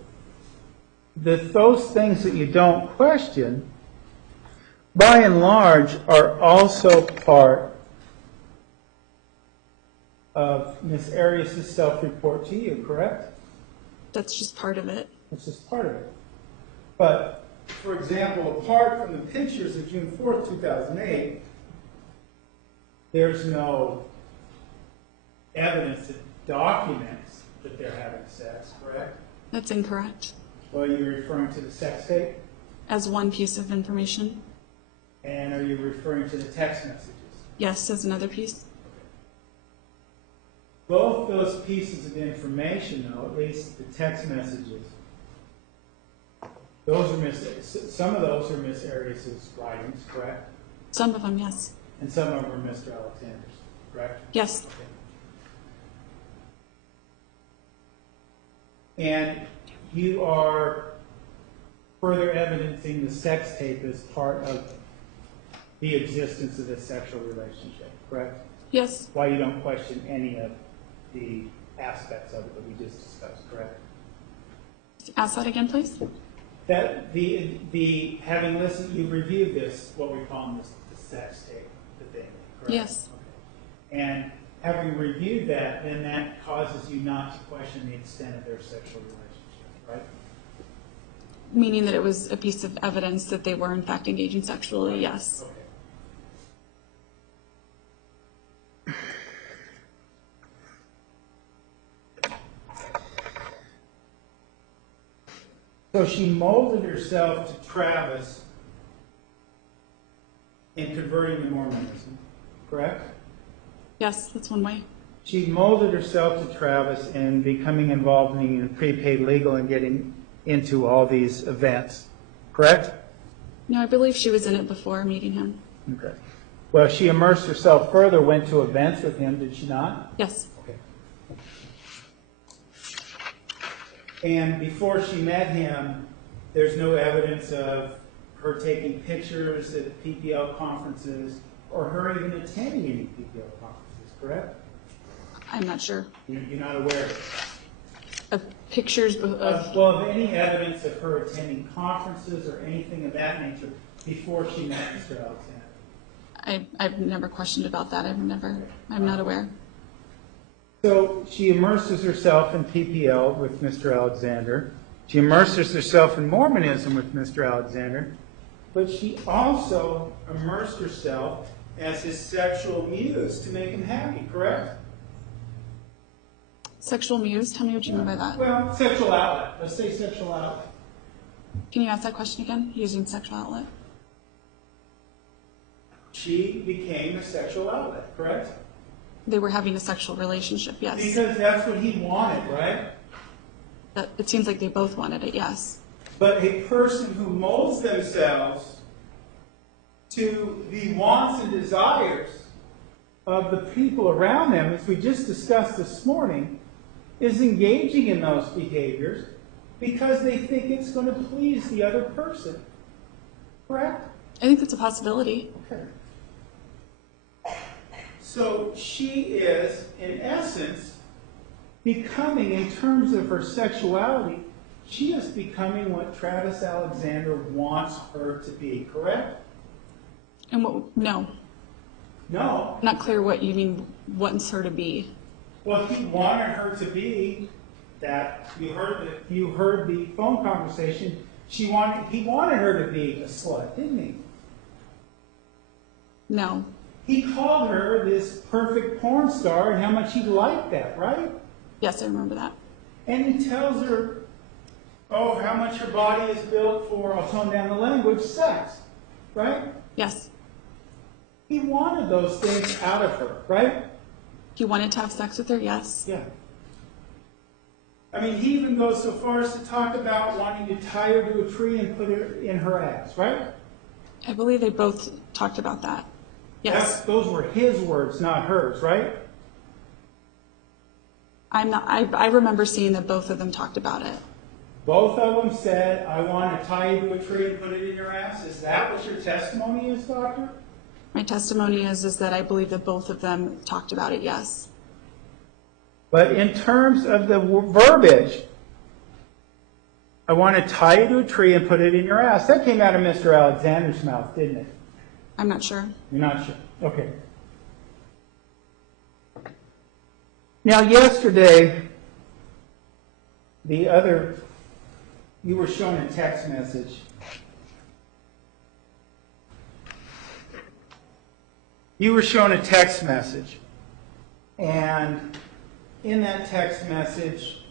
those things that you don't question, by and large, are also part of Ms. Arias' self-report to you, correct? That's just part of it. That's just part of it. But, for example, apart from the pictures of June 4th, 2008, there's no evidence that documents that they're having sex, correct? That's incorrect. Well, you're referring to the sex tape? As one piece of information. And are you referring to the text messages? Yes, as another piece. Both those pieces of information, though, at least the text messages, those are some of those are Miss Arias' writings, correct? Some of them, yes. And some of them are Mr. Alexander's, correct? Yes. Okay. And you are further evidencing the sex tape as part of the existence of this sexual relationship, correct? Yes. Why you don't question any of the aspects of it that we just discussed, correct? Ask that again, please. That the having listened, you reviewed this, what we call this, the sex tape, the thing, correct? Yes. Okay. And having reviewed that, then that causes you not to question the extent of their sexual relationship, right? Meaning that it was a piece of evidence that they were in fact engaging sexually, yes. Okay. So she molded herself to Travis in converting to Mormonism, correct? Yes, that's one way. She molded herself to Travis in becoming involved in prepaid legal and getting into all these events, correct? No, I believe she was in it before meeting him. Okay. Well, she immersed herself further, went to events with him, did she not? Yes. Okay. And before she met him, there's no evidence of her taking pictures at PPL conferences or her even attending any PPL conferences, correct? I'm not sure. You're not aware of it? Of pictures of Of any evidence of her attending conferences or anything of that nature before she met Mr. Alexander? I've never questioned about that. I'm not aware. So she immerses herself in PPL with Mr. Alexander. She immerses herself in Mormonism with Mr. Alexander. but she also immersed herself as his sexual muse to make him happy, correct? Sexual muse? Tell me what you mean by that. Well, sexual outlet. Let's say sexual outlet. Can you ask that question again? Using sexual outlet? She became a sexual outlet, correct? They were having a sexual relationship, yes. Because that's what he wanted, right? It seems like they both wanted it, yes. But a person who molds themselves to the wants and desires of the people around them, as we just discussed this morning, is engaging in those behaviors because they think it's going to please the other person. Correct? I think that's a possibility. Okay. So she is, in essence, becoming, in terms of her sexuality, she is becoming what Travis Alexander wants her to be, correct? And what, no, No. not clear what you mean wants her to be. Well, he wanted her to be that. You heard the phone conversation. He wanted her to be a slut, didn't he? No. He called her this perfect porn star and how much he liked that, right? Yes, I remember that. And he tells her, oh, how much her body is built for, I'll tone down the language, sex, right? Yes. He wanted those things out of her, right? He wanted to have sex with her, yes. Yeah. I mean, he even goes so far as to talk about wanting to tie her to a tree and put her in her ass, right? I believe they both talked about that. Yes. Those were his words, not hers, right? I remember seeing that both of them talked about it. Both of them said, I want to tie you to a tree and put it in your ass. Is that what your testimony is, doctor? My testimony is that I believe that both of them talked about it, yes. But in terms of the verbiage, I want to tie you to a tree and put it in your ass. That came out of Mr. Alexander's mouth, didn't it? I'm not sure. You're not sure? Okay. Now, yesterday, you were shown a text message. You were shown a text message. And in that text message,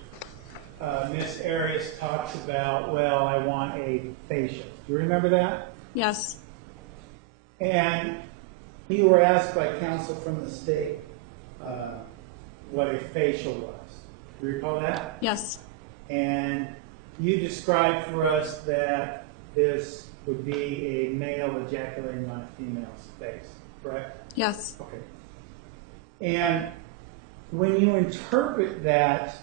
Miss Arias talks about, well, I want a facial. Do you remember that? Yes. And you were asked by counsel from the state what a facial was. Do you recall that? Yes. And you described for us that this would be a male ejaculating on a female's face, correct? Yes. Okay. And when you interpret that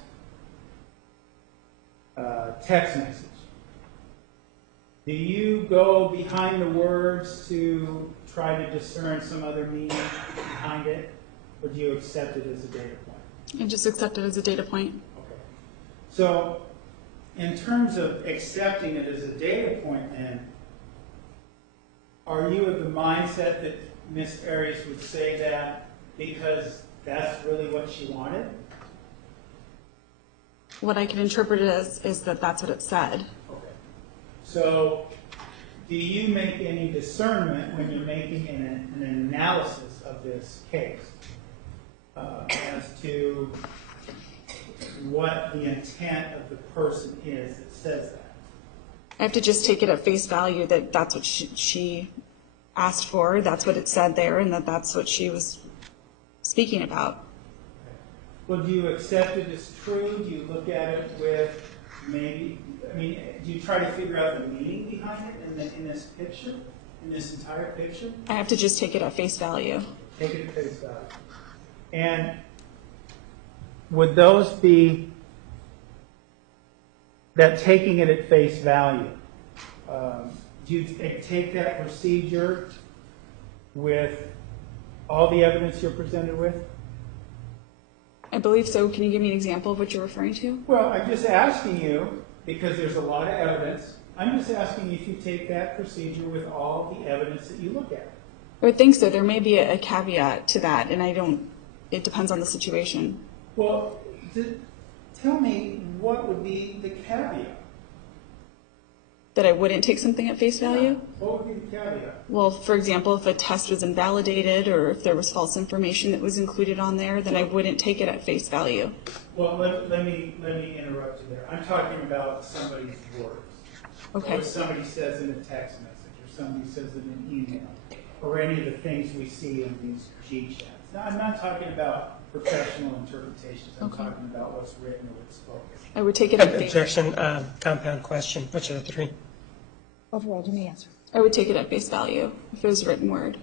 text message, do you go behind the words to try to discern some other meaning behind it, or do you accept it as a data point? I just accept it as a data point. Okay. So, in terms of accepting it as a data point, then, are you of the mindset that Ms. Arias would say that because that's really what she wanted? What I can interpret it as is that that's what it said. Okay. So, do you make any discernment when you're making an analysis of this case as to what the intent of the person is that says that? I have to just take it at face value that that's what she asked for, that's what it said there, and that's what she was speaking about. Well, do you accept it as true? Do you look at it with maybe, do you try to figure out the meaning behind it in this picture, in this entire picture? I have to just take it at face value. Take it at face value. And would those be that taking it at face value? Do you take that procedure with all the evidence you're presented with? I believe so. Can you give me an example of what you're referring to? Well, I'm just asking you, because there's a lot of evidence, I'm just asking you if you take that procedure with all the evidence that you look at. I would think so. There may be a caveat to that, and it depends on the situation. Well, tell me what would be the caveat? That I wouldn't take something at face value? What would be the caveat? Well, for example, if a test was invalidated or if there was false information that was included on there, then I wouldn't take it at face value. Well, let me interrupt you there. I'm talking about somebody's words. Okay. Or somebody says in a text message, or somebody says in an email, or any of the things we see in these G chats. Now, I'm not talking about professional interpretations. I'm Okay. talking about what's written or what's spoken. I would take it at face. Objection, compound question. Which of the three? Overall, do me answer. I would take it at face value if it was a written word.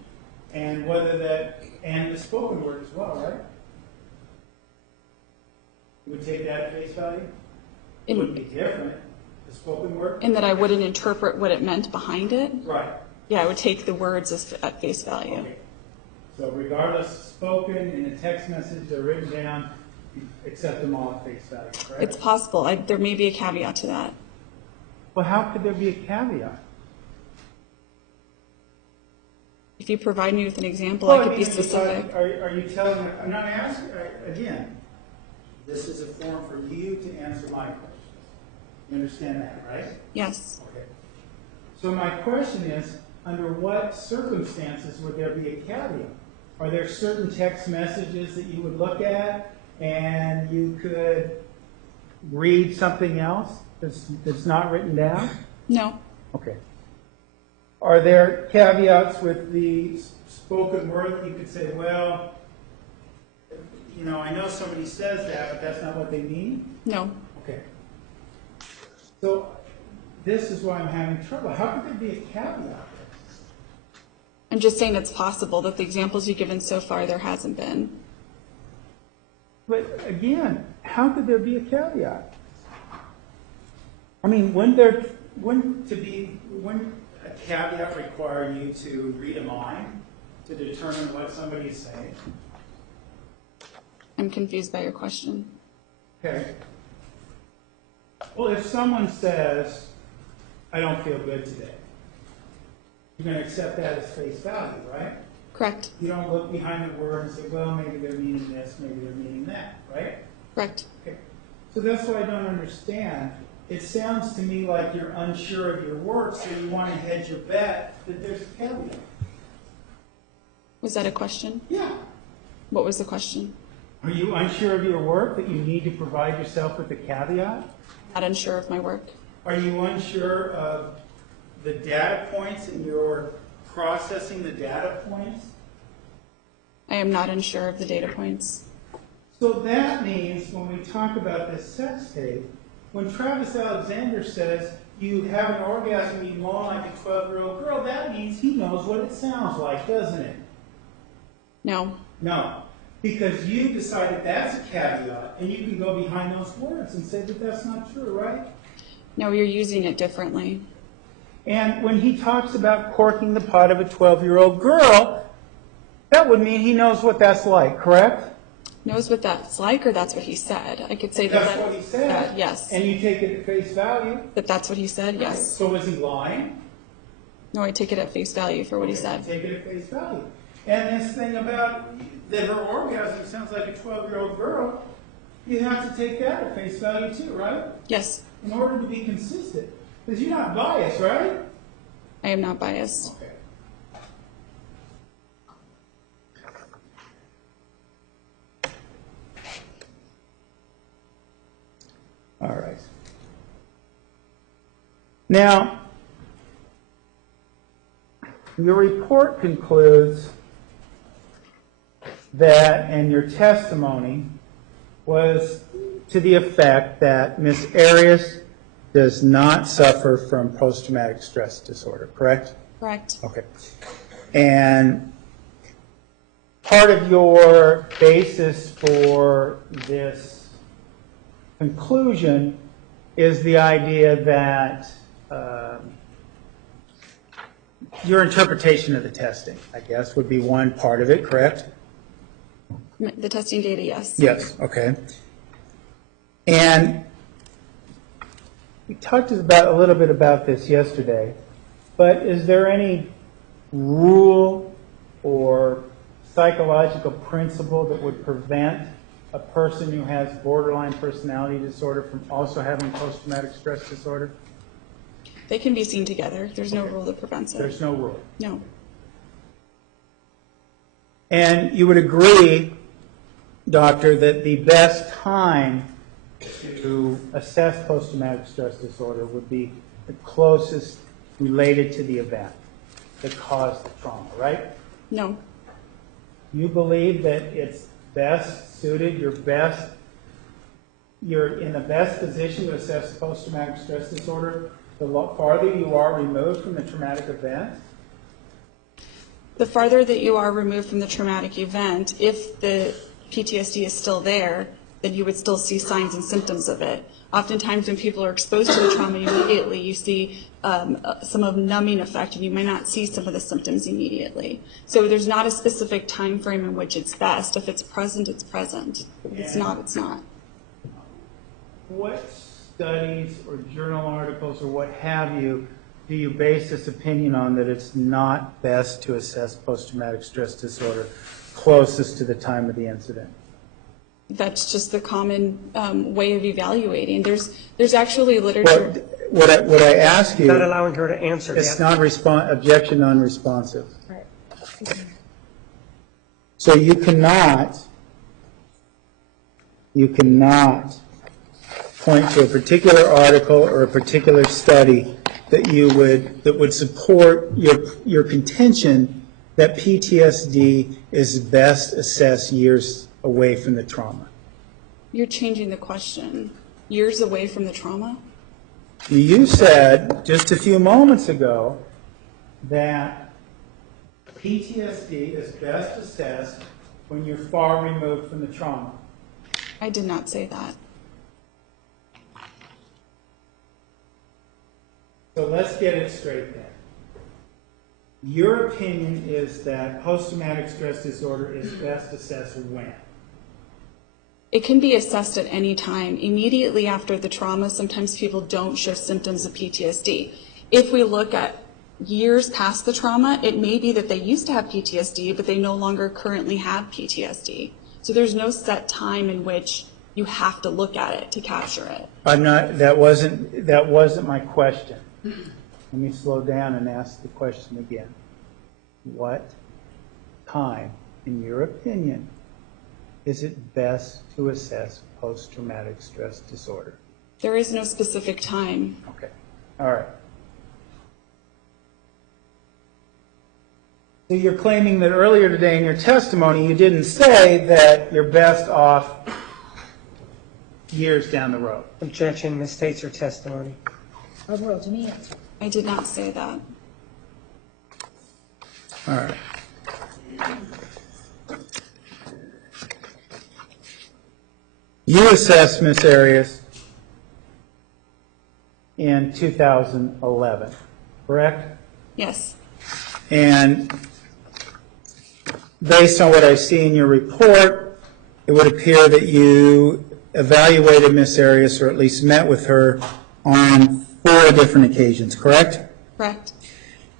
And whether that, and the spoken word as well, right? You would take that at face value? It would be different, the spoken word? In that I wouldn't interpret what it meant behind it. Right. Yeah, I would take the words at face value. Okay. So regardless, spoken in a text message or written down, you accept them all at face value, correct? It's possible. There may be a caveat to that. Well, how could there be a caveat? If you provide me with an example, I could be specific. Are you telling, I'm not asking, again, this is a forum for you to answer my questions. You understand that, right? Yes. Okay. So my question is, under what circumstances would there be a caveat? Are there certain text messages that you would look at and you could read something else that's not written down? No. Okay. Are there caveats with the spoken word that you could say, well, you know, I know somebody says that, but that's not what they mean? No. Okay. So this is why I'm having trouble. How could there be a caveat? I'm just saying it's possible that the examples you've given so far, there hasn't been. But again, how could there be a caveat? I mean, wouldn't a caveat require you to read a mind to determine what somebody is saying? I'm confused by your question. Okay. Well, if someone says, I don't feel good today, you're going to accept that as face value, right? Correct. You don't look behind the word and say, well, maybe they're meaning this, maybe they're meaning that, right? Correct. Okay. So that's what I don't understand. It sounds to me like you're unsure of your work, so you want to hedge your bet that there's a caveat. Was that a question? Yeah. What was the question? Are you unsure of your work that you need to provide yourself with a caveat? Not unsure of my work. Are you unsure of the data points and you're processing the data points? I am not unsure of the data points. So that means when we talk about this sex tape, when Travis Alexander says you have an orgasm, you moan like a 12-year-old girl, that means he knows what it sounds like, doesn't it? No. No. Because you decided that's a caveat, and you can go behind those words and say that that's not true, right? No, you're using it differently. And when he talks about corking the pot of a 12-year-old girl, that would mean he knows what that's like, correct? Knows what that's like, or that's what he said? I could say that. That's what he said. Yes. And you take it at face value. That that's what he said? Yes. So is he lying? No, I take it at face value for what he said. Take it at face value. And this thing about that her orgasm sounds like a 12-year-old girl, you have to take that at face value too, right? Yes. In order to be consistent. Because you're not biased, right? I am not biased. Okay. All right. Now, your report concludes that, and your testimony was to the effect that Ms. Arias does not suffer from post-traumatic stress disorder, correct? Correct. Okay. And part of your basis for this conclusion is the idea that your interpretation of the testing, I guess, would be one part of it, correct? The testing data, yes. Yes, okay. And we talked a little bit about this yesterday, but is there any rule or psychological principle that would prevent a person who has borderline personality disorder from also having post-traumatic stress disorder? They can be seen together. There's no rule that prevents it. There's no rule. No. And you would agree, doctor, that the best time to assess post-traumatic stress disorder would be the closest related to the event that caused the trauma, right? No. You believe that it's best suited, you're in the best position to assess post-traumatic stress disorder the farther you are removed from the traumatic event? The farther that you are removed from the traumatic event, if the PTSD is still there, then you would still see signs and symptoms of it. Oftentimes when people are exposed to the trauma immediately, you see some of numbing effect, and you may not see some of the symptoms immediately. So there's not a specific time frame in which it's best. If it's present, it's present. If it's not, it's not. What studies or journal articles or what have you do you base this opinion on that it's not best to assess post-traumatic stress disorder closest to the time of the incident? That's just the common way of evaluating. There's actually literature. What I ask you, Not allowing her to answer. it's yet. objection non-responsive. Right. So you cannot point to a particular article or a particular study that would support your contention that PTSD is best assessed years away from the trauma. You're changing the question. Years away from the trauma? You said just a few moments ago that PTSD is best assessed when you're far removed from the trauma. I did not say that. So let's get it straight then. Your opinion is that post-traumatic stress disorder is best assessed when? It can be assessed at any time. Immediately after the trauma, sometimes people don't show symptoms of PTSD. If we look at years past the trauma, it may be that they used to have PTSD, but they no longer currently have PTSD. So there's no set time in which you have to look at it to capture it. That wasn't my question. Let me slow down and ask the question again. What time, in your opinion, is it best to assess post-traumatic stress disorder? There is no specific time. Okay. All right. So you're claiming that earlier today in your testimony you didn't say that you're best off years down the road. Objection misstates her testimony. Overruled. Janeen answer. I did not say that. All right. You assessed Ms. Arias in 2011, correct? Yes. And based on what I see in your report, it would appear that you evaluated Ms. Arias, or at least met with her, on 4 different occasions, correct? Correct.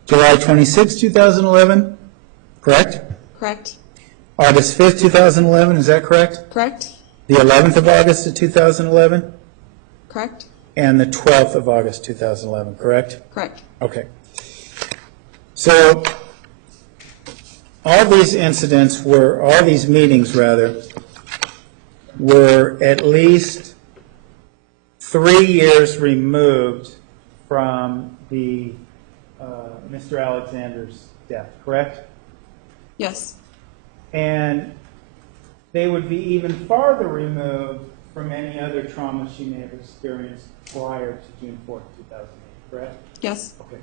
July 26, 2011, correct? Correct. August 5th, 2011, is that correct? Correct. The 11th of August of 2011, Correct. and the 12th of August 2011, correct? Correct. Okay. So all these meetings were at least 3 years removed from the Mr. Alexander's death, correct? Yes. And they would be even farther removed from any other trauma she may have experienced prior to June 4th, 2008, correct? Yes. Okay.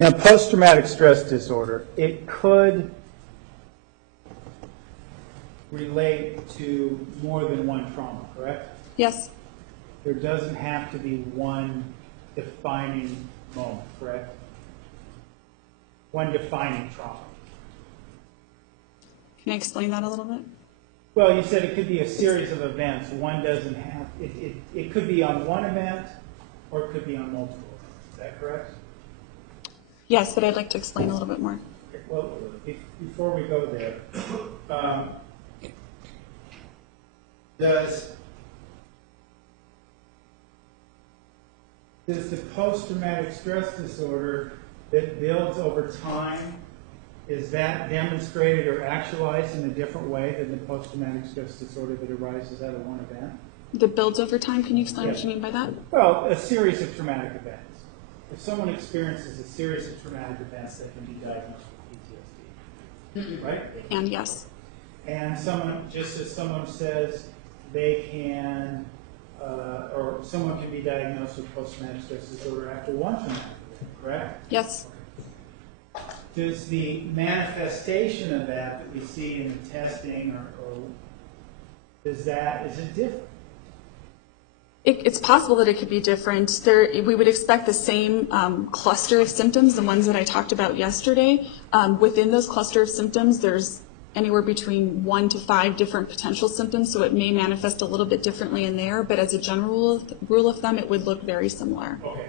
Now, post-traumatic stress disorder, it could relate to more than one trauma, correct? Yes. There doesn't have to be one defining moment, correct? One defining trauma. Can I explain that a little bit? Well, you said it could be a series of events. One doesn't have, it could be on one event or it could be on multiple events. Is that correct? Yes, but I'd like to explain a little bit more. Well, before we go there, does the post-traumatic stress disorder that builds over time, is that demonstrated or actualized in a different way than the post-traumatic stress disorder that arises out of one event? That builds over time. Can you explain what you mean by that? Well, a series of traumatic events. If someone experiences a series of traumatic events, they can be diagnosed with PTSD, right? And yes. And someone, just as someone says they can, or someone can be diagnosed with post-traumatic stress disorder after one traumatic event, correct? Yes. Does the manifestation of that we see in the testing, or is it different? It's possible that it could be different. We would expect the same cluster of symptoms, the ones that I talked about yesterday. Within those cluster of symptoms, there's anywhere between 1 to 5 different potential symptoms, so it may manifest a little bit differently in there, but as a general rule of thumb, it would look very similar. Okay.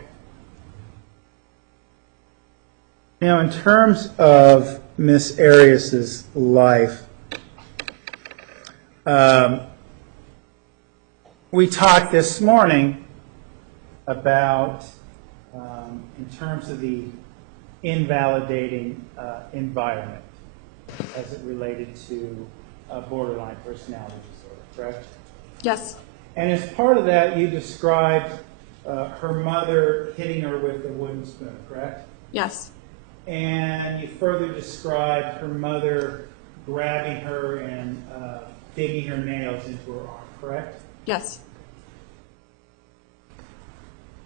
Now, in terms of Miss Arias's life, we talked this morning about, in terms of the invalidating environment as it related to borderline personality disorder, correct? Yes. And as part of that, you described her mother hitting her with a wooden spoon, correct? Yes. And you further described her mother grabbing her and digging her nails into her arm, correct? Yes.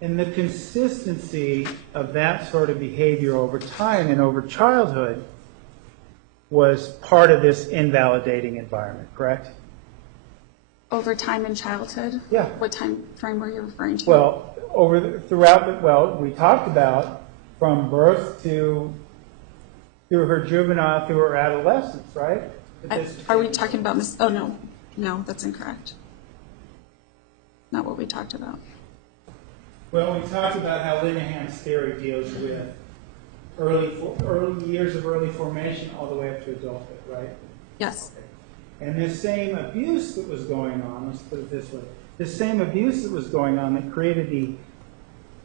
And the consistency of that sort of behavior over time and over childhood was part of this invalidating environment, correct? Over time in childhood? Yeah. What time frame were you referring to? Well, we talked about from birth through her juvenile, through her adolescence, right? Are we talking about Miss? Oh, no. No, that's incorrect. Not what we talked about. Well, we talked about how Linehan's theory deals with early years of early formation all the way up to adulthood, right? Yes. And this same abuse that was going on, let's put it this way, this same abuse that was going on that created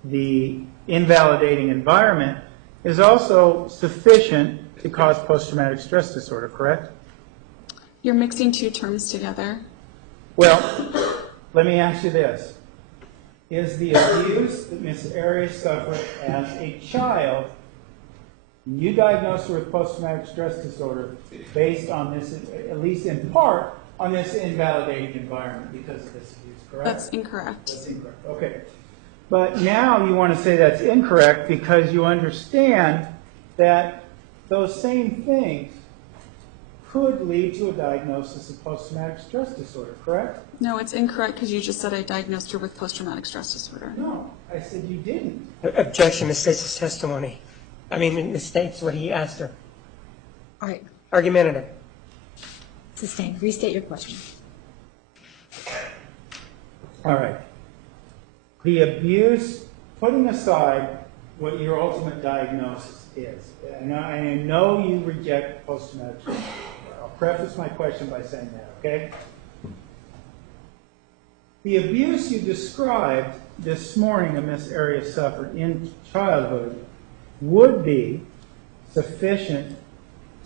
the invalidating environment is also sufficient to cause post-traumatic stress disorder, correct? You're mixing two terms together. Well, let me ask you this. Is the abuse that Ms. Arias suffered as a child, you diagnosed her with post-traumatic stress disorder based on this, at least in part, on this invalidating environment because of this abuse, correct? That's incorrect. That's incorrect, okay. But now you want to say that's incorrect because you understand that those same things could lead to a diagnosis of post-traumatic stress disorder, correct? No, it's incorrect because you just said I diagnosed her with post-traumatic stress disorder. No, I said you didn't. Objection, misstates his testimony. Misstates what he asked her. All right, Argumentative. sustained. Restate your question. All right. The abuse, putting aside what your ultimate diagnosis is, and I know you reject post-traumatic stress disorder. I'll preface my question by saying that, okay? The abuse you described this morning that Ms. Arias suffered in childhood would be sufficient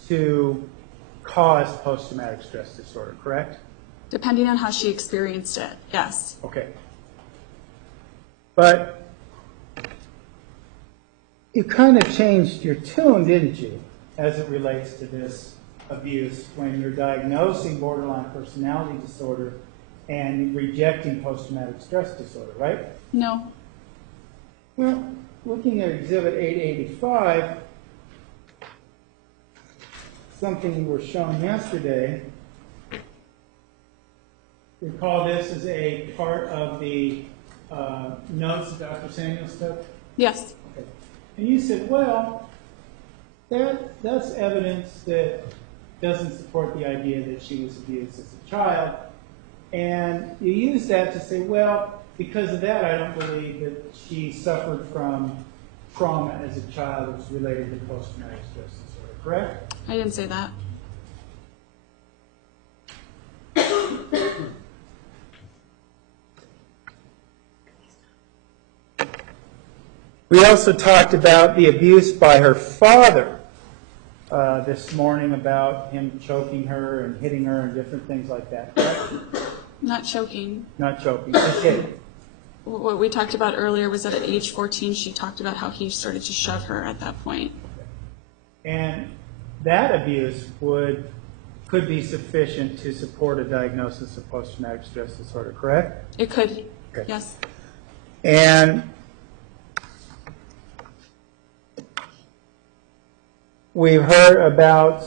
to cause post-traumatic stress disorder, correct? Depending on how she experienced it, yes. Okay. But you kind of changed your tune, didn't you, as it relates to this abuse when you're diagnosing borderline personality disorder and rejecting post-traumatic stress disorder, right? No. Well, looking at Exhibit 885, something you were shown yesterday, recall this as a part of the notes that Dr. Samuels took? Yes. Okay. And you said, well, that's evidence that doesn't support the idea that she was abused as a child. And you use that to say, well, because of that, I don't believe that she suffered from trauma as a child that was related to post-traumatic stress disorder, correct? I didn't say that. We also talked about the abuse by her father this morning, about him choking her and hitting her and different things like that, correct? Not choking. Not choking, just hitting. What we talked about earlier was that at age 14, she talked about how he started to shove her at that point. And that abuse could be sufficient to support a diagnosis of post-traumatic stress disorder, correct? It could, Okay. yes. And we've heard about,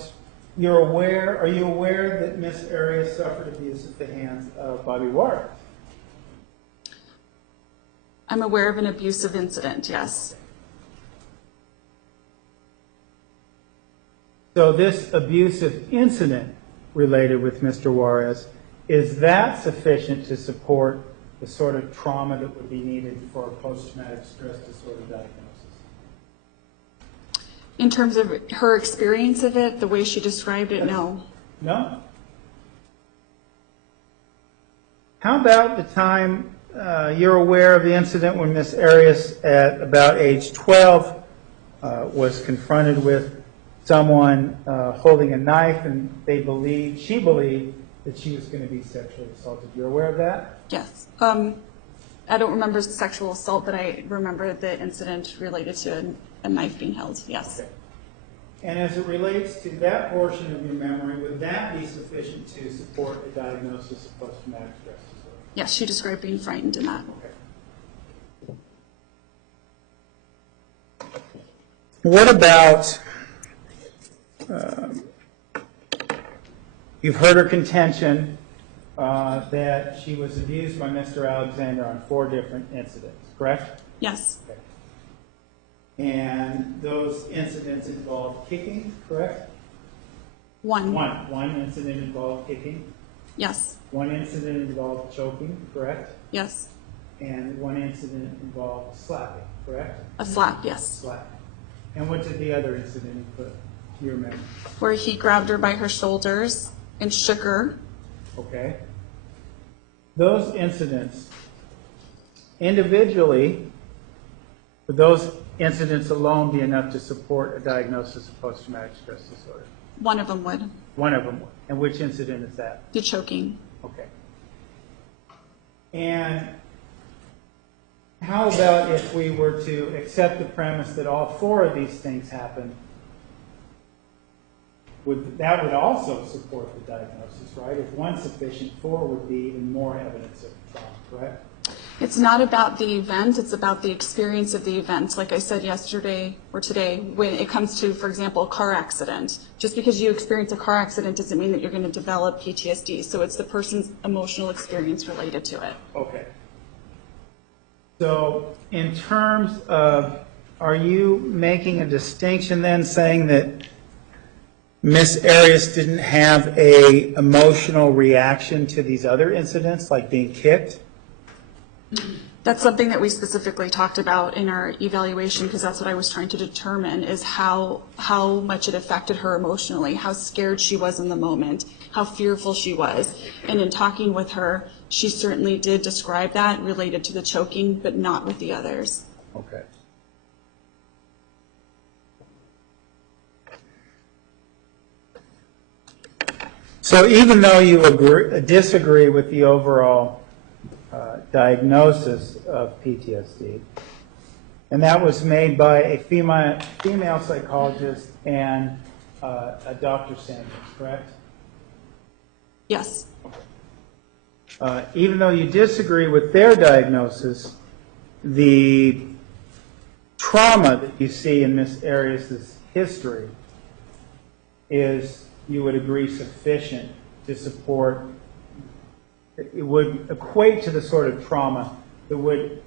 are you aware that Miss Arias suffered abuse at the hands of Bobby Juarez? I'm aware of an abusive incident, yes. So this abusive incident related with Mr. Juarez, is that sufficient to support the sort of trauma that would be needed for a post-traumatic stress disorder diagnosis? In terms of her experience of it, the way she described it, no. No? How about the time you're aware of the incident when Miss Arias, at about age 12, was confronted with someone holding a knife, and she believed that she was going to be sexually assaulted. You're aware of that? Yes. I don't remember sexual assault, but I remember the incident related to a knife being held, yes. Okay. And as it relates to that portion of your memory, would that be sufficient to support a diagnosis of post-traumatic stress disorder? Yes, she described being frightened in that. Okay. What about, you've heard her contention that she was abused by Mr. Alexander on 4 different incidents, correct? Yes. Okay. And those incidents involved kicking, correct? One. One incident involved kicking. Yes. One incident involved choking, correct? Yes. And one incident involved slapping, correct? A slap, yes. Slapping. And what did the other incident include? Do you remember? Where he grabbed her by her shoulders and shook her. Okay. Those incidents, individually, would those incidents alone be enough to support a diagnosis of post-traumatic stress disorder? One of them would. One of them would. And which incident is that? The choking. Okay. And how about if we were to accept the premise that all 4 of these things happened? That would also support the diagnosis, right? If one's sufficient, 4 would be even more evidence of trauma, correct? It's not about the event, it's about the experience of the event. Like I said yesterday or today, when it comes to, for example, a car accident, just because you experience a car accident doesn't mean that you're going to develop PTSD. So it's the person's emotional experience related to it. Okay. So in terms of, are you making a distinction then, saying that Miss Arias didn't have a emotional reaction to these other incidents, like being kicked? That's something that we specifically talked about in our evaluation, because that's what I was trying to determine, is how much it affected her emotionally, how scared she was in the moment, how fearful she was. And in talking with her, she certainly did describe that related to the choking, but not with the others. Okay. So even though you disagree with the overall diagnosis of PTSD, and that was made by a female psychologist and a Dr. Sanders, correct? Yes. Even though you disagree with their diagnosis, the trauma that you see in Miss Arias' history is, you would agree, sufficient to support, it would equate to the sort of trauma that would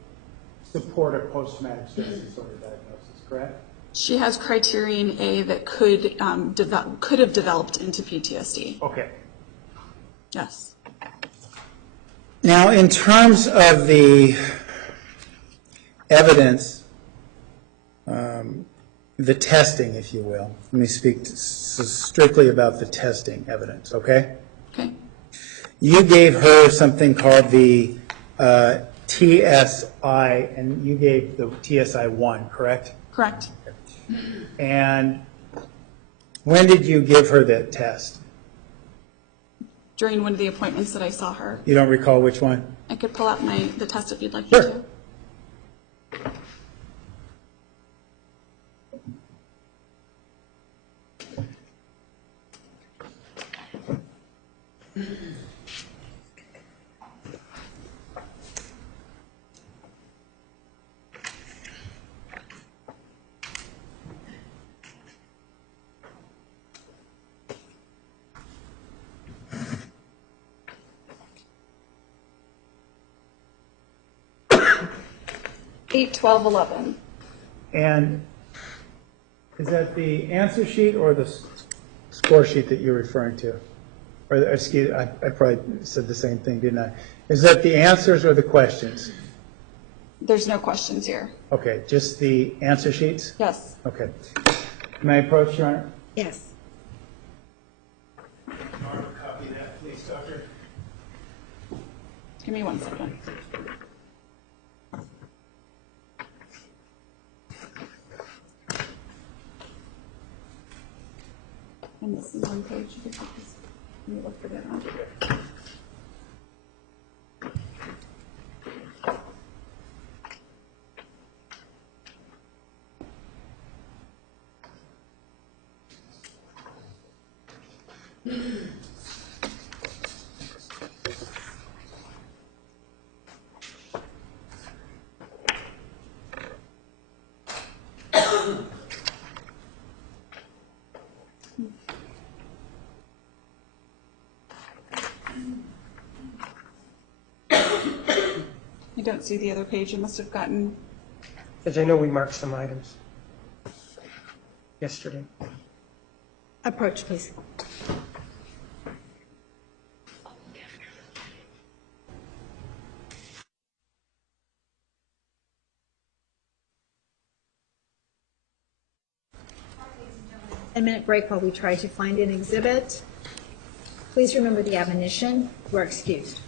support a post-traumatic stress disorder diagnosis, correct? She has criterion A that could have developed into PTSD. Okay. Yes. Now, in terms of the evidence the testing, if you will. Let me speak strictly about the testing evidence, okay? Okay. You gave her something called the TSI, and you gave the TSI-1, correct? Correct. And when did you give her that test? During one of the appointments that I saw her. You don't recall which one? I could pull out the test if you'd like me Sure. to. Eight, 12, 11. And is that the answer sheet or the score sheet that you're referring to? Or, excuse, I probably said the same thing, didn't I? Is that the answers or the questions? There's no questions here. Okay, just the answer sheets? Yes. Okay. May I approach, Your Honor? Yes. Copy that, please, Doctor. Give me 1 second. I'm missing one page because let me look for that one. I don't see the other page. You must have gotten. Judge, I know we marked some items yesterday. Approach, please. Ten-minute break while we try to find an exhibit. Please remember the admonition. You are excused.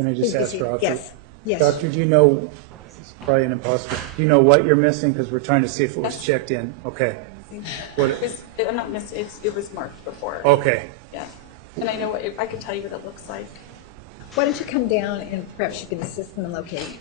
Can I just Please be ask seated. Doctor? Yes. Yes. Doctor, do you know, this is probably an impossible, do you know what you're missing? Because we're trying to see if it was checked in. Okay. What? I'm not missing. It was marked before. Okay. Yeah. And I know what I can tell you what it looks like. Why don't you come down and perhaps you can assist them in locating it.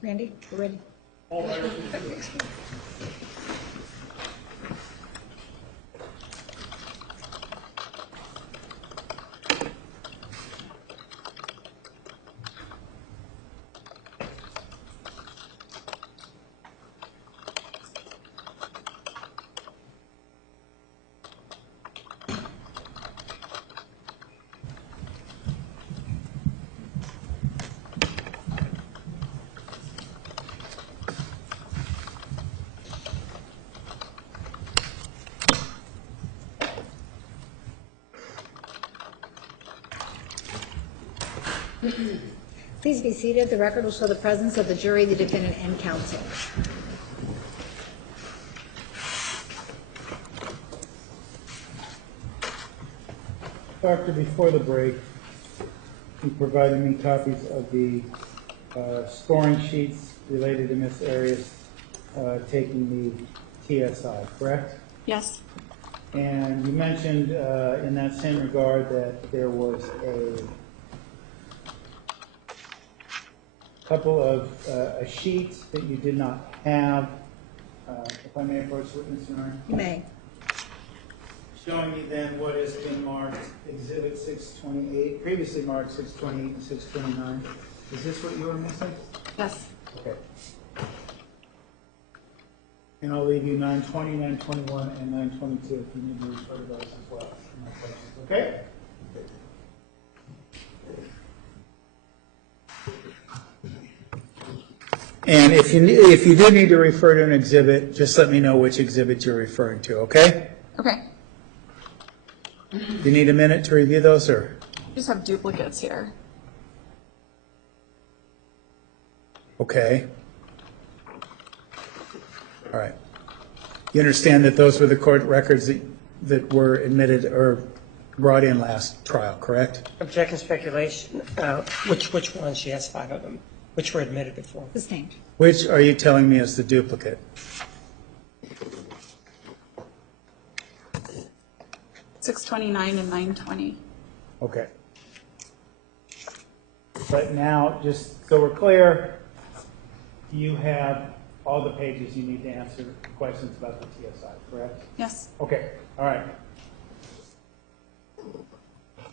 Randy, we're ready. Please be seated. The record will show the presence of the jury, the defendant, and counsel. Doctor, before the break, you provided me copies of the scoring sheets related to Ms. Arias taking the TSI, correct? Yes. And you mentioned in that same regard that there was a couple of sheets that you did not have. If I may approach witness, Your Honor. You may. Showing me then what has been marked Exhibit 628, previously marked 628 and 629. Is this what you were missing? Yes. Okay. And I'll leave you 920, 921, and 922 if you need to refer to those as well. My questions, okay? And if you do need to refer to an exhibit, just let me know which exhibit you're referring to, okay? Okay. Do you need a minute to review those, or? Just have duplicates here. Okay. All right. You understand that those were the court records that were admitted or brought in last trial, correct? Objection speculation. Which ones? She has 5 of them. Which were admitted before? Sustained. Which are you telling me is the duplicate? 629 and 920. Okay. But now, just so we're clear, you have all the pages you need to answer questions about the TSI, correct? Yes. Okay, all right.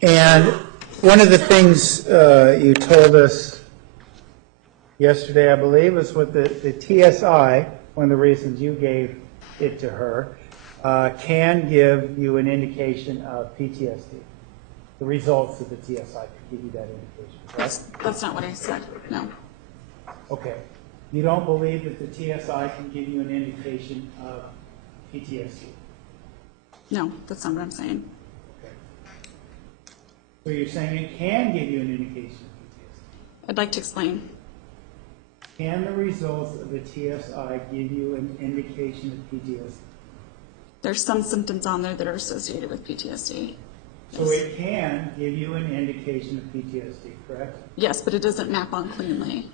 And one of the things you told us yesterday, I believe, was with the TSI, one of the reasons you gave it to her, can give you an indication of PTSD. The results of the TSI can give you that indication, correct? That's not what I said. No. Okay. You don't believe that the TSI can give you an indication of PTSD? No, that's not what I'm saying. Okay. So you're saying it can give you an indication of PTSD? I'd like to explain. Can the results of the TSI give you an indication of PTSD? There's some symptoms on there that are associated with PTSD. So it can give you an indication of PTSD, correct? Yes, but it doesn't map on cleanly.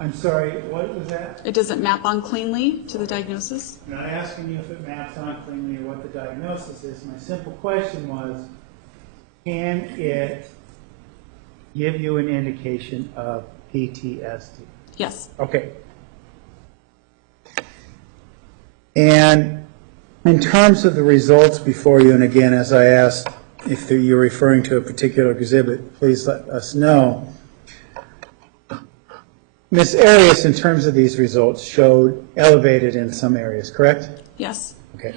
I'm sorry, what was that? It doesn't map on cleanly to the diagnosis. I'm not asking you if it maps on cleanly or what the diagnosis is. My simple question was, can it give you an indication of PTSD? Yes. Okay. And in terms of the results before you, and again, as I asked, if you're referring to a particular exhibit, please let us know. Ms. Arias, in terms of these results, showed elevated in some areas, correct? Yes. Okay.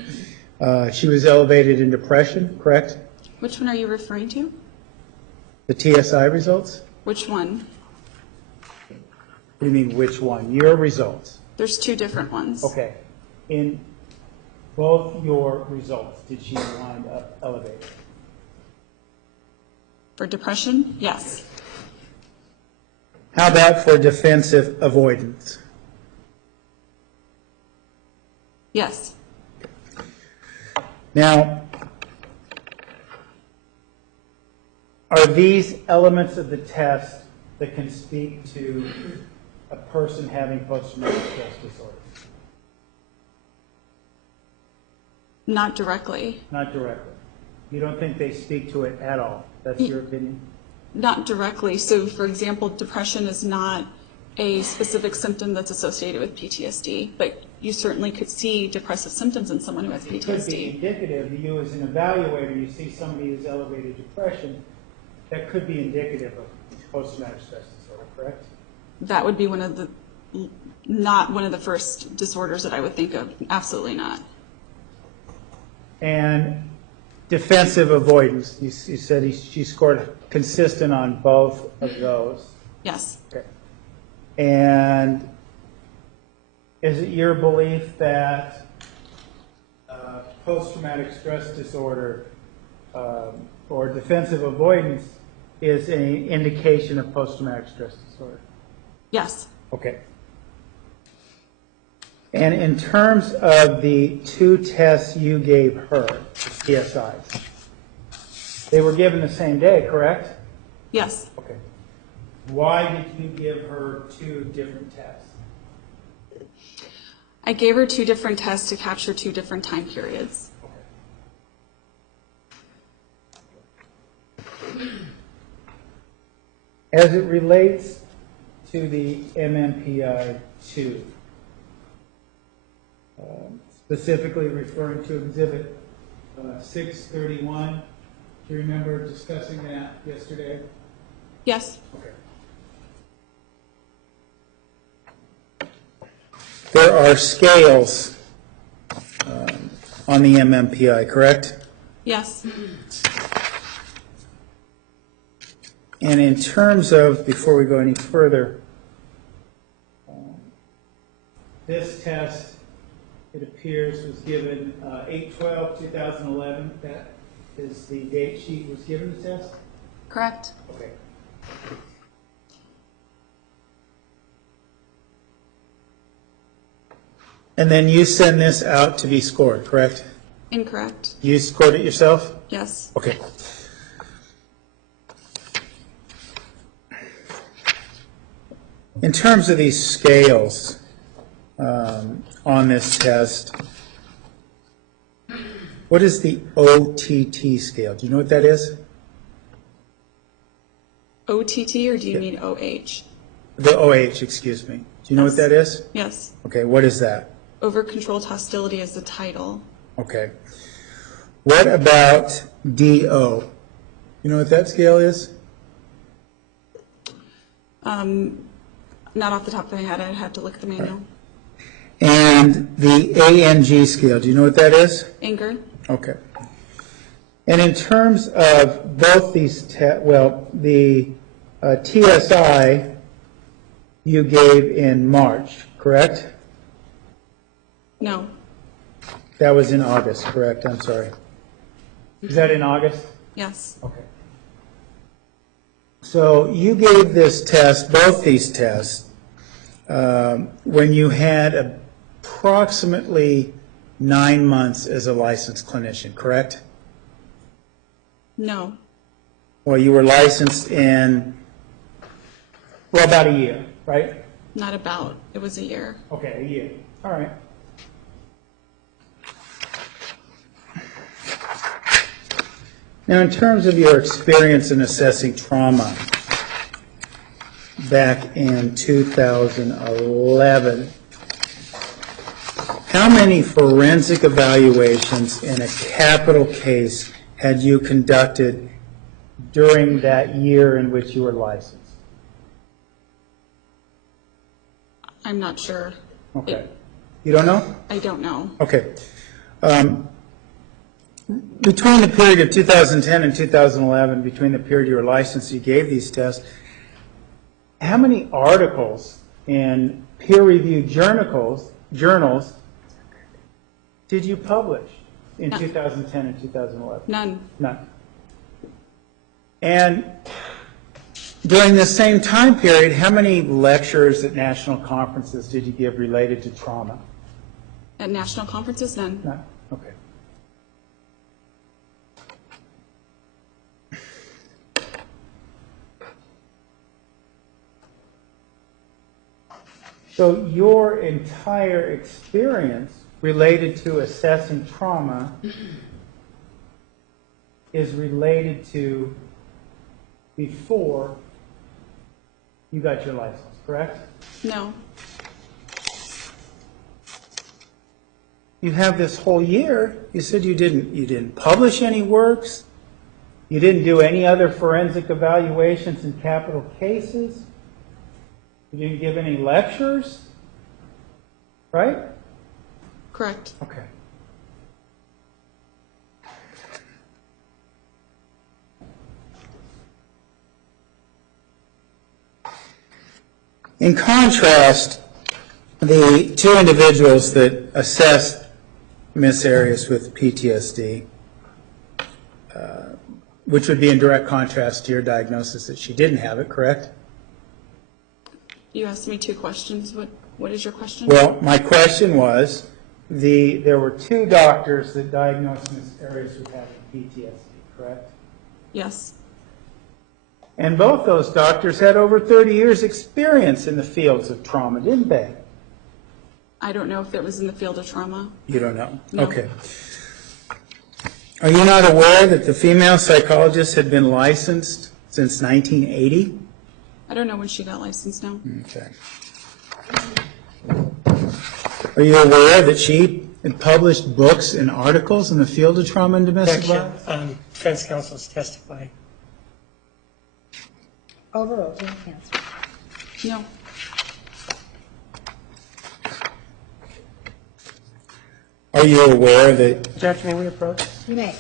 She was elevated in depression, correct? Which one are you referring to? The TSI results? Which one? What do you mean, which one? Your results. There's 2 different ones. Okay. In both your results, did she wind up elevated? For depression, yes. How about for defensive avoidance? Yes. Now, are these elements of the test that can speak to a person having post-traumatic stress disorder? Not directly. Not directly. You don't think they speak to it at all? That's your opinion? Not directly. So, for example, depression is not a specific symptom that's associated with PTSD, but you certainly could see depressive symptoms in someone who has PTSD. It could be indicative. You as an evaluator, you see somebody who's elevated depression, that could be indicative of post-traumatic stress disorder, correct? That would be not one of the first disorders that I would think of. Absolutely not. And defensive avoidance, you said she scored consistent on both of those. Yes. Okay. And is it your belief that post-traumatic stress disorder or defensive avoidance is an indication of post-traumatic stress disorder. Yes. Okay. And in terms of the 2 tests you gave her, the CSIs, they were given the same day, correct? Yes. Okay. Why did you give her 2 different tests? I gave her 2 different tests to capture 2 different time periods. As it relates to the MMPI-2, specifically referring to Exhibit 631, do you remember discussing that yesterday? Yes. Okay. There are scales on the MMPI, correct? Yes. And in terms of, before we go any further, this test, it appears, was given 8/12/2011. That is the date she was given the test? Correct. Okay. And then you send this out to be scored, correct? Incorrect. You scored it yourself? Yes. Okay. In terms of these scales on this test, what is the OTT scale? Do you know what that is? OTT, or do you mean OH? The OH, excuse me. Do you know what that is? Yes. Okay, what is that? Over-controlled hostility is the title. Okay. What about DO? You know what that scale is? Not off the top of my head. I'd have to look at the manual. And the ANG scale, do you know what that is? Anger. Okay. And in terms of both these, the TSI you gave in March, correct? No. That was in August, correct? I'm sorry. Is that in August? Yes. Okay. So you gave this test, both these tests, when you had approximately 9 months as a licensed clinician, correct? No. Well, you were licensed in, well, about a year, right? Not about. It was a year. Okay, a year. All right. Now, in terms of your experience in assessing trauma back in 2011, how many forensic evaluations in a capital case had you conducted during that year in which you were licensed? I'm not sure. Okay. You don't know? I don't know. Okay. Between the period of 2010 and 2011, between the period you were licensed, you gave these tests, how many articles in peer-reviewed journals did you publish in 2010 and 2011? None. None. And during the same time period, how many lectures at national conferences did you give related to trauma? At national conferences, none. None. Okay. So your entire experience related to assessing trauma is related to before you got your license, correct? No. You have this whole year. You said you didn't publish any works. You didn't do any other forensic evaluations in capital cases. You didn't give any lectures, right? Correct. Okay. In contrast, the 2 individuals that assessed Miss Arias with PTSD, which would be in direct contrast to your diagnosis that she didn't have it, correct? You asked me 2 questions. What is your question? Well, my question was, there were 2 doctors that diagnosed Ms. Arias with having PTSD, correct? Yes. And both those doctors had over 30 years' experience in the fields of trauma, didn't they? I don't know if it was in the field of trauma. You don't know? No. Okay. Are you not aware that the female psychologist had been licensed since 1980? I don't know when she got licensed now. Okay. Are you aware that she had published books and articles in the field of trauma and domestic Objection. violence? Defense counsel is testifying. Overruled, you can answer. No. Are you aware that Judge, may we approach? You may.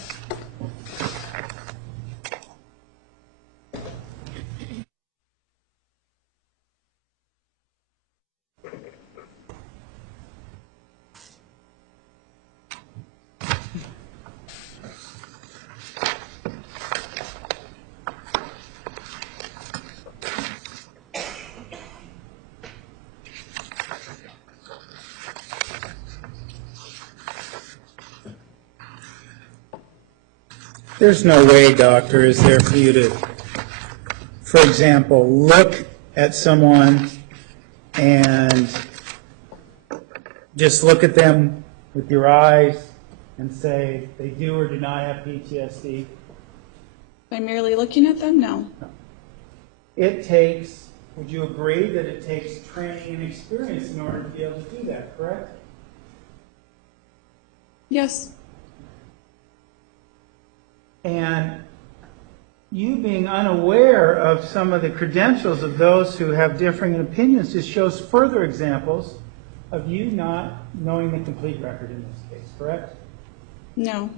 there's no way, doctor, is there for you to, for example, look at someone and just look at them with your eyes and say they do or do not have PTSD? By merely looking at them? No. It takes, would you agree that it takes training and experience in order to be able to do that, correct? Yes. And you being unaware of some of the credentials of those who have differing opinions just shows further examples of you not knowing the complete record in this case, correct? No.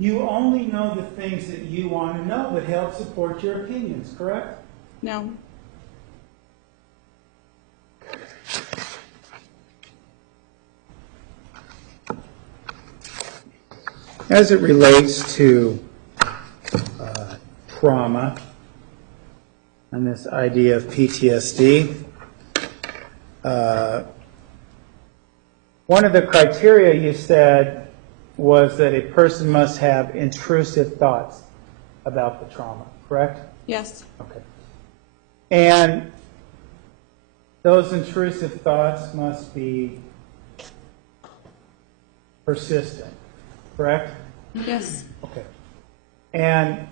You only know the things that you want to know that help support your opinions, correct? No. As it relates to trauma and this idea of PTSD, one of the criteria you said was that a person must have intrusive thoughts about the trauma, correct? Yes. Okay. And those intrusive thoughts must be persistent, correct? Yes. Okay. And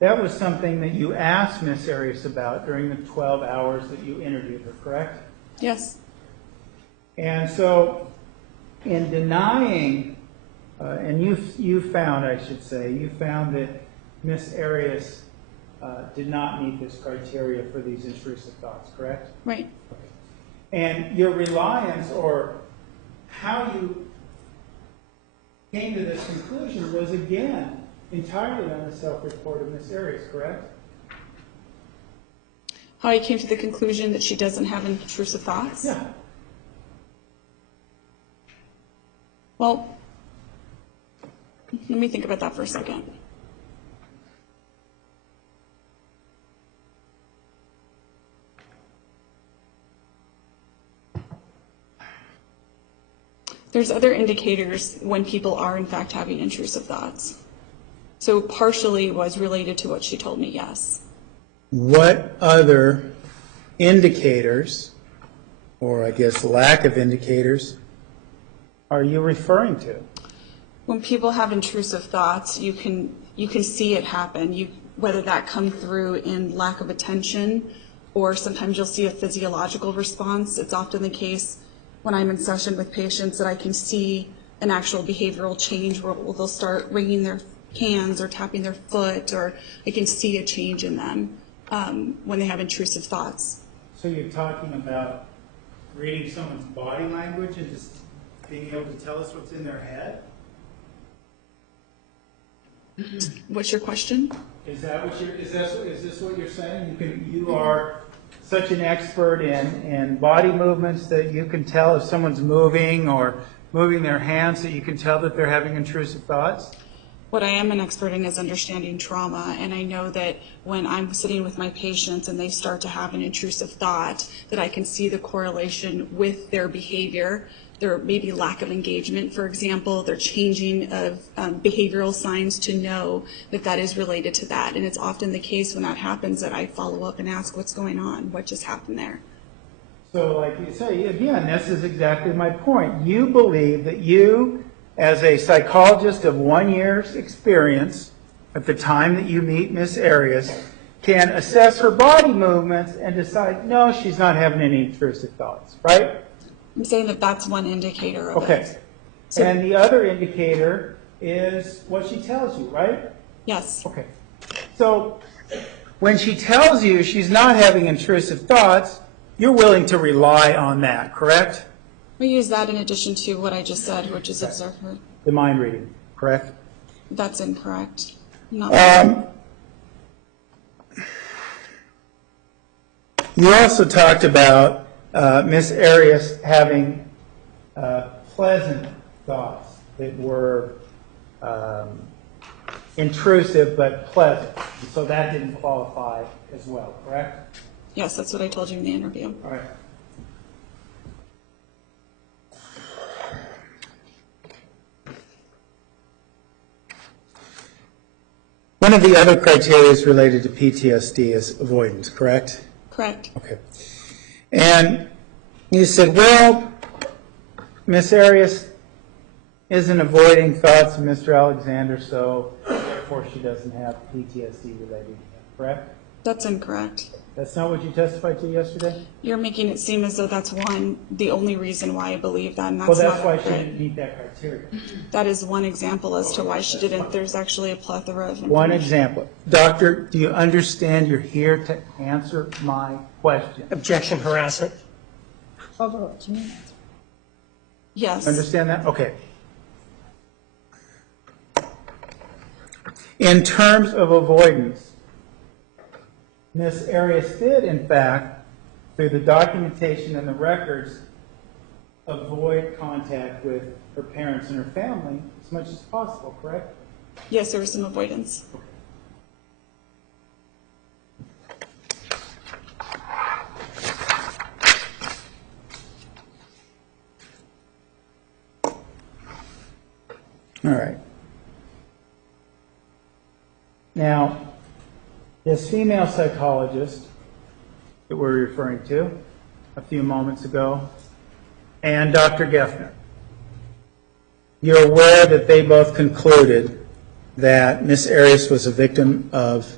that was something that you asked Ms. Arias about during the 12 hours that you interviewed her, correct? Yes. And so in denying, and you found, I should say, you found that Ms. Arias did not meet this criteria for these intrusive thoughts, correct? Right. And your reliance, or how you came to this conclusion, was again entirely on the self-report of Ms. Arias, correct? How I came to the conclusion that she doesn't have intrusive thoughts? Yeah. Well, let me think about that for a second. There's other indicators when people are in fact having intrusive thoughts. So partially was related to what she told me, yes. What other indicators, or I guess lack of indicators, are you referring to? When people have intrusive thoughts, you can see it happen. Whether that comes through in lack of attention, or sometimes you'll see a physiological response. It's often the case when I'm in session with patients that I can see an actual behavioral change where they'll start wringing their hands or tapping their foot, or I can see a change in them when they have intrusive thoughts. So you're talking about reading someone's body language and just being able to tell us what's in their head? What's your question? Is this what you're saying? You are such an expert in body movements that you can tell if someone's moving or moving their hands, that you can tell that they're having intrusive thoughts? What I am an expert in is understanding trauma, and I know that when I'm sitting with my patients and they start to have an intrusive thought, that I can see the correlation with their behavior, their maybe lack of engagement, for example, their changing of behavioral signs to know that that is related to that. And it's often the case when that happens that I follow up and ask, what's going on? What just happened there? So like you say, again, this is exactly my point. You believe that you, as a psychologist of 1 year's experience, at the time that you meet Miss Arias, can assess her body movements and decide, no, she's not having any intrusive thoughts, right? I'm saying that that's one indicator of Okay. it. And the other indicator is what she tells you, right? Yes. Okay. So when she tells you she's not having intrusive thoughts, you're willing to rely on that, correct? We use that in addition to what I just said, which is observe her. The mind reading, correct? That's incorrect. Not You also talked about Miss Arias having pleasant thoughts that were intrusive but pleasant. So that didn't qualify as well, correct? Yes, that's what I told you in the interview. All right. One of the other criteria related to PTSD is avoidance, correct? Correct. Okay. And you said, well, Miss Arias isn't avoiding thoughts of Mr. Alexander, so therefore she doesn't have PTSD related to him, correct? That's incorrect. That's not what you testified to yesterday? You're making it seem as though that's the only reason why I believe that, and that's Well, that's not why she accurate. didn't meet that criteria. That is one example as to why she didn't. There's actually a plethora of One information. example. Doctor, do you understand you're here to answer my question? Objection, harassment. Overruled. Janeen? Yes. Understand that? Okay. In terms of avoidance, Ms. Arias did, in fact, through the documentation and the records, avoid contact with her parents and her family as much as possible, correct? Yes, there was some avoidance. All right. Now, this female psychologist that we're referring to a few moments ago, and Dr. Geffner, you're aware that they both concluded that Ms. Arias was a victim of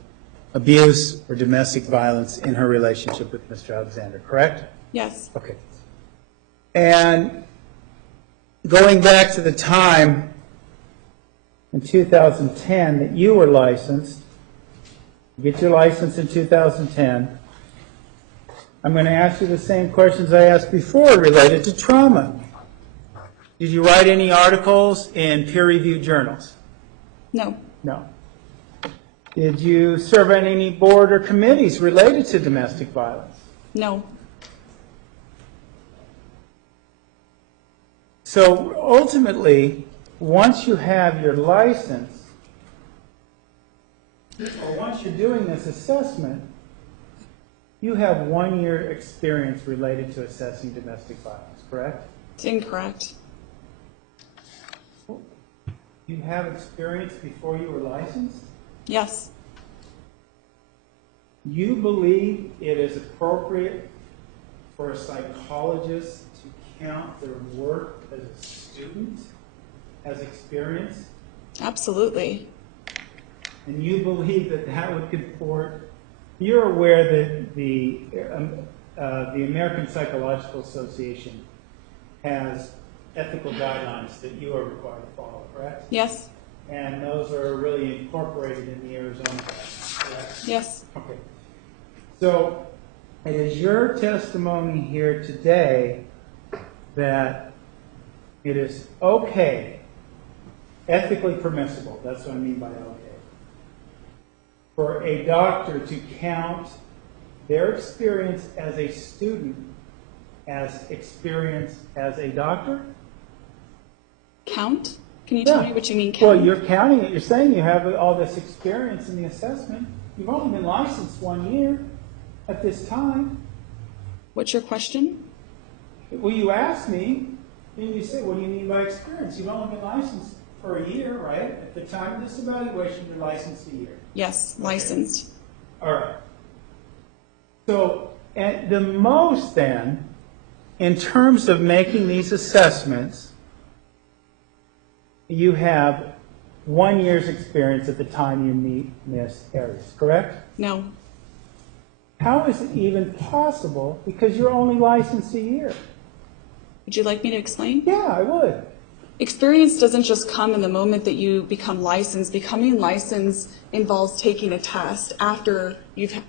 abuse or domestic violence in her relationship with Mr. Alexander, correct? Yes. Okay. And going back to the time in 2010 that you were licensed, you get your license in 2010, I'm going to ask you the same questions I asked before related to trauma. Did you write any articles in peer-reviewed journals? No. No. Did you serve on any board or committees related to domestic violence? No. So ultimately, once you have your license, or once you're doing this assessment, you have 1 year experience related to assessing domestic violence, correct? It's incorrect. You have experience before you were licensed? Yes. You believe it is appropriate for a psychologist to count their work as a student, as experience? Absolutely. And you believe that that would comport, you're aware that the American Psychological Association has ethical guidelines that you are required to follow, correct? Yes. And those are really incorporated in the Arizona guidelines, correct? Yes. Okay. So it is your testimony here today that it is okay, ethically permissible, that's what I mean by okay, for a doctor to count their experience as a student as experience as a doctor? Count? Can you tell me what you mean, Well, Ken? you're counting it. You're saying you have all this experience in the assessment. You've only been licensed 1 year at this time. What's your question? Well, you asked me, and you said, what do you mean by experience? You've only been licensed for a year, right? At the time of this evaluation, you're licensed a year. Yes, licensed. All right. So at the most then, in terms of making these assessments, you have 1 year's experience at the time you meet Miss Arias, correct? No. How is it even possible? Because you're only licensed a year. Would you like me to explain? Yeah, I would. Experience doesn't just come in the moment that you become licensed. Becoming licensed involves taking a test after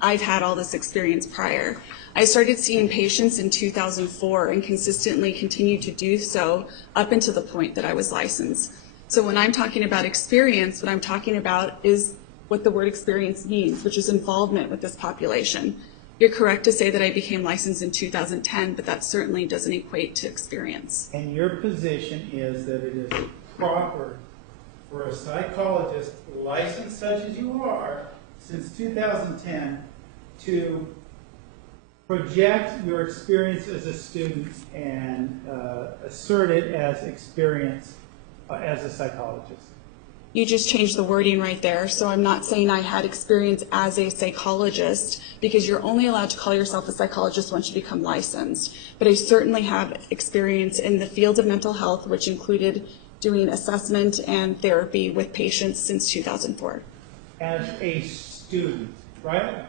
I've had all this experience prior. I started seeing patients in 2004 and consistently continued to do so up until the point that I was licensed. So when I'm talking about experience, what I'm talking about is what the word experience means, which is involvement with this population. You're correct to say that I became licensed in 2010, but that certainly doesn't equate to experience. And your position is that it is proper for a psychologist, licensed such as you are, since 2010, to project your experience as a student and assert it as experience as a psychologist. You just changed the wording right there, so I'm not saying I had experience as a psychologist, because you're only allowed to call yourself a psychologist once you become licensed. But I certainly have experience in the field of mental health, which included doing assessment and therapy with patients since 2004. As a student, right?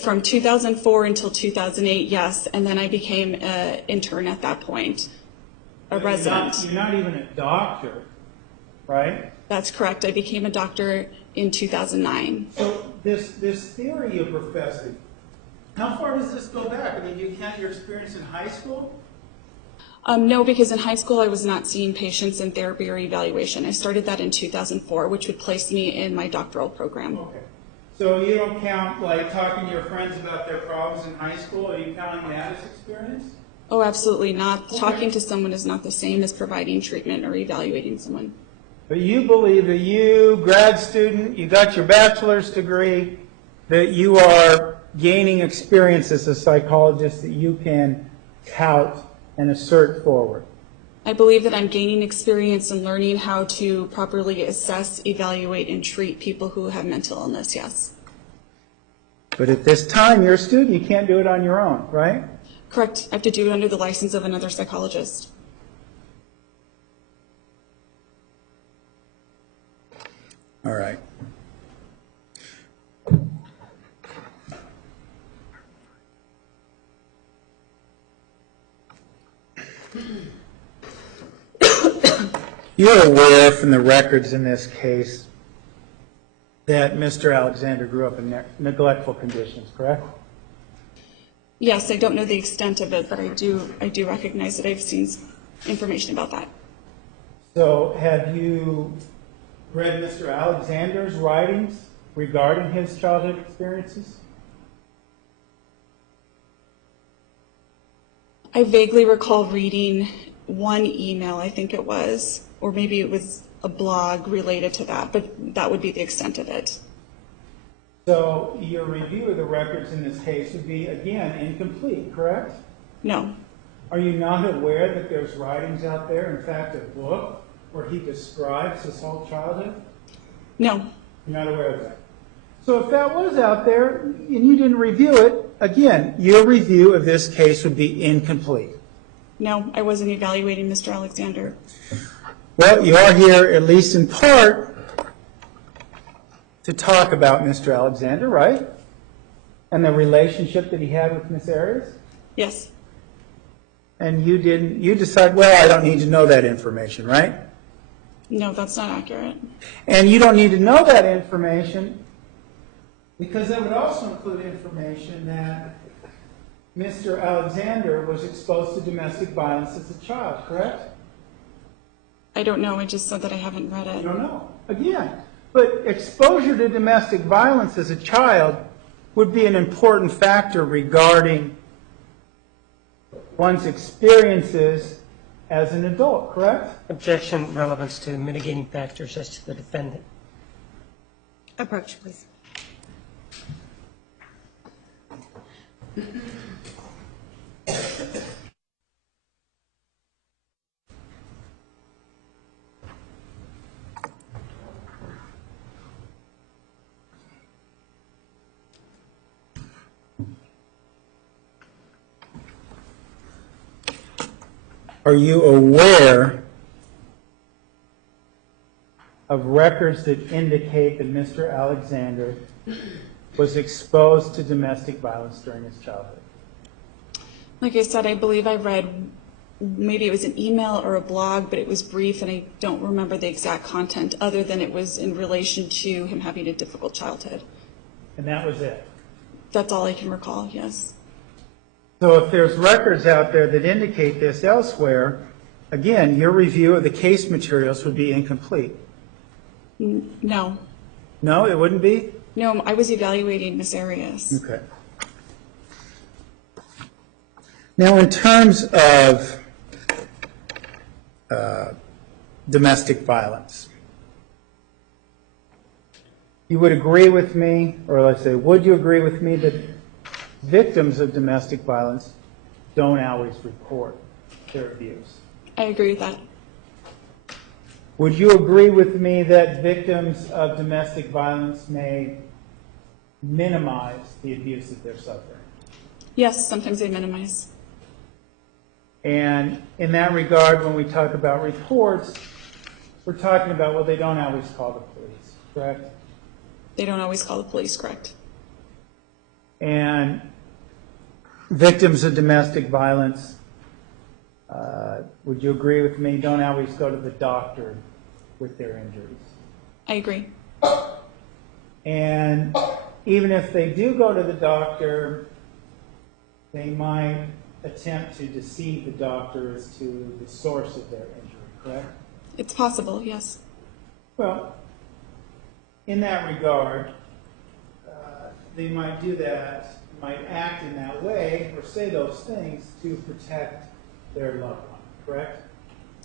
From 2004 until 2008, yes, and then I became an intern at that point, a resident. You're not even a doctor, right? That's correct. I became a doctor in 2009. So this theory you're professing, how far does this go back? I mean, do you count your experience in high school? No, because in high school I was not seeing patients in therapy or evaluation. I started that in 2004, which would place me in my doctoral program. Okay. So you don't count, like, talking to your friends about their problems in high school? Are you counting that as experience? Oh, absolutely not. Okay. Talking to someone is not the same as providing treatment or evaluating someone. But you believe that you, grad student, you got your bachelor's degree, that you are gaining experience as a psychologist that you can tout and assert forward. I believe that I'm gaining experience in learning how to properly assess, evaluate, and treat people who have mental illness, yes. But at this time, you're a student, you can't do it on your own, right? Correct. I have to do it under the license of another psychologist. All right. You're aware from the records in this case that Mr. Alexander grew up in neglectful conditions, correct? Yes, I don't know the extent of it, but I do recognize that I've seen information about that. So have you read Mr. Alexander's writings regarding his childhood experiences? I vaguely recall reading one email, I think it was, or maybe it was a blog related to that, but that would be the extent of it. So your review of the records in this case would be, again, incomplete, correct? No. Are you not aware that there's writings out there, in fact, a book, where he describes his whole childhood? No. You're not aware of that. So if that was out there and you didn't review it, again, your review of this case would be incomplete. No, I wasn't evaluating Mr. Alexander. Well, you are here, at least in part, to talk about Mr. Alexander, right? And the relationship that he had with Miss Arias? Yes. And you decide, well, I don't need to know that information, right? No, that's not accurate. And you don't need to know that information because that would also include information that Mr. Alexander was exposed to domestic violence as a child, correct? I don't know. I just said that I haven't read You it. don't know. Again, but exposure to domestic violence as a child would be an important factor regarding one's experiences as an adult, correct? Objection, relevance to mitigating factors as to the defendant. Approach, please. Are you aware of records that indicate that Mr. Alexander was exposed to domestic violence during his childhood? Like I said, I believe I read, maybe it was an email or a blog, but it was brief and I don't remember the exact content other than it was in relation to him having a difficult childhood. And that was it? That's all I can recall, yes. So if there's records out there that indicate this elsewhere, again, your review of the case materials would be incomplete. No. No, it wouldn't be? No, I was evaluating Ms. Arias. Okay. Now, in terms of domestic violence, you would agree with me, or let's say, would you agree with me that victims of domestic violence don't always report their abuse? I agree with that. Would you agree with me that victims of domestic violence may minimize the abuse that they're suffering? Yes, sometimes they minimize. And in that regard, when we talk about reports, we're talking about, well, they don't always call the police, correct? They don't always call the police, correct? And victims of domestic violence, would you agree with me, don't always go to the doctor with their injuries? I agree. And even if they do go to the doctor, they might attempt to deceive the doctor as to the source of their injury, correct? It's possible, yes. Well, in that regard, they might do that, might act in that way or say those things to protect their loved one, correct?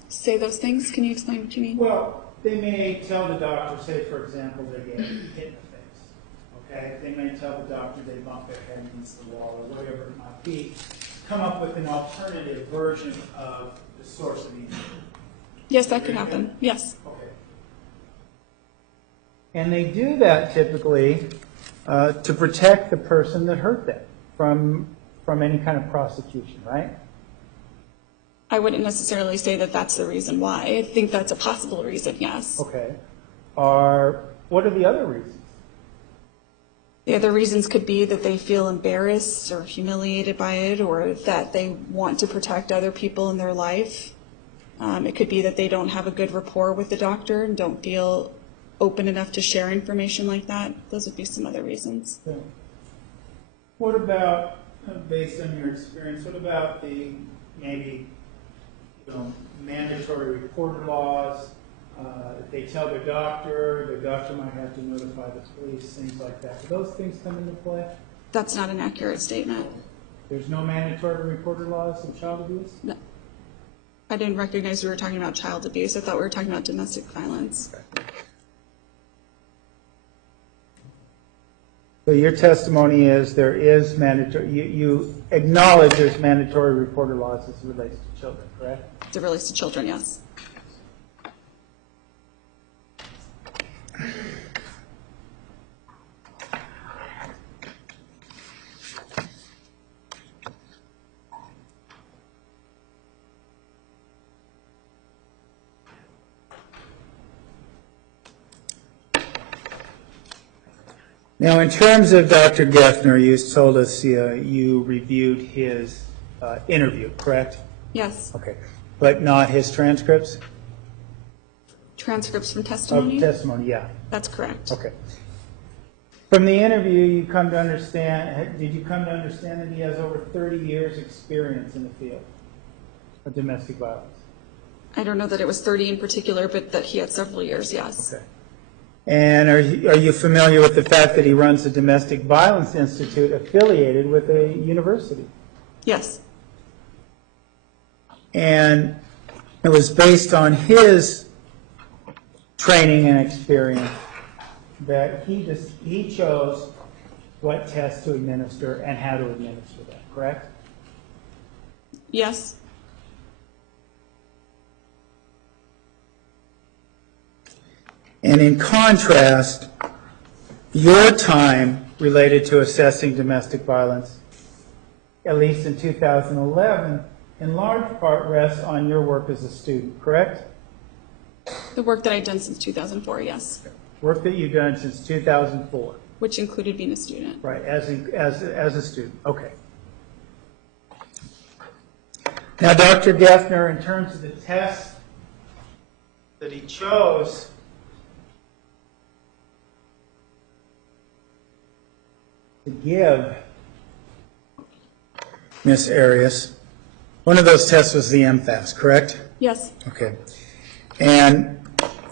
Say those things? Can you explain what you mean? Well, they may tell the doctor, say for example, they get hit in the face, okay? They may tell the doctor they bump their head against the wall or whatever it might be, come up with an alternative version of the source of the injury. Yes, that could happen, yes. Okay. And they do that typically to protect the person that hurt them from any kind of prosecution, right? I wouldn't necessarily say that that's the reason why. I think that's a possible reason, yes. Okay. What are the other reasons? The other reasons could be that they feel embarrassed or humiliated by it, or that they want to protect other people in their life. It could be that they don't have a good rapport with the doctor and don't feel open enough to share information like that. Those would be some other reasons. Okay. What about, based on your experience, what about the maybe mandatory reporter laws? If they tell their doctor might have to notify the police, things like that. Do those things come into play? That's not an accurate statement. There's no mandatory reporter laws of child abuse? No. I didn't recognize we were talking about child abuse. I thought we were talking about domestic violence. So your testimony is there is mandatory, you acknowledge there's mandatory reporter laws as it relates to children, correct? As it relates to children, yes. Now, in terms of Dr. Geffner, you told us you reviewed his interview, correct? Yes. Okay. But not his transcripts? Transcripts from Of testimony? testimony, yeah. That's correct. Okay. From the interview, did you come to understand that he has over 30 years experience in the field of domestic violence? I don't know that it was 30 in particular, but that he had several years, yes. Okay. And are you familiar with the fact that he runs a domestic violence institute affiliated with a university? Yes. And it was based on his training and experience that he chose what tests to administer and how to administer them, correct? Yes. And in contrast, your time related to assessing domestic violence, at least in 2011, in large part rests on your work as a student, correct? The work that I've done since 2004, yes. Work that you've done since 2004. Which included being a student. Right, as a student, okay. Now, Dr. Geffner, in terms of the test that he chose, to give Miss Arias, one of those tests was the MFAS, correct? Yes. Okay. And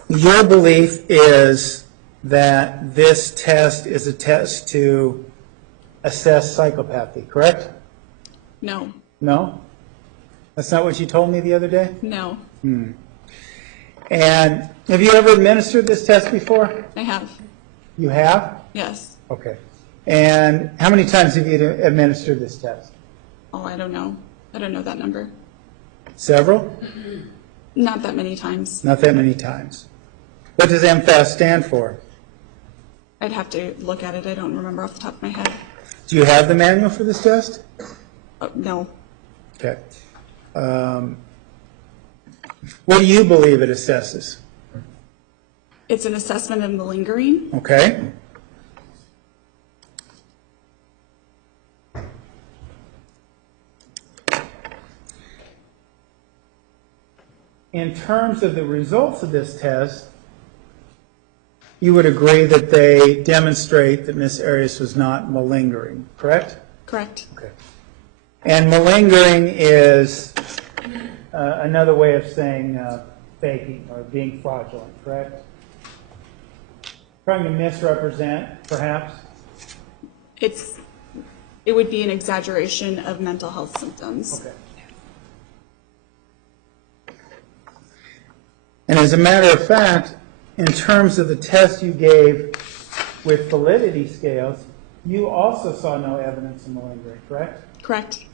your belief is that this test is a test to assess psychopathy, correct? No. No? That's not what you told me the other day? No. And have you ever administered this test before? I have. You have? Yes. Okay. And how many times have you administered this test? Oh, I don't know. I don't know that number. Several? Not that many times. Not that many times. What does MFAS stand for? I'd have to look at it. I don't remember off the top of my head. Do you have the manual for this test? No. Okay. What do you believe it assesses? It's an assessment of malingering. Okay. In terms of the results of this test, you would agree that they demonstrate that Ms. Arias was not malingering, correct? Correct. Okay. And malingering is another way of saying faking or being fraudulent, correct? Trying to misrepresent, perhaps? It would be an exaggeration of mental health symptoms. Okay. And as a matter of fact, in terms of the test you gave with validity scales, you also saw no evidence of malingering, correct? Correct.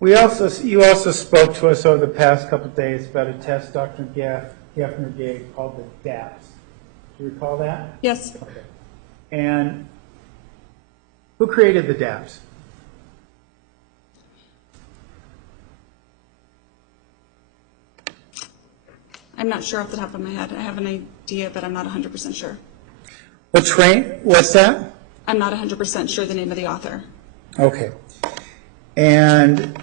You also spoke to us over the past couple of days about a test Dr. Geffner gave called the DAPS. Do you recall that? Yes. Okay. And who created the DAPS? I'm not sure off the top of my head. I have an idea, but I'm not 100% sure. What's that? I'm not 100% sure the name of the author. Okay. And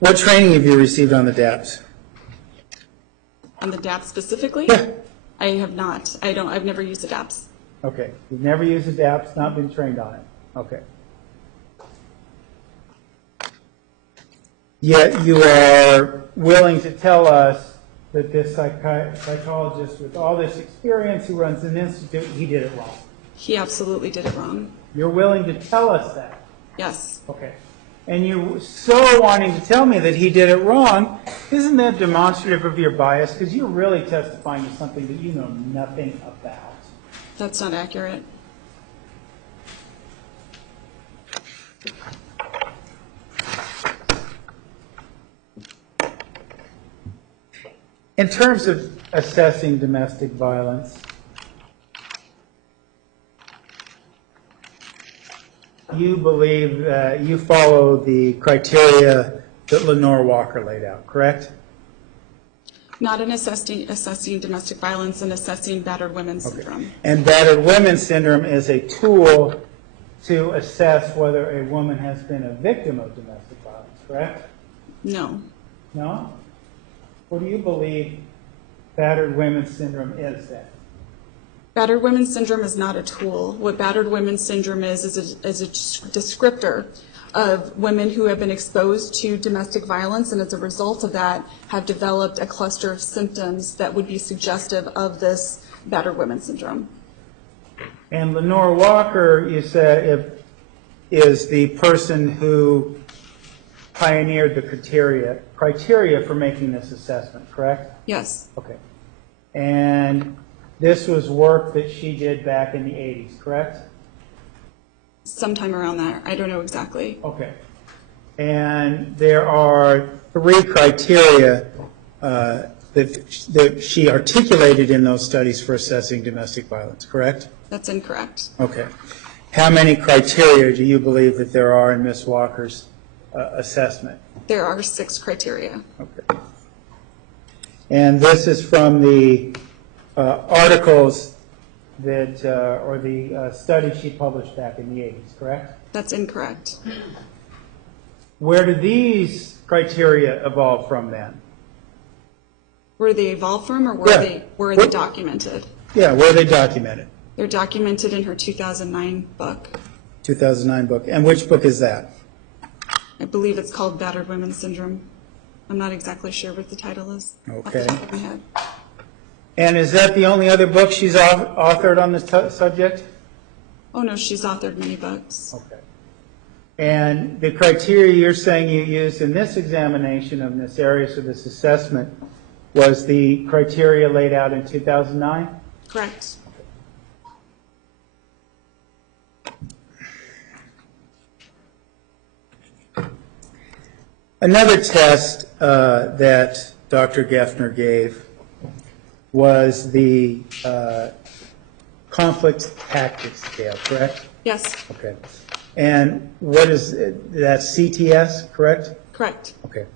what training have you received on the DAPS? On the DAPS specifically? Yeah. I have not. I've never used the DAPS. Okay. You've never used the DAPS, not been trained on it. Okay. Yet you are willing to tell us that this psychologist with all this experience who runs an institute, he did it wrong. He absolutely did it wrong. You're willing to tell us that? Yes. Okay. And you're so wanting to tell me that he did it wrong, isn't that demonstrative of your bias? Because you're really testifying to something that you know nothing about. That's not accurate. In terms of assessing domestic violence, you believe that you follow the criteria that Lenore Walker laid out, correct? Not in assessing domestic violence and assessing battered women syndrome. And battered women syndrome is a tool to assess whether a woman has been a victim of domestic violence, correct? No. No? What do you believe battered women syndrome is then? Battered women syndrome is not a tool. What battered women syndrome is a descriptor of women who have been exposed to domestic violence, and as a result of that have developed a cluster of symptoms that would be suggestive of this battered women syndrome. And Lenore Walker, you said, is the person who pioneered the criteria for making this assessment, correct? Yes, Okay. And this was work that she did back in the 80s, correct? sometime around there. I don't know exactly. Okay. And there are 3 criteria that she articulated in those studies for assessing domestic violence, correct? That's incorrect. Okay. How many criteria do you believe that there are in Ms. Walker's assessment? There are 6 criteria. Okay. And this is from the articles that, or the study she published back in the 80s, correct? That's incorrect. Where did these criteria evolve from then? Were they evolved from, or Yeah. were they documented? Yeah, where are they documented? They're documented in her 2009 book. 2009 book. And which book is that? I believe it's called Battered Women Syndrome. I'm not exactly sure what the title is. Off the Okay. top of my head. And is that the only other book she's authored on this subject? Oh no, she's authored many books. Okay. And the criteria you're saying you used in this examination of Ms. Arias, or this assessment, was the criteria laid out in 2009? Correct. Another test that Dr. Geffner gave was the conflict tactics scale, correct? Yes, Okay. And what is, that's CTS, correct? correct. Okay.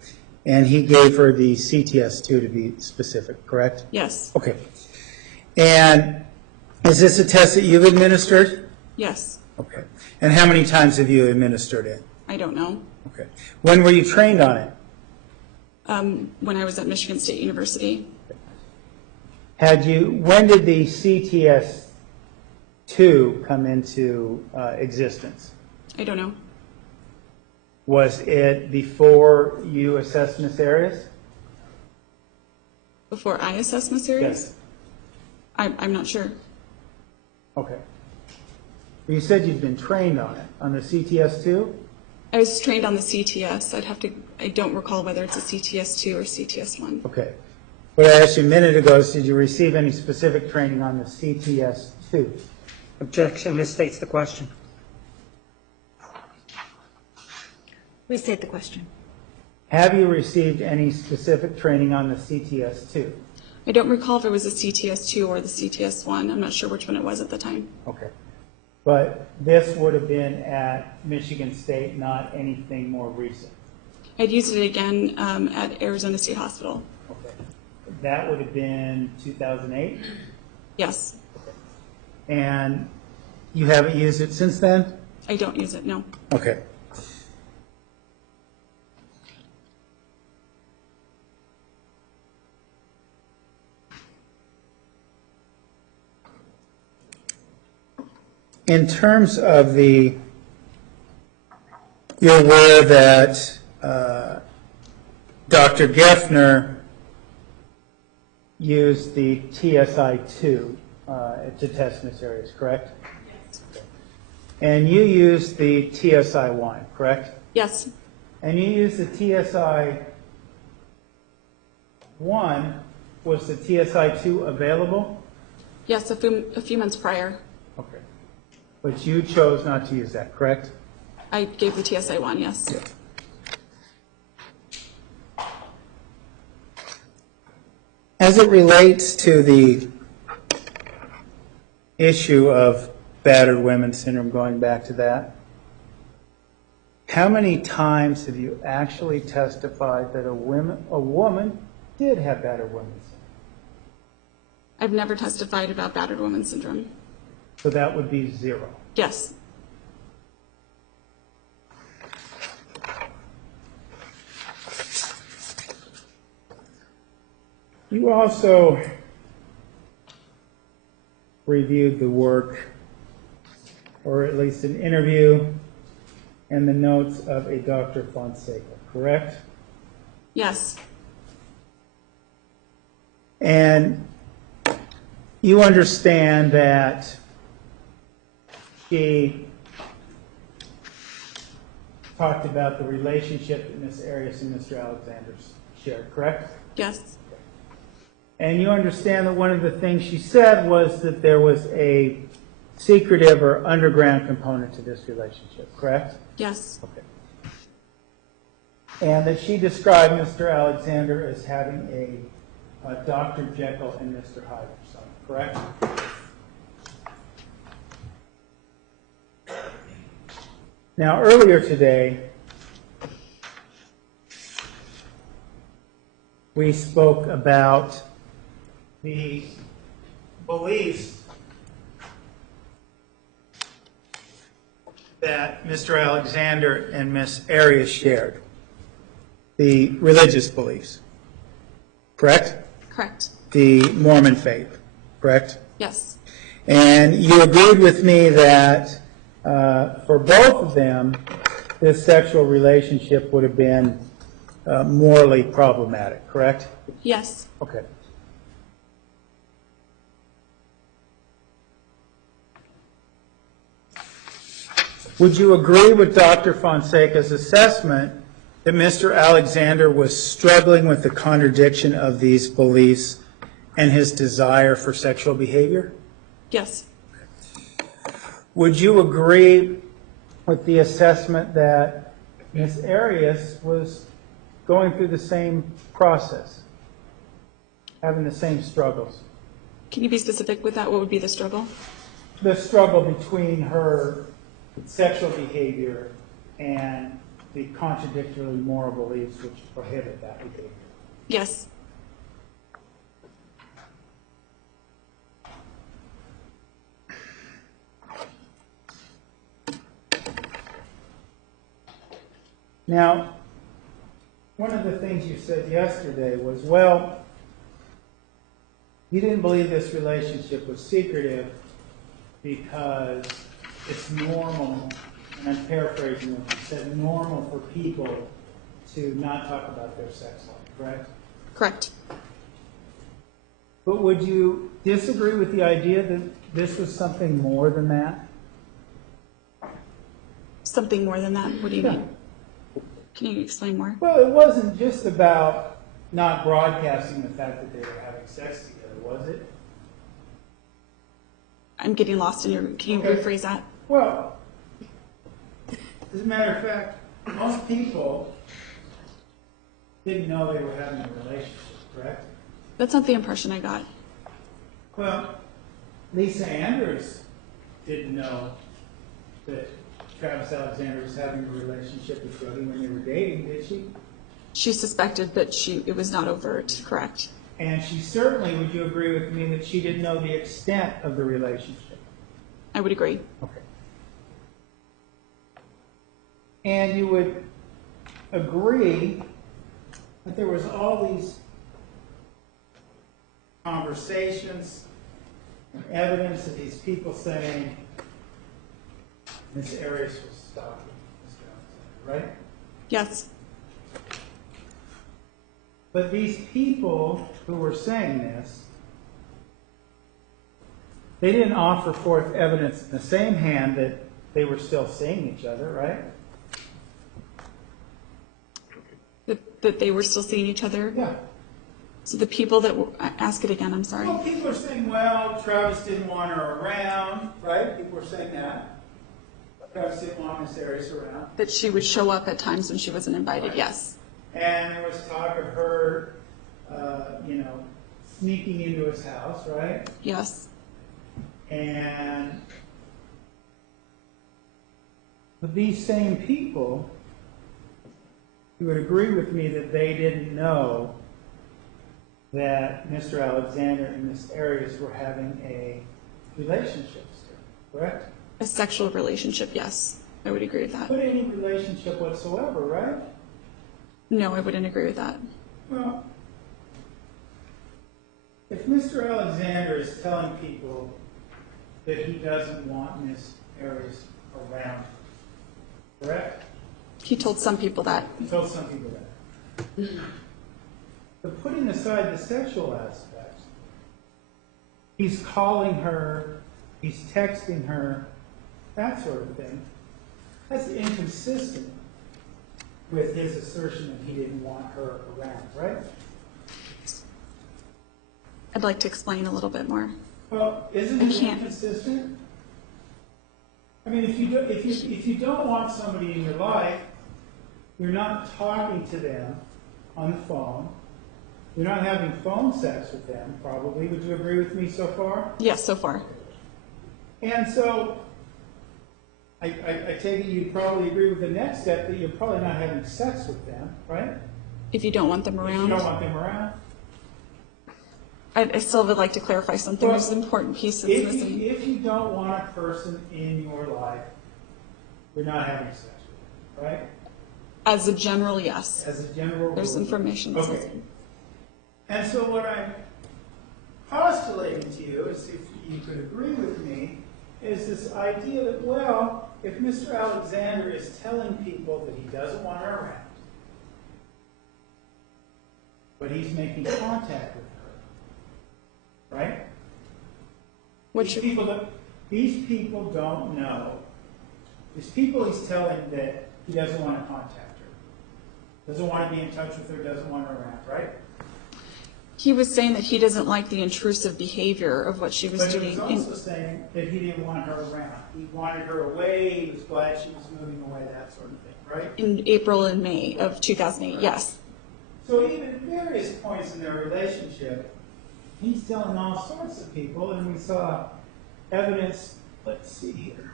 And he gave her the CTS-2 to be specific, correct? Yes, Okay. And is this a test that you've administered? yes. Okay. And how many times have you administered it? I don't know. Okay. When were you trained on it? When I was at Michigan State University, When did the CTS-2 come into existence? I don't know. Was it before you assessed Ms. Arias? Before I assessed Ms. Arias? I'm not sure. Okay. You said you'd been trained on it, on the CTS-2? I was trained on the CTS. I don't recall whether it's a CTS-2 or CTS-1. Okay. What I asked you a minute ago is, did you receive any specific training on the CTS-2? Objection misstates the question. Restate the question. Have you received any specific training on the CTS-2? I don't recall if it was a CTS-2 or the CTS-1. I'm not sure which one it was at the time. Okay. But this would have been at Michigan State, not anything more recent? I'd used it again at Arizona State Hospital. Okay. That would have been 2008? Yes. And you haven't used it since then? I don't use it, no. Okay. In terms of you're aware that Dr. Geffner used the TSI-2 to test Ms. Arias, correct? Yes. And you used the TSI-1, correct? Yes, And you used the TSI-1, was the TSI-2 available? yes, a few months prior. Okay. But you chose not to use that, correct? I gave the TSI-1, yes. As it relates to the issue of battered women syndrome, going back to that, how many times have you actually testified that a woman did have battered women syndrome? I've never testified about battered woman syndrome. So that would be 0. Yes, You also reviewed the work, or at least an interview, and the notes of a Dr. Fonseca, correct? yes, And you understand that she talked about the relationship that Ms. Arias and Mr. Alexander shared, correct? Yes. And you understand that one of the things she said was that there was a secretive or underground component to this relationship, correct? Yes. Okay. And that she described Mr. Alexander as having a Dr. Jekyll and Mr. Hyde persona, correct? Now, earlier today, we spoke about the beliefs that Mr. Alexander and Miss Arias shared, the religious beliefs, correct? Correct. The Mormon faith, correct? Yes. And you agreed with me that for both of them, this sexual relationship would have been morally problematic, correct? Yes. Okay. Would you agree with Dr. Fonseca's assessment that Mr. Alexander was struggling with the contradiction of these beliefs and his desire for sexual behavior? Yes. Would you agree with the assessment that Ms. Arias was going through the same process, having the same struggles? Can you be specific with that? What would be the struggle? The struggle between her sexual behavior and the contradictory moral beliefs which prohibit that behavior. Yes. Now, one of the things you said yesterday was, well, you didn't believe this relationship was secretive because it's normal, and I'm paraphrasing what you said, normal for people to not talk about their sex life, correct? Correct. But would you disagree with the idea that this was something more than that? Something more than that? What do you mean? Can you explain more? Well, it wasn't just about not broadcasting the fact that they were having sex together, was it? I'm getting lost in your... Can you rephrase that? Well, as a matter of fact, most people didn't know they were having a relationship, correct? That's not the impression I got. Well, Lisa Andrews didn't know that Travis Alexander was having a relationship with Jodi when they were dating, did she? She suspected, but it was not overt, correct? And she certainly, would you agree with me, that she didn't know the extent of the relationship? I would agree. Okay. And you would agree that there was all these conversations and evidence of these people saying Ms. Arias was stalking Mr. Alexander, right? Yes. But these people who were saying this, they didn't offer forth evidence in the same hand that they were still seeing each other, right? That they were still seeing each other? Yeah. So the people that were... Ask it again, I'm sorry. Well, people are saying, well, Travis didn't want her around, right? People are saying that. Travis didn't want Miss Arias around. That she would show up at times when she wasn't invited, Right. yes. And there was talk of her, sneaking into his house, right? Yes. And but these same people, you would agree with me that they didn't know that Mr. Alexander and Miss Arias were having a relationship still, correct? A sexual relationship, yes. I would agree with that. But any relationship whatsoever, right? No, I wouldn't agree with that. Well, if Mr. Alexander is telling people that he doesn't want Miss Arias around, correct? He told some people that. He told some people that. But putting aside the sexual aspect, he's calling her, he's texting her, that sort of thing, that's inconsistent with his assertion that he didn't want her around, right? I'd like to explain a little bit more. Well, isn't I it can't. inconsistent? I mean, if you don't want somebody in your life, you're not talking to them on the phone. You're not having phone sex with them, probably. Would you agree with me so far? Yes, so far. And so, I take it you probably agree with the next step that you're probably not having sex with them, right? If you don't want them If around. you don't want them around. I still would like to clarify something. There's an important piece that's missing. If you don't want a person in your life, you're not having sex with them, right? As a general, yes. As a general rule. There's information that says Okay. And so what I'm postulating to you, is if you could agree with me, is this idea that, well, if Mr. Alexander is telling people that he doesn't want her around, but he's making contact with her, right? These people don't know. These people he's telling that he doesn't want to contact her, doesn't want to be in touch with her, doesn't want her around, right? He was saying that he doesn't like the intrusive behavior of what she was But doing. he was also saying that he didn't want her around. He wanted her away, he was glad she was moving away, that sort of thing, right? In April and May of 2008, yes. So even at various points in their relationship, he's telling all sorts of people, and we saw evidence, let's see here.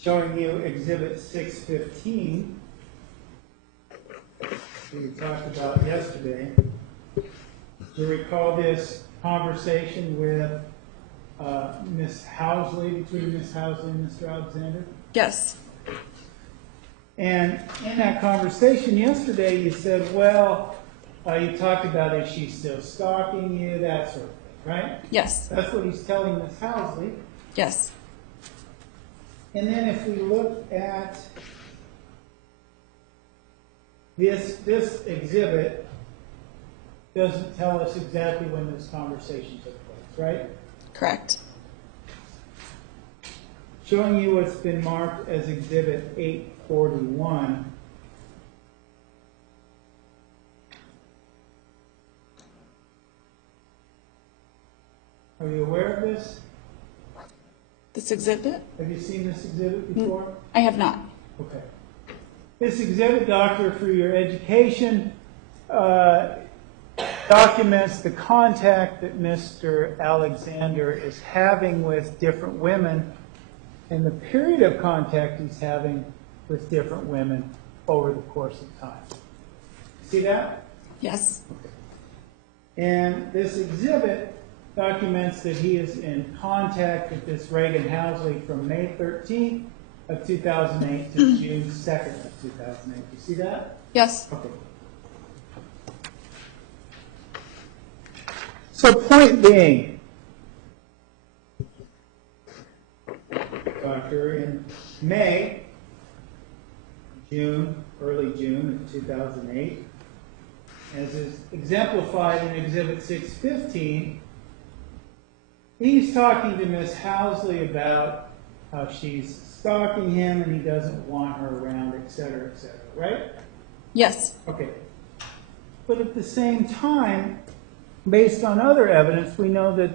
Showing you Exhibit 615, we talked about yesterday. Do you recall this conversation with Miss Housley, between Miss Housley and Mr. Alexander? Yes. And in that conversation yesterday, you said, well, you talked about is she still stalking you, that sort of thing, right? Yes. That's what he's telling Miss Housley. Yes. And then if we look at this exhibit, doesn't tell us exactly when this conversation took place, right? Correct. Showing you what's been marked as Exhibit 841. Are you aware of this? This exhibit? Have you seen this exhibit before? I have not. Okay. This exhibit, Doctor, for your education, documents the contact that Mr. Alexander is having with different women and the period of contact he's having with different women over the course of time. See that? Yes. And this exhibit documents that he is in contact with this Reagan Housley from May 13th of 2008 to June 2nd of 2008. You see that? Yes. Okay. So point being, Doctor, in May, June, early June of 2008, as is exemplified in Exhibit 615, he's talking to Miss Housley about how she's stalking him and he doesn't want her around, et cetera, right? Yes. Okay. But at the same time, based on other evidence, we know that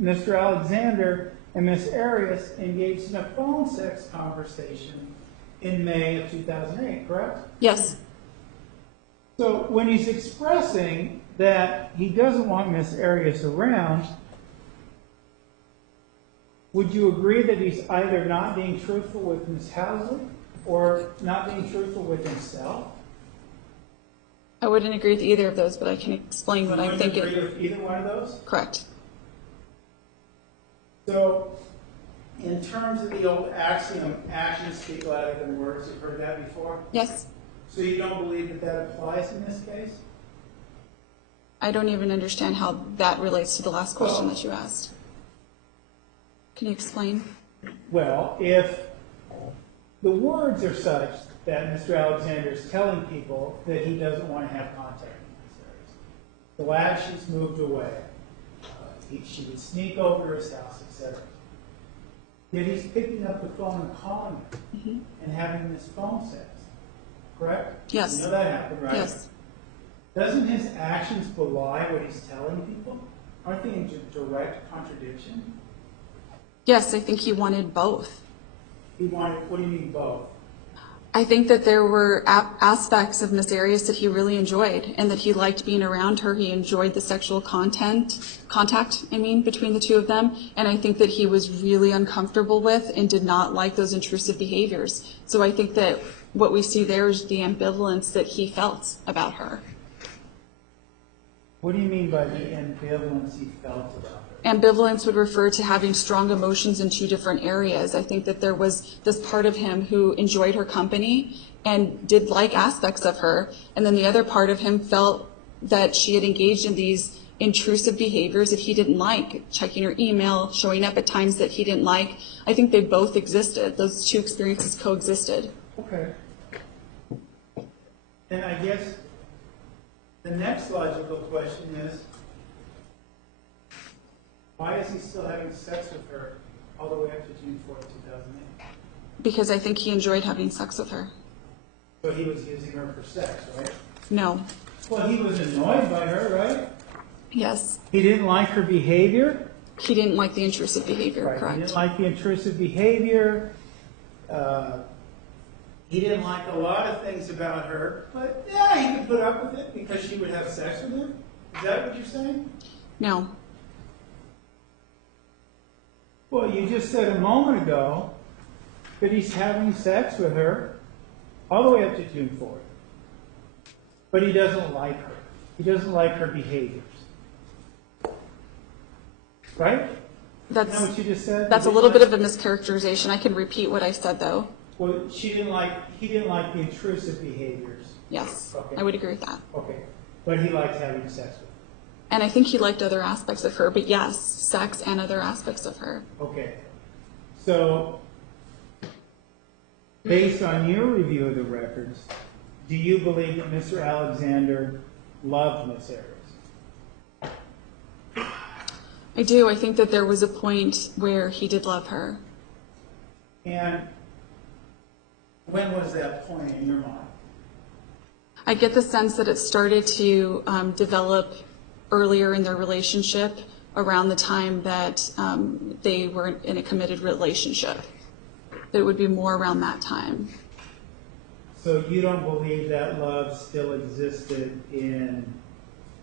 Mr. Alexander and Miss Arias engaged in a phone sex conversation in May of 2008, correct? Yes. So when he's expressing that he doesn't want Miss Arias around, would you agree that he's either not being truthful with Miss Housley or not being truthful with himself? I wouldn't agree with either of those, but I can explain what I think You wouldn't agree with either one of those? Correct. So, in terms of the old axiom, actions speak louder than words, you've heard that before? Yes. So you don't believe that that applies in this case? I don't even understand how that relates to the last question that you asked. Can you explain? Well, if the words are such that Mr. Alexander is telling people that he doesn't want to have contact with Miss glad she's moved away. She would sneak over to his house, etc. Yet he's picking up the phone and calling her and having this phone sex. Correct? Yes. You know that happened, right? Yes. Doesn't his actions belie what he's telling people? Aren't they in direct contradiction? Yes, I think he wanted both. He wanted, what do you mean both? I think that there were aspects of Miss Arias that he really enjoyed and that he liked being around her. He enjoyed the sexual contact, between the two of them. And I think that he was really uncomfortable with and did not like those intrusive behaviors. So I think that what we see there is the ambivalence that he felt about her. What do you mean by the ambivalence he felt about her? Ambivalence would refer to having strong emotions in two different areas. I think that there was this part of him who enjoyed her company and did like aspects of her, and then the other part of him felt that she had engaged in these intrusive behaviors that he didn't like, checking her email, showing up at times that he didn't like. I think they both existed. Those two experiences coexisted. Okay. And I guess the next logical question is, why is he still having sex with her all the way up to June 4th, 2008? Because I think he enjoyed having sex with her. So he was using her for sex, right? No. Well, he was annoyed by her, right? Yes. He didn't like her behavior? He didn't like the intrusive behavior, Right. correct? He didn't like the intrusive behavior. He didn't like a lot of things about her, but yeah, he could put up with it because she would have sex with him? Is that what you're saying? No. Well, you just said a moment ago that he's having sex with her all the way up to June 4th. But he doesn't like her. He doesn't like her behaviors. Right? That's, Isn't that what you just said? that's a little bit of a mischaracterization. I can repeat what I said, though. Well, he didn't like the intrusive behaviors. Yes, Okay. I would agree with that. Okay. But he likes having sex with her. And I think he liked other aspects of her, but yes, sex and other aspects of her. Okay. So, based on your review of the records, do you believe that Mr. Alexander loved Miss Arias? I do. I think that there was a point where he did love her. And when was that point in your mind? I get the sense that it started to develop earlier in their relationship, around the time that they were in a committed relationship. That it would be more around that time. So you don't believe that love still existed in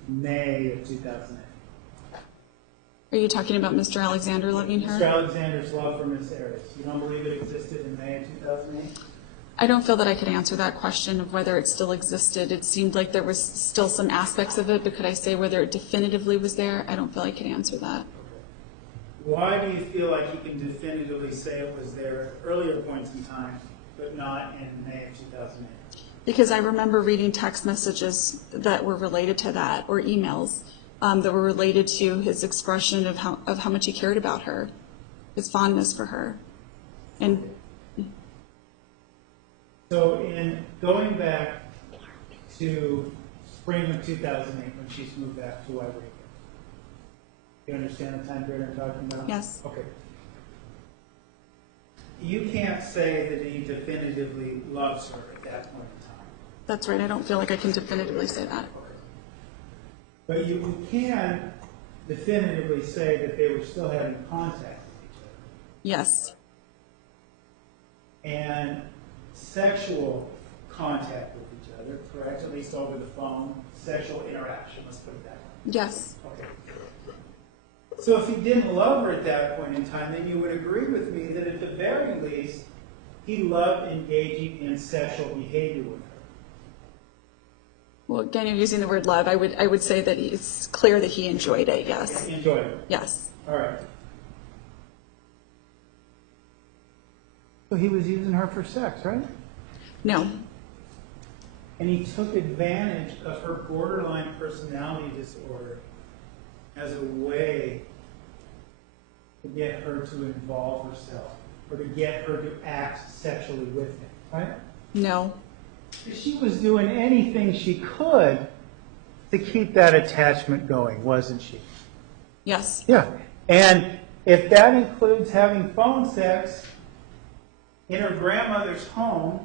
May of 2008? Are you talking about Mr. Alexander loving her? Mr. Alexander's love for Miss Arias. You don't believe it existed in May of 2008? I don't feel that I could answer that question of whether it still existed. It seemed like there was still some aspects of it, but could I say whether it definitively was there? I don't feel I could answer that. Why do you feel like you can definitively say it was there at earlier points in time, but not in May of 2008? Because I remember reading text messages that were related to that, or emails that were related to his expression of how much he cared about her, his fondness for her. And so in going back to spring of 2008, when she's moved back to Wairika, you understand the time period I'm talking about? yes, Okay. You can't say that he definitively loves her at that point in time. that's right. I don't feel like I can definitively say that. But you can definitively say that they were still having contact with each other. Yes, And sexual contact with each other, correct? At least over the phone, sexual interaction, let's put it that way. yes, Okay. So if he didn't love her at that point in time, then you would agree with me that at the very least, he loved engaging in sexual behavior with her. well, again, you're using the word love. I would say that it's clear that he enjoyed it. Yes, He enjoyed it. yes, All right. So he was using her for sex, right? no, And he took advantage of her borderline personality disorder as a way to get her to involve herself or to get her to act sexually with him, right? no, She was doing anything she could to keep that attachment going, wasn't she? Yes. Yeah. And if that includes having phone sex in her grandmother's home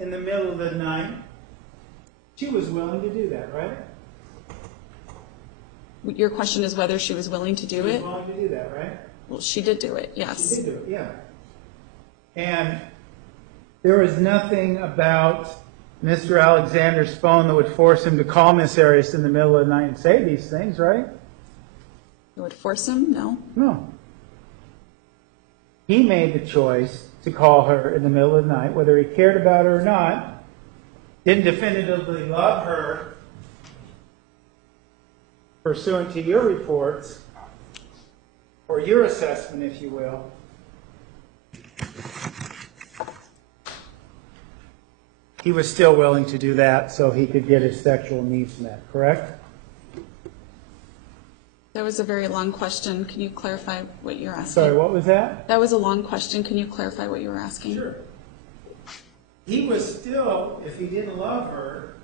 in the middle of the night, she was willing to do that, right? Your question is whether she was willing to do She was it? willing to do that, right? Well, she did do it, yes. She did do it, yeah. And there was nothing about Mr. Alexander's phone that would force him to call Miss Arias in the middle of the night and say these things, right? It would force him? No. No. He made the choice to call her in the middle of the night, whether he cared about her or not, didn't definitively love her, pursuant to your reports, or your assessment, if you will. He was still willing to do that so he could get his sexual needs met, correct? That was a very long question. Can you clarify what you're asking? Sorry, what was that? That was a long question. Can you clarify what you were asking? Sure. He was still, if he didn't love her,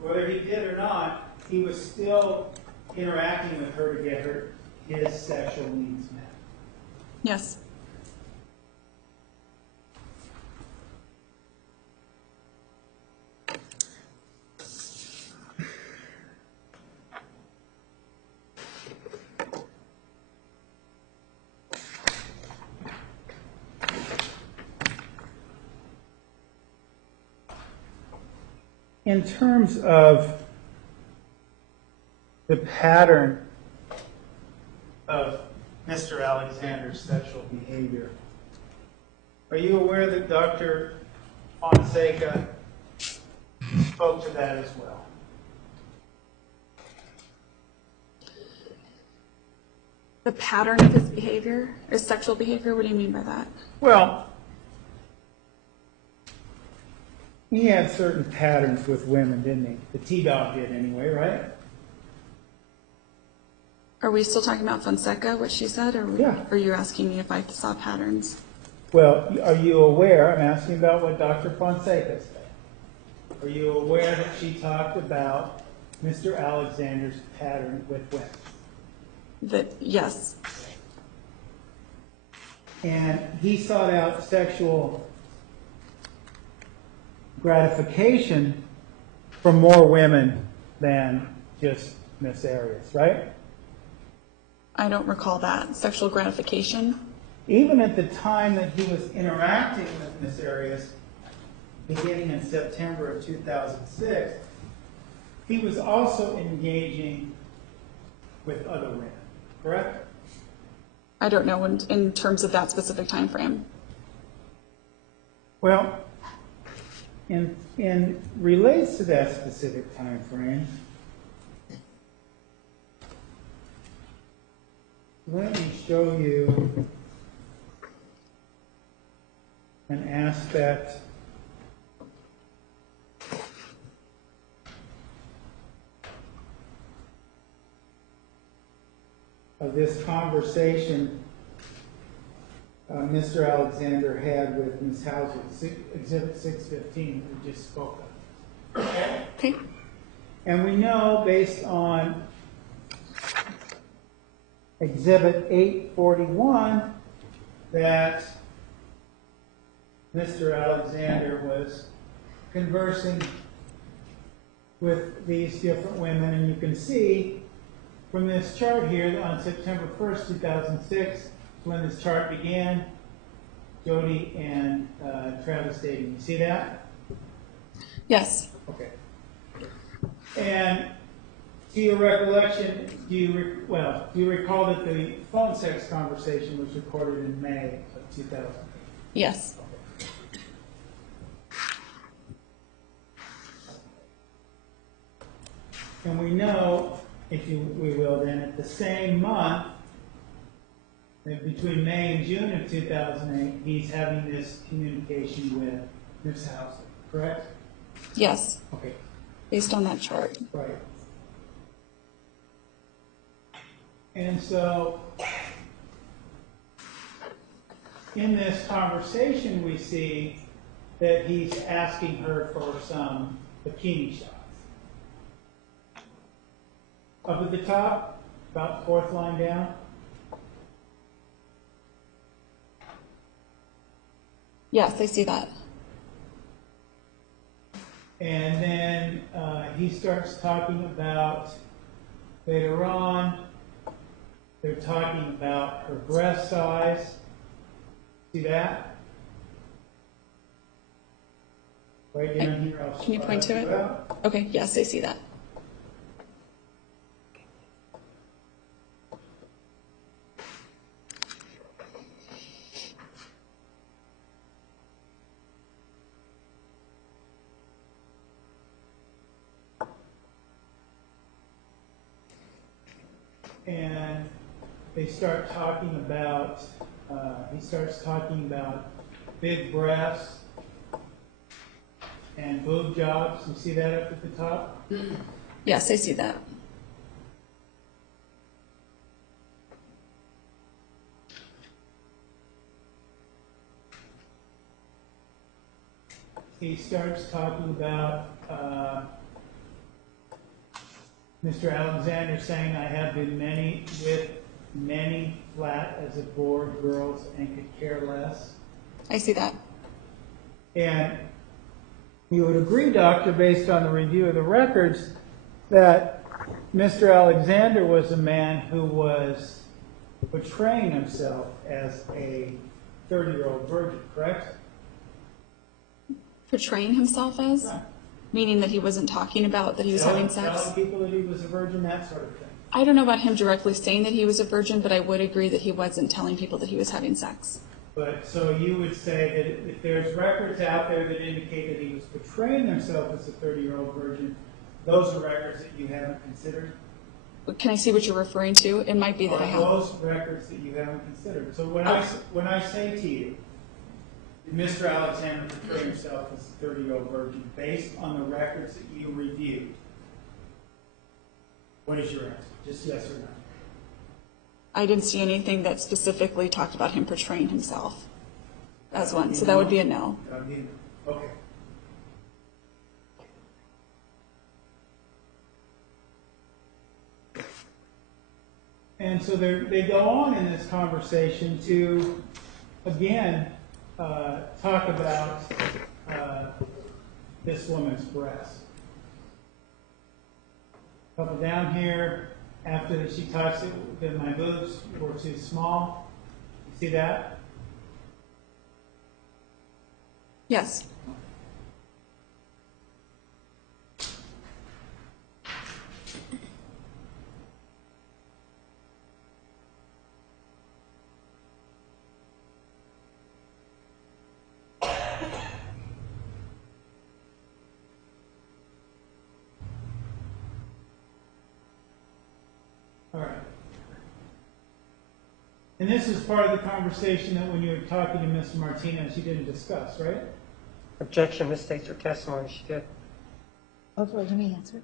whether he did or not, he was still interacting with her to get her his sexual needs met. Yes. In terms of the pattern of Mr. Alexander's sexual behavior, are you aware that Dr. Fonseca spoke to that as well? The pattern of his behavior, his sexual behavior, what do you mean by that? Well, he had certain patterns with women, didn't he? The T-Dog did anyway, right? Are we still talking about Fonseca, what she said, or Yeah. are you asking me if I saw patterns? Well, are you aware, I'm asking about what Dr. Fonseca said. Are you aware that she talked about Mr. Alexander's pattern with women? Yes. And he sought out sexual gratification from more women than just Miss Arias, right? I don't recall that. Sexual gratification? Even at the time that he was interacting with Miss Arias, beginning in September of 2006, he was also engaging with other women, correct? I don't know in terms of that specific time frame. Well, in relates to that specific time frame, let me show you an aspect of this conversation Mr. Alexander had with Ms. Hauser, Exhibit 615, we just spoke of. Okay. And we know, based on Exhibit 841, that Mr. Alexander was conversing with these different women, and you can see from this chart here that on September 1st, 2006, when this chart began, Jodi and Travis dating. You see that? Yes. Okay. And to your recollection, do you recall that the phone sex conversation was recorded in May of 2008? Yes. And we know, we will then, at the same month, that between May and June of 2008, he's having this communication with Ms. Hauser, correct? Yes. Okay, Based on that chart. right. And so, in this conversation, we see that he's asking her for some bikini shots. Up at the top, about fourth line down. Yes, I see that. And then he starts talking about, later on, they're talking about her breast size. See that? Right down here. Can you point to it? Okay, yes, I see that. And they start talking about, he starts talking about big breasts and boob jobs. You see that up at the top? Yes, I see that. He starts talking about Mr. Alexander saying, I have been with many flat as a bored girls and could care less. I see that. And you would agree, Doctor, based on the review of the records, that Mr. Alexander was a man who was portraying himself as a 30-year-old virgin, correct? Portraying himself as? Right. Meaning that he wasn't talking about that he was having sex? Telling people that he was a virgin, that sort of thing. I don't know about him directly saying that he was a virgin, but I would agree that he wasn't telling people that he was having sex. But so you would say that if there's records out there that indicate that he was portraying himself as a 30-year-old virgin, those are records that you haven't considered? Can I see what you're referring to? It might be that I have. Those records that you haven't considered. So when I say to you, did Mr. Alexander portray himself as a 30-year-old virgin based on the records that you reviewed? What is your answer? Just yes or no? I didn't see anything that specifically talked about him portraying himself as one, so that would be a no. Okay. And so they go on in this conversation to, again, talk about this woman's breast. Couple down here, after that she talks that my boobs were too small. You see that? Yes. All right. And this is part of the conversation that when you were talking to Mr. Martinez, you didn't discuss, right? Objection, this states her testimony, she did. Oh, let me answer.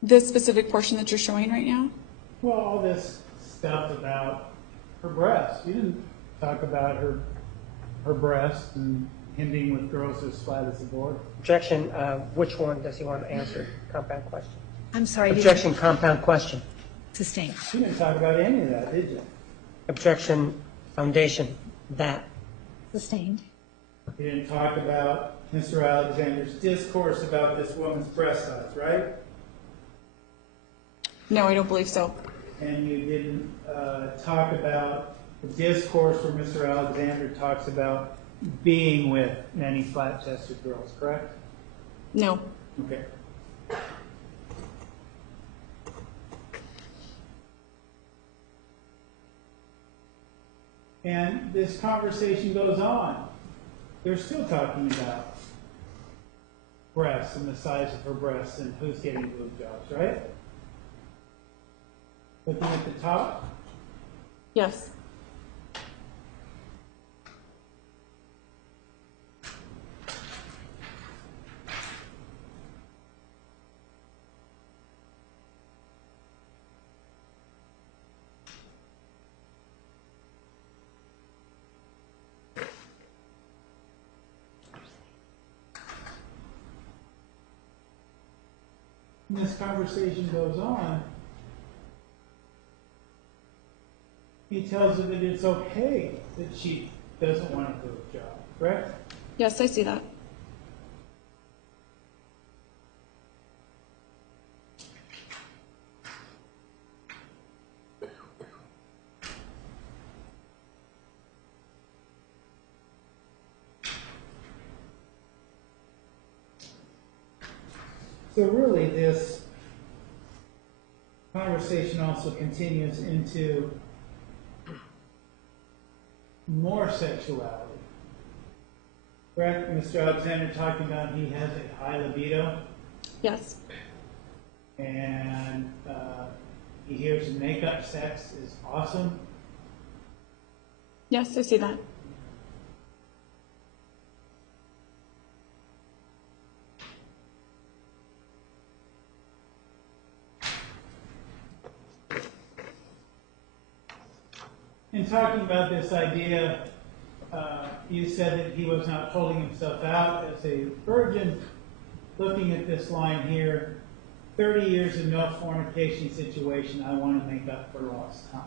This specific portion that you're showing right now? Well, all this stuff about her breasts. You didn't talk about her breasts and him being with girls as flat as a board. Objection, which one does he want to answer? Compound question. I'm sorry. Objection, compound question. Sustained. You didn't talk about any of that, did you? Objection, foundation, that. Sustained. You didn't talk about Mr. Alexander's discourse about this woman's breast size, right? No, I don't believe so. And you didn't talk about the discourse where Mr. Alexander talks about being with many flat-chested girls, correct? No. Okay. And this conversation goes on. They're still talking about breasts and the size of her breasts and who's getting boob jobs, right? Looking at the top, Yes. when this conversation goes on, he tells her that it's okay that she doesn't want to do a job, correct? Yes, I see that. So really, this conversation also continues into more sexuality. Correct? Mr. Alexander talking about he has a high libido, Yes. and he hears makeup sex is awesome. Yes, I see that. In talking about this idea, you said that he was not holding himself out as a virgin. Looking at this line here, 30 years of no fornication situation, I want to make up for lost time.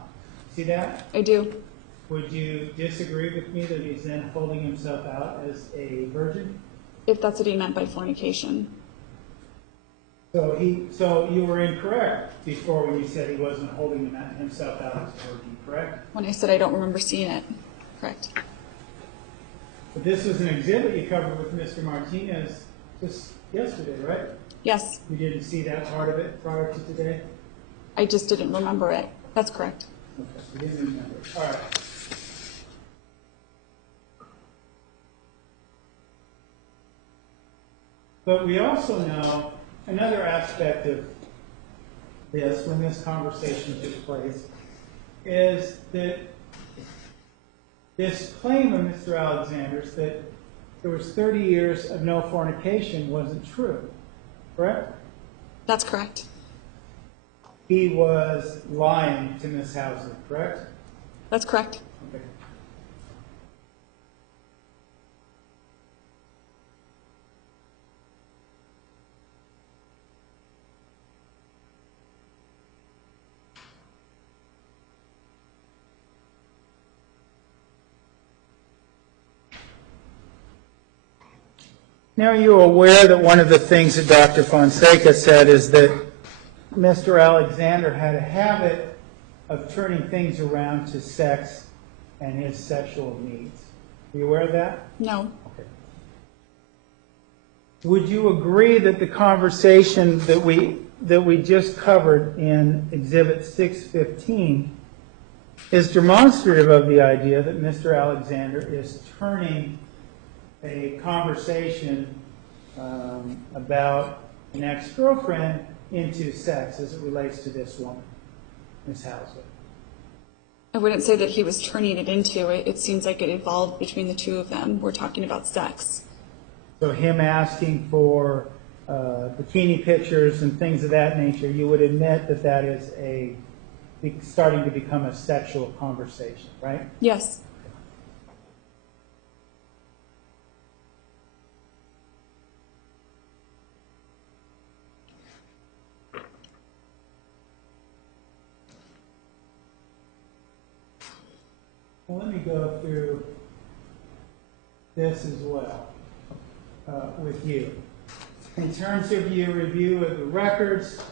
See that? I do. Would you disagree with me that he's then holding himself out as a virgin? If that's what he meant by fornication. So you were incorrect before when you said he wasn't holding himself out as a virgin, correct? When I said I don't remember seeing it. Correct. But this was an exhibit you covered with Mr. Martinez just yesterday, right? Yes. You didn't see that part of it prior to today? I just didn't remember it. That's correct. Okay, you didn't remember it. All right. But we also know another aspect of this, when this conversation took place, is that this claim of Mr. Alexander's that there was 30 years of no fornication wasn't true, correct? That's correct. He was lying to Miss Hauser, correct? That's correct. Okay. Now, are you aware that one of the things that Dr. Fonseca said is that Mr. Alexander had a habit of turning things around to sex and his sexual needs? Are you aware of that? No. Okay. Would you agree that the conversation that we just covered in Exhibit 615 is demonstrative of the idea that Mr. Alexander is turning a conversation about an ex-girlfriend into sex as it relates to this woman, Miss Hauser? I wouldn't say that he was turning it into it. It seems like it evolved between the two of them. We're talking about sex. So him asking for bikini pictures and things of that nature, you would admit that that is starting to become a sexual conversation, right? Yes. Well, let me go through this as well with you. In terms of your review of the records,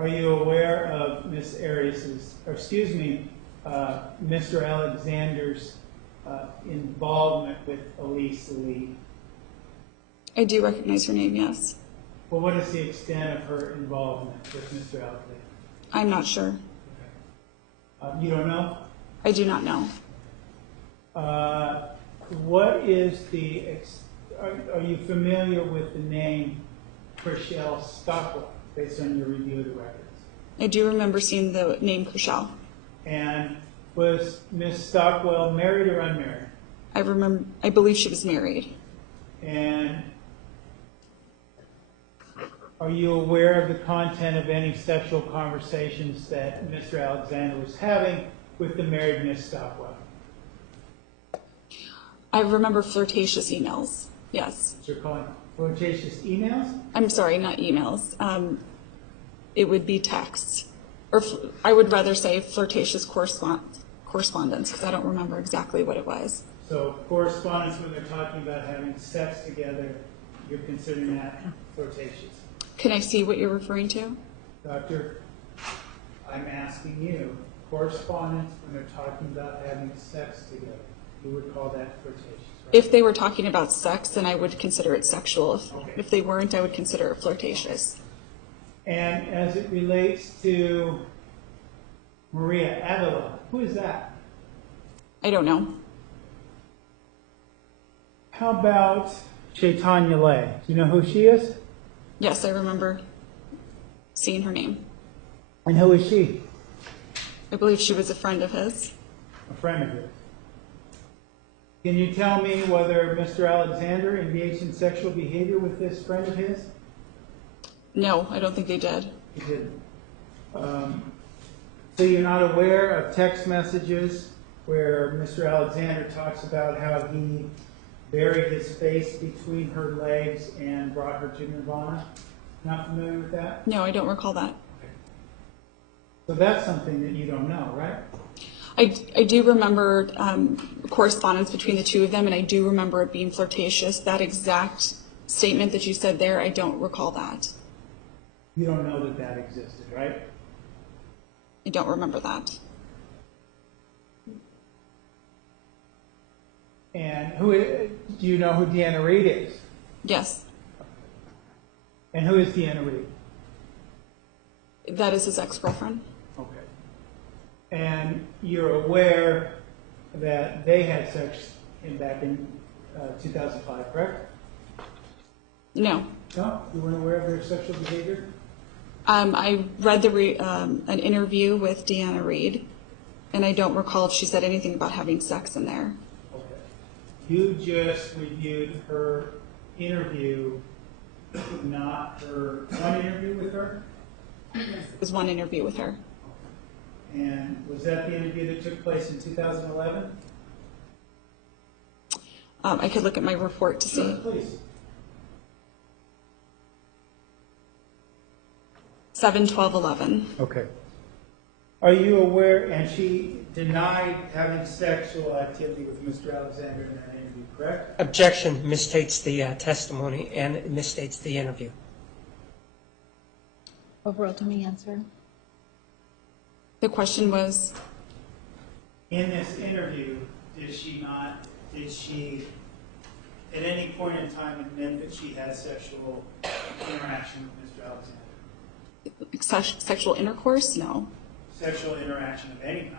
are you aware of Miss Arias's, or excuse me, Mr. Alexander's involvement with Elise Lee? I do recognize her name, yes. Well, what is the extent of her involvement with Mr. Alexander? I'm not sure. You don't know? I do not know. What is are you familiar with the name Chriselle Stockwell, based on your review of the records? I do remember seeing the name Chriselle. And was Miss Stockwell married or unmarried? I believe she was married. And are you aware of the content of any sexual conversations that Mr. Alexander was having with the married Miss Stockwell? I remember flirtatious emails. Yes. You're calling Flirtatious emails? I'm sorry, not emails. It would be texts. Or I would rather say flirtatious correspondence, because I don't remember exactly what it was. So correspondence when they're talking about having sex together, you're considering that flirtatious. Can I see what you're referring to? Doctor, I'm asking you, correspondence when they're talking about having sex together, you would call that flirtatious, right? If they were talking about sex, then I would consider it sexual. Okay. If they weren't, I would consider it flirtatious. And as it relates to Maria Avila, who is that? I don't know. How about Chaitanya Lay? Do you know who she is? Yes, I remember seeing her name. And who is she? I believe she was a friend of his. A friend of his. Can you tell me whether Mr. Alexander engaged in sexual behavior with this friend of his? No, I don't think they did. He didn't. So you're not aware of text messages where Mr. Alexander talks about how he buried his face between her legs and brought her to nirvana? Not familiar with that? No, I don't recall that. Okay. So that's something that you don't know, right? I do remember correspondence between the two of them, and I do remember it being flirtatious. That exact statement that you said there, I don't recall that. You don't know that that existed, right? I don't remember that. And do you know who Deanna Reed is? Yes, And who is Deanna Reed? that is his ex-girlfriend. Okay. And you're aware that they had sex back in 2005, correct? No. No? You weren't aware of their sexual behavior? I read an interview with Deanna Reed, and I don't recall if she said anything about having sex in there. Okay. You just reviewed her interview, not her one interview with her? It was one interview with her. And was that the interview that took place in 2011? I could look at my report to see. Please. 7/12/11. Okay. Are you aware, and she denied having sexual activity with Mr. Alexander in that interview, correct? Objection misstates the testimony and it misstates the interview. Overall, to me, answer. The question was, In this interview, did she at any point in time admit that she had sexual interaction with Mr. Alexander? sexual intercourse? No. Sexual interaction of any kind?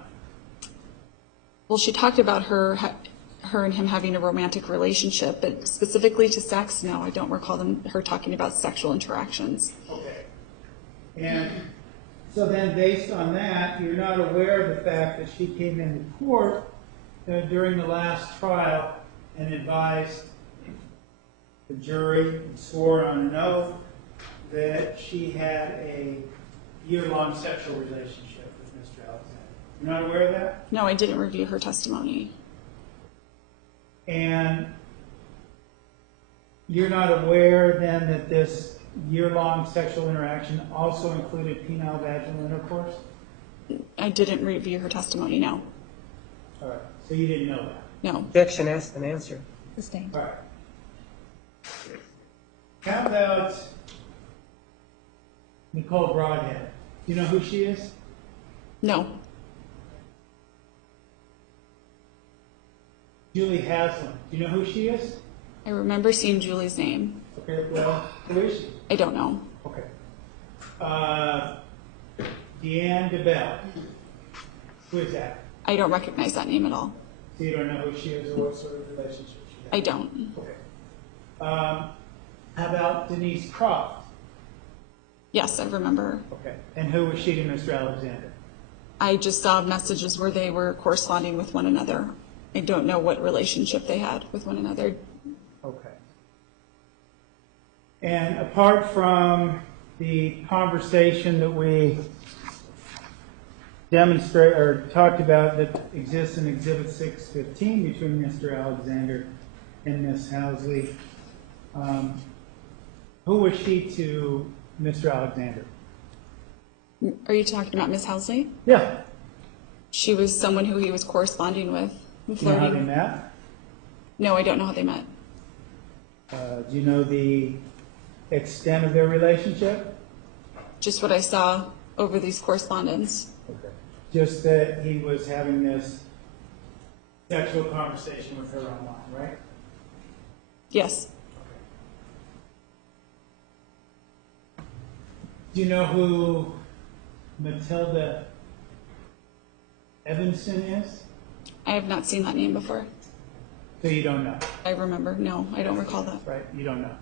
Well, she talked about her and him having a romantic relationship, but specifically to sex, no, I don't recall her talking about sexual interactions. Okay. And so then based on that, you're not aware of the fact that she came into court during the last trial and advised the jury and swore on an oath that she had a year-long sexual relationship with Mr. Alexander. You're not aware of that? No, I didn't review her testimony. And you're not aware then that this year-long sexual interaction also included penile vaginal intercourse? I didn't review her testimony, no. All right, so you didn't know that? No. Objection asked and answered. Sustained. All right. How about Nicole Broadhead? Do you know who she is? No. Julie Haslam. Do you know who she is? I remember seeing Julie's name. Okay, well, who is she? I don't know. Okay. Deanne DeBelle. Who is that? I don't recognize that name at all. So you don't know who she is or what sort of relationship she has? I don't. Okay. How about Denise Croft? Yes, I remember. Okay. And who was she to Mr. Alexander? I just saw messages where they were corresponding with one another. I don't know what relationship they had with one another. Okay. And apart from the conversation that we demonstrate or talked about that exists in Exhibit 615 between Mr. Alexander and Ms. Housley, Who was she to Mr. Alexander? Are you talking about Miss Housley? Yeah. She was someone who he was corresponding with, Do you know how they flirting. met? No, I don't know how they met. Do you know the extent of their relationship? Just what I saw over these correspondence. Okay. Just that he was having this sexual conversation with her online, right? Yes. Do you know who Matilda Evanston is? I have not seen that name before. So you don't know, I remember. No, I don't recall that. right? You don't know.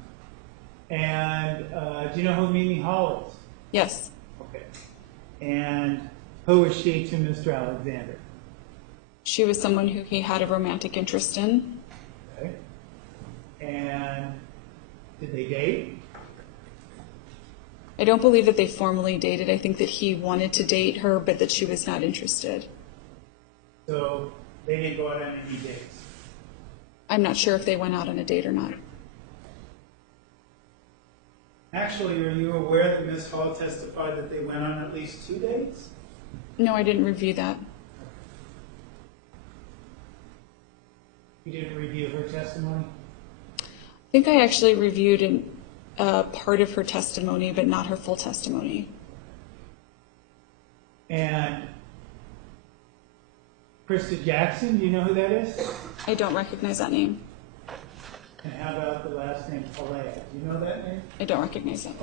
And do you know who Mimi Hall is? Yes. Okay. And who is she to Mr. Alexander? She was someone who he had a romantic interest in. Okay. And did they date? I don't believe that they formally dated. I think that he wanted to date her, but that she was not interested. So they didn't go out on any dates. I'm not sure if they went out on a date or not. Actually, are you aware that Ms. Hall testified that they went on at least 2 dates? No, I didn't review that. You didn't review her testimony? I think I actually reviewed part of her testimony, but not her full testimony. And Krista Jackson, do you know who that is? I don't recognize that name. And how about the last name, Alea? Do you know that name? I don't recognize that.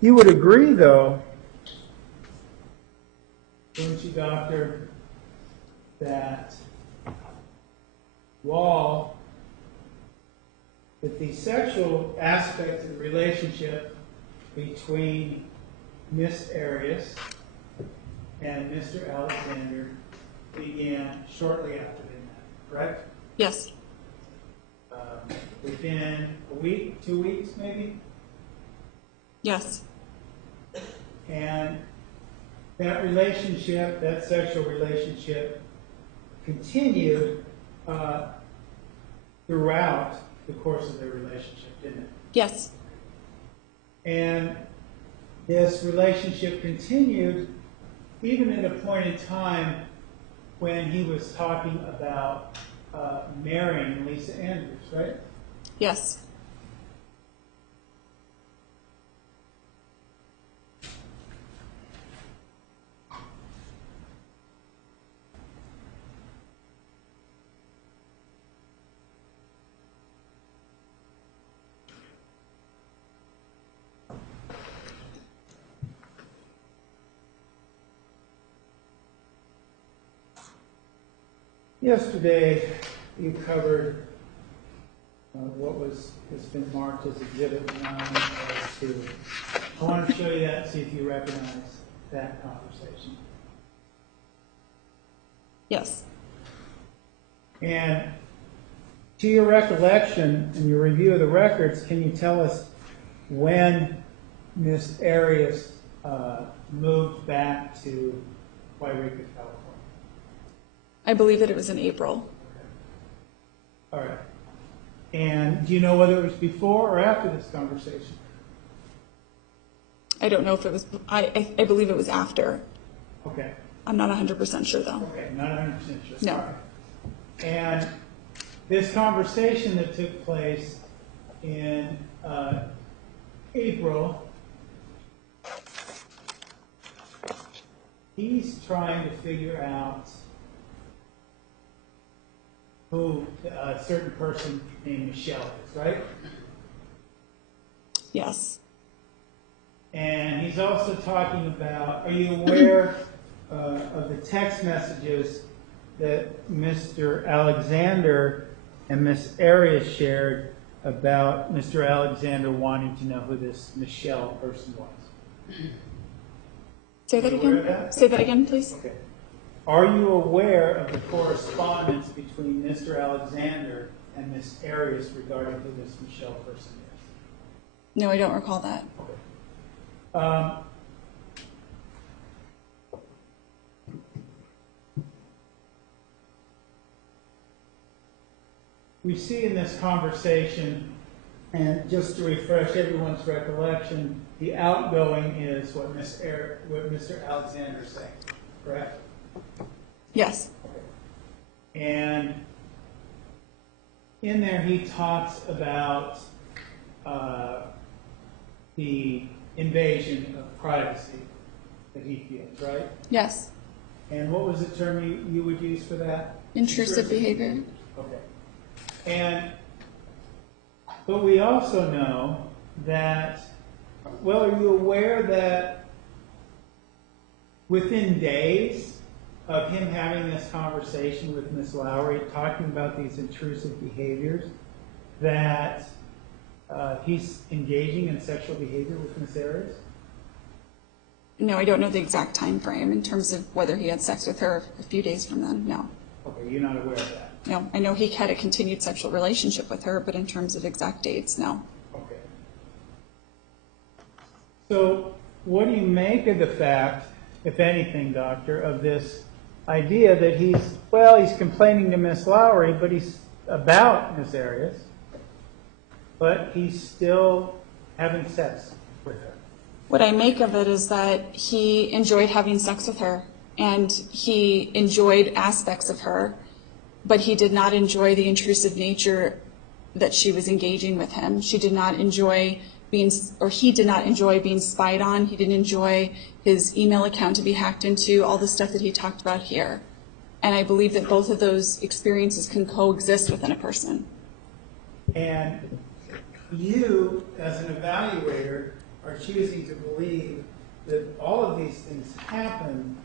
You would agree, though, wouldn't you, Doctor, that that the sexual aspect of the relationship between Miss Arias and Mr. Alexander began shortly after they met, correct? Yes. Within a week, 2 weeks, maybe? Yes. And that relationship, that sexual relationship, continued throughout the course of their relationship, didn't it? Yes. And this relationship continued even at a point in time when he was talking about marrying Lisa Andrews, right? Yes. Yesterday, you covered what has been marked as Exhibit 9A2. I want to show you that and see if you recognize that conversation. Yes. And to your recollection and your review of the records, can you tell us when Miss Arias moved back to Wairika, California? I believe that it was in April. All right. And do you know whether it was before or after this conversation? I don't know if it was, I believe it was after. Okay. I'm not 100% sure though. Okay, not 100% sure. No. All right. And this conversation that took place in April, he's trying to figure out who a certain person named Michelle is, right? Yes. And he's also talking about, are you aware of the text messages that Mr. Alexander and Miss Arias shared about Mr. Alexander wanting to know who this Michelle person was? Say that Are you aware of again? that? Say that again, please. Okay. Are you aware of the correspondence between Mr. Alexander and Miss Arias regarding who this Michelle person is? No, I don't recall that. we see in this conversation, and just to refresh everyone's recollection, the outgoing is what Mr. Alexander's saying, correct? Yes. And in there, he talks about the invasion of privacy that he feels, right? Yes. And what was the term you would use for that? Intrusive behavior. Okay. But we also know that, well, are you aware that within days of him having this conversation with Ms. Lowry, talking about these intrusive behaviors, that he's engaging in sexual behavior with Ms. Arias? No, I don't know the exact time frame in terms of whether he had sex with her a few days from then. No. Okay, you're not aware of that? No, I know he had a continued sexual relationship with her, but in terms of exact dates, no. Okay. So what do you make of the fact, if anything, doctor, of this idea that he's complaining to Miss Lowry, but he's about Miss Arias, but he's still having sex with her? What I make of it is that he enjoyed having sex with her, and he enjoyed aspects of her, but he did not enjoy the intrusive nature that she was engaging with him. She did not enjoy being, or he did not enjoy being spied on. He didn't enjoy his email account to be hacked into, all the stuff that he talked about here. And I believe that both of those experiences can coexist within a person. And you, as an evaluator, are choosing to believe that all of these things happen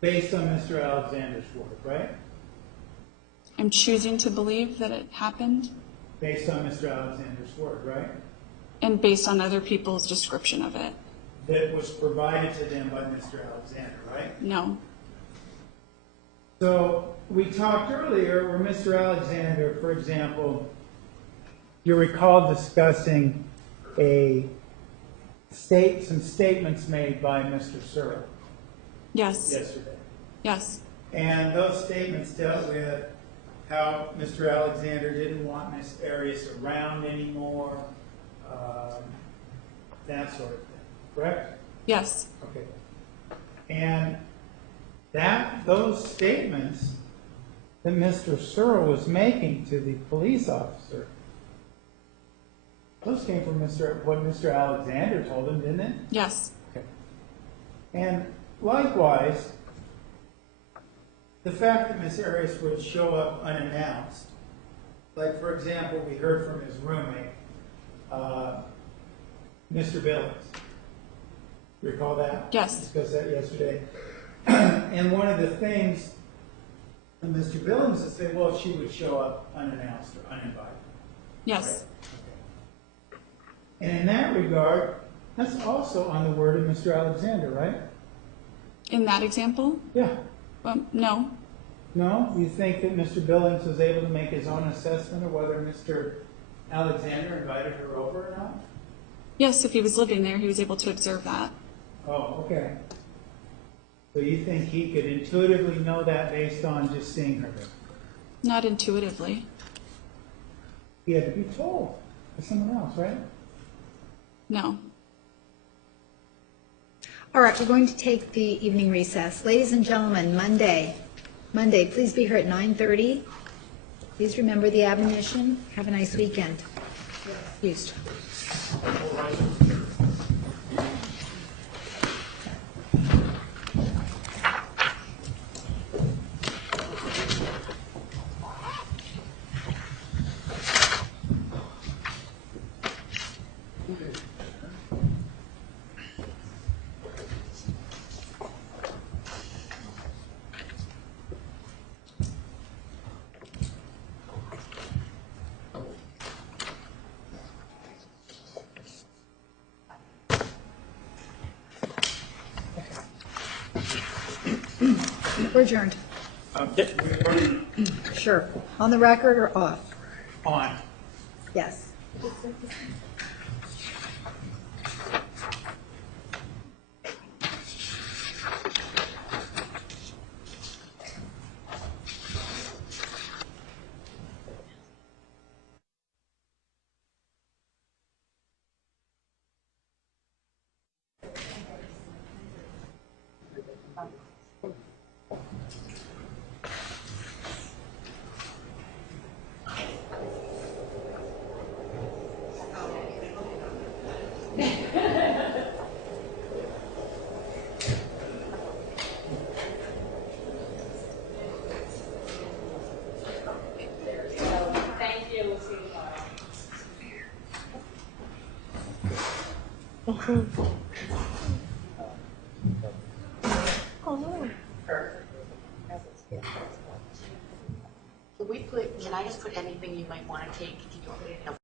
based on Mr. Alexander's work, right? I'm choosing to believe that it happened. Based on Mr. Alexander's work, right? And based on other people's description of it. That was provided to them by Mr. Alexander, right? No. So we talked earlier where Mr. Alexander, for example, you recall discussing some statements made by Mr. Searle. Yes. Yesterday. Yes. And those statements dealt with how Mr. Alexander didn't want Miss Arias around anymore, that sort of thing, correct? Yes. Okay. And those statements that Mr. Searle was making to the police officer, those came from what Mr. Alexander told him, didn't it? Yes. Okay. And likewise, the fact that Miss Arias would show up unannounced, like for example, we heard from his roommate, Mr. Billings. Recall that? Yes. Discussed that yesterday. And one of the things that Mr. Billings would say, well, she would show up unannounced or uninvited. Yes. Right? Okay. And in that regard, that's also on the word of Mr. Alexander, right? In that example? Yeah. No. No? You think that Mr. Billings was able to make his own assessment of whether Mr. Alexander invited her over or not? Yes, if he was living there, he was able to observe that. Oh, okay. So you think he could intuitively know that based on just seeing her there? Not intuitively. He had to be told by someone else, right? No. All right, we're going to take the evening recess. Ladies and gentlemen, Monday, please be here at 9:30. Please remember the admonition. Have a nice weekend. Excused. We're adjourned. Sure. On the record or off? On. Yes. Can I just put anything you might want to take? Can you put it in a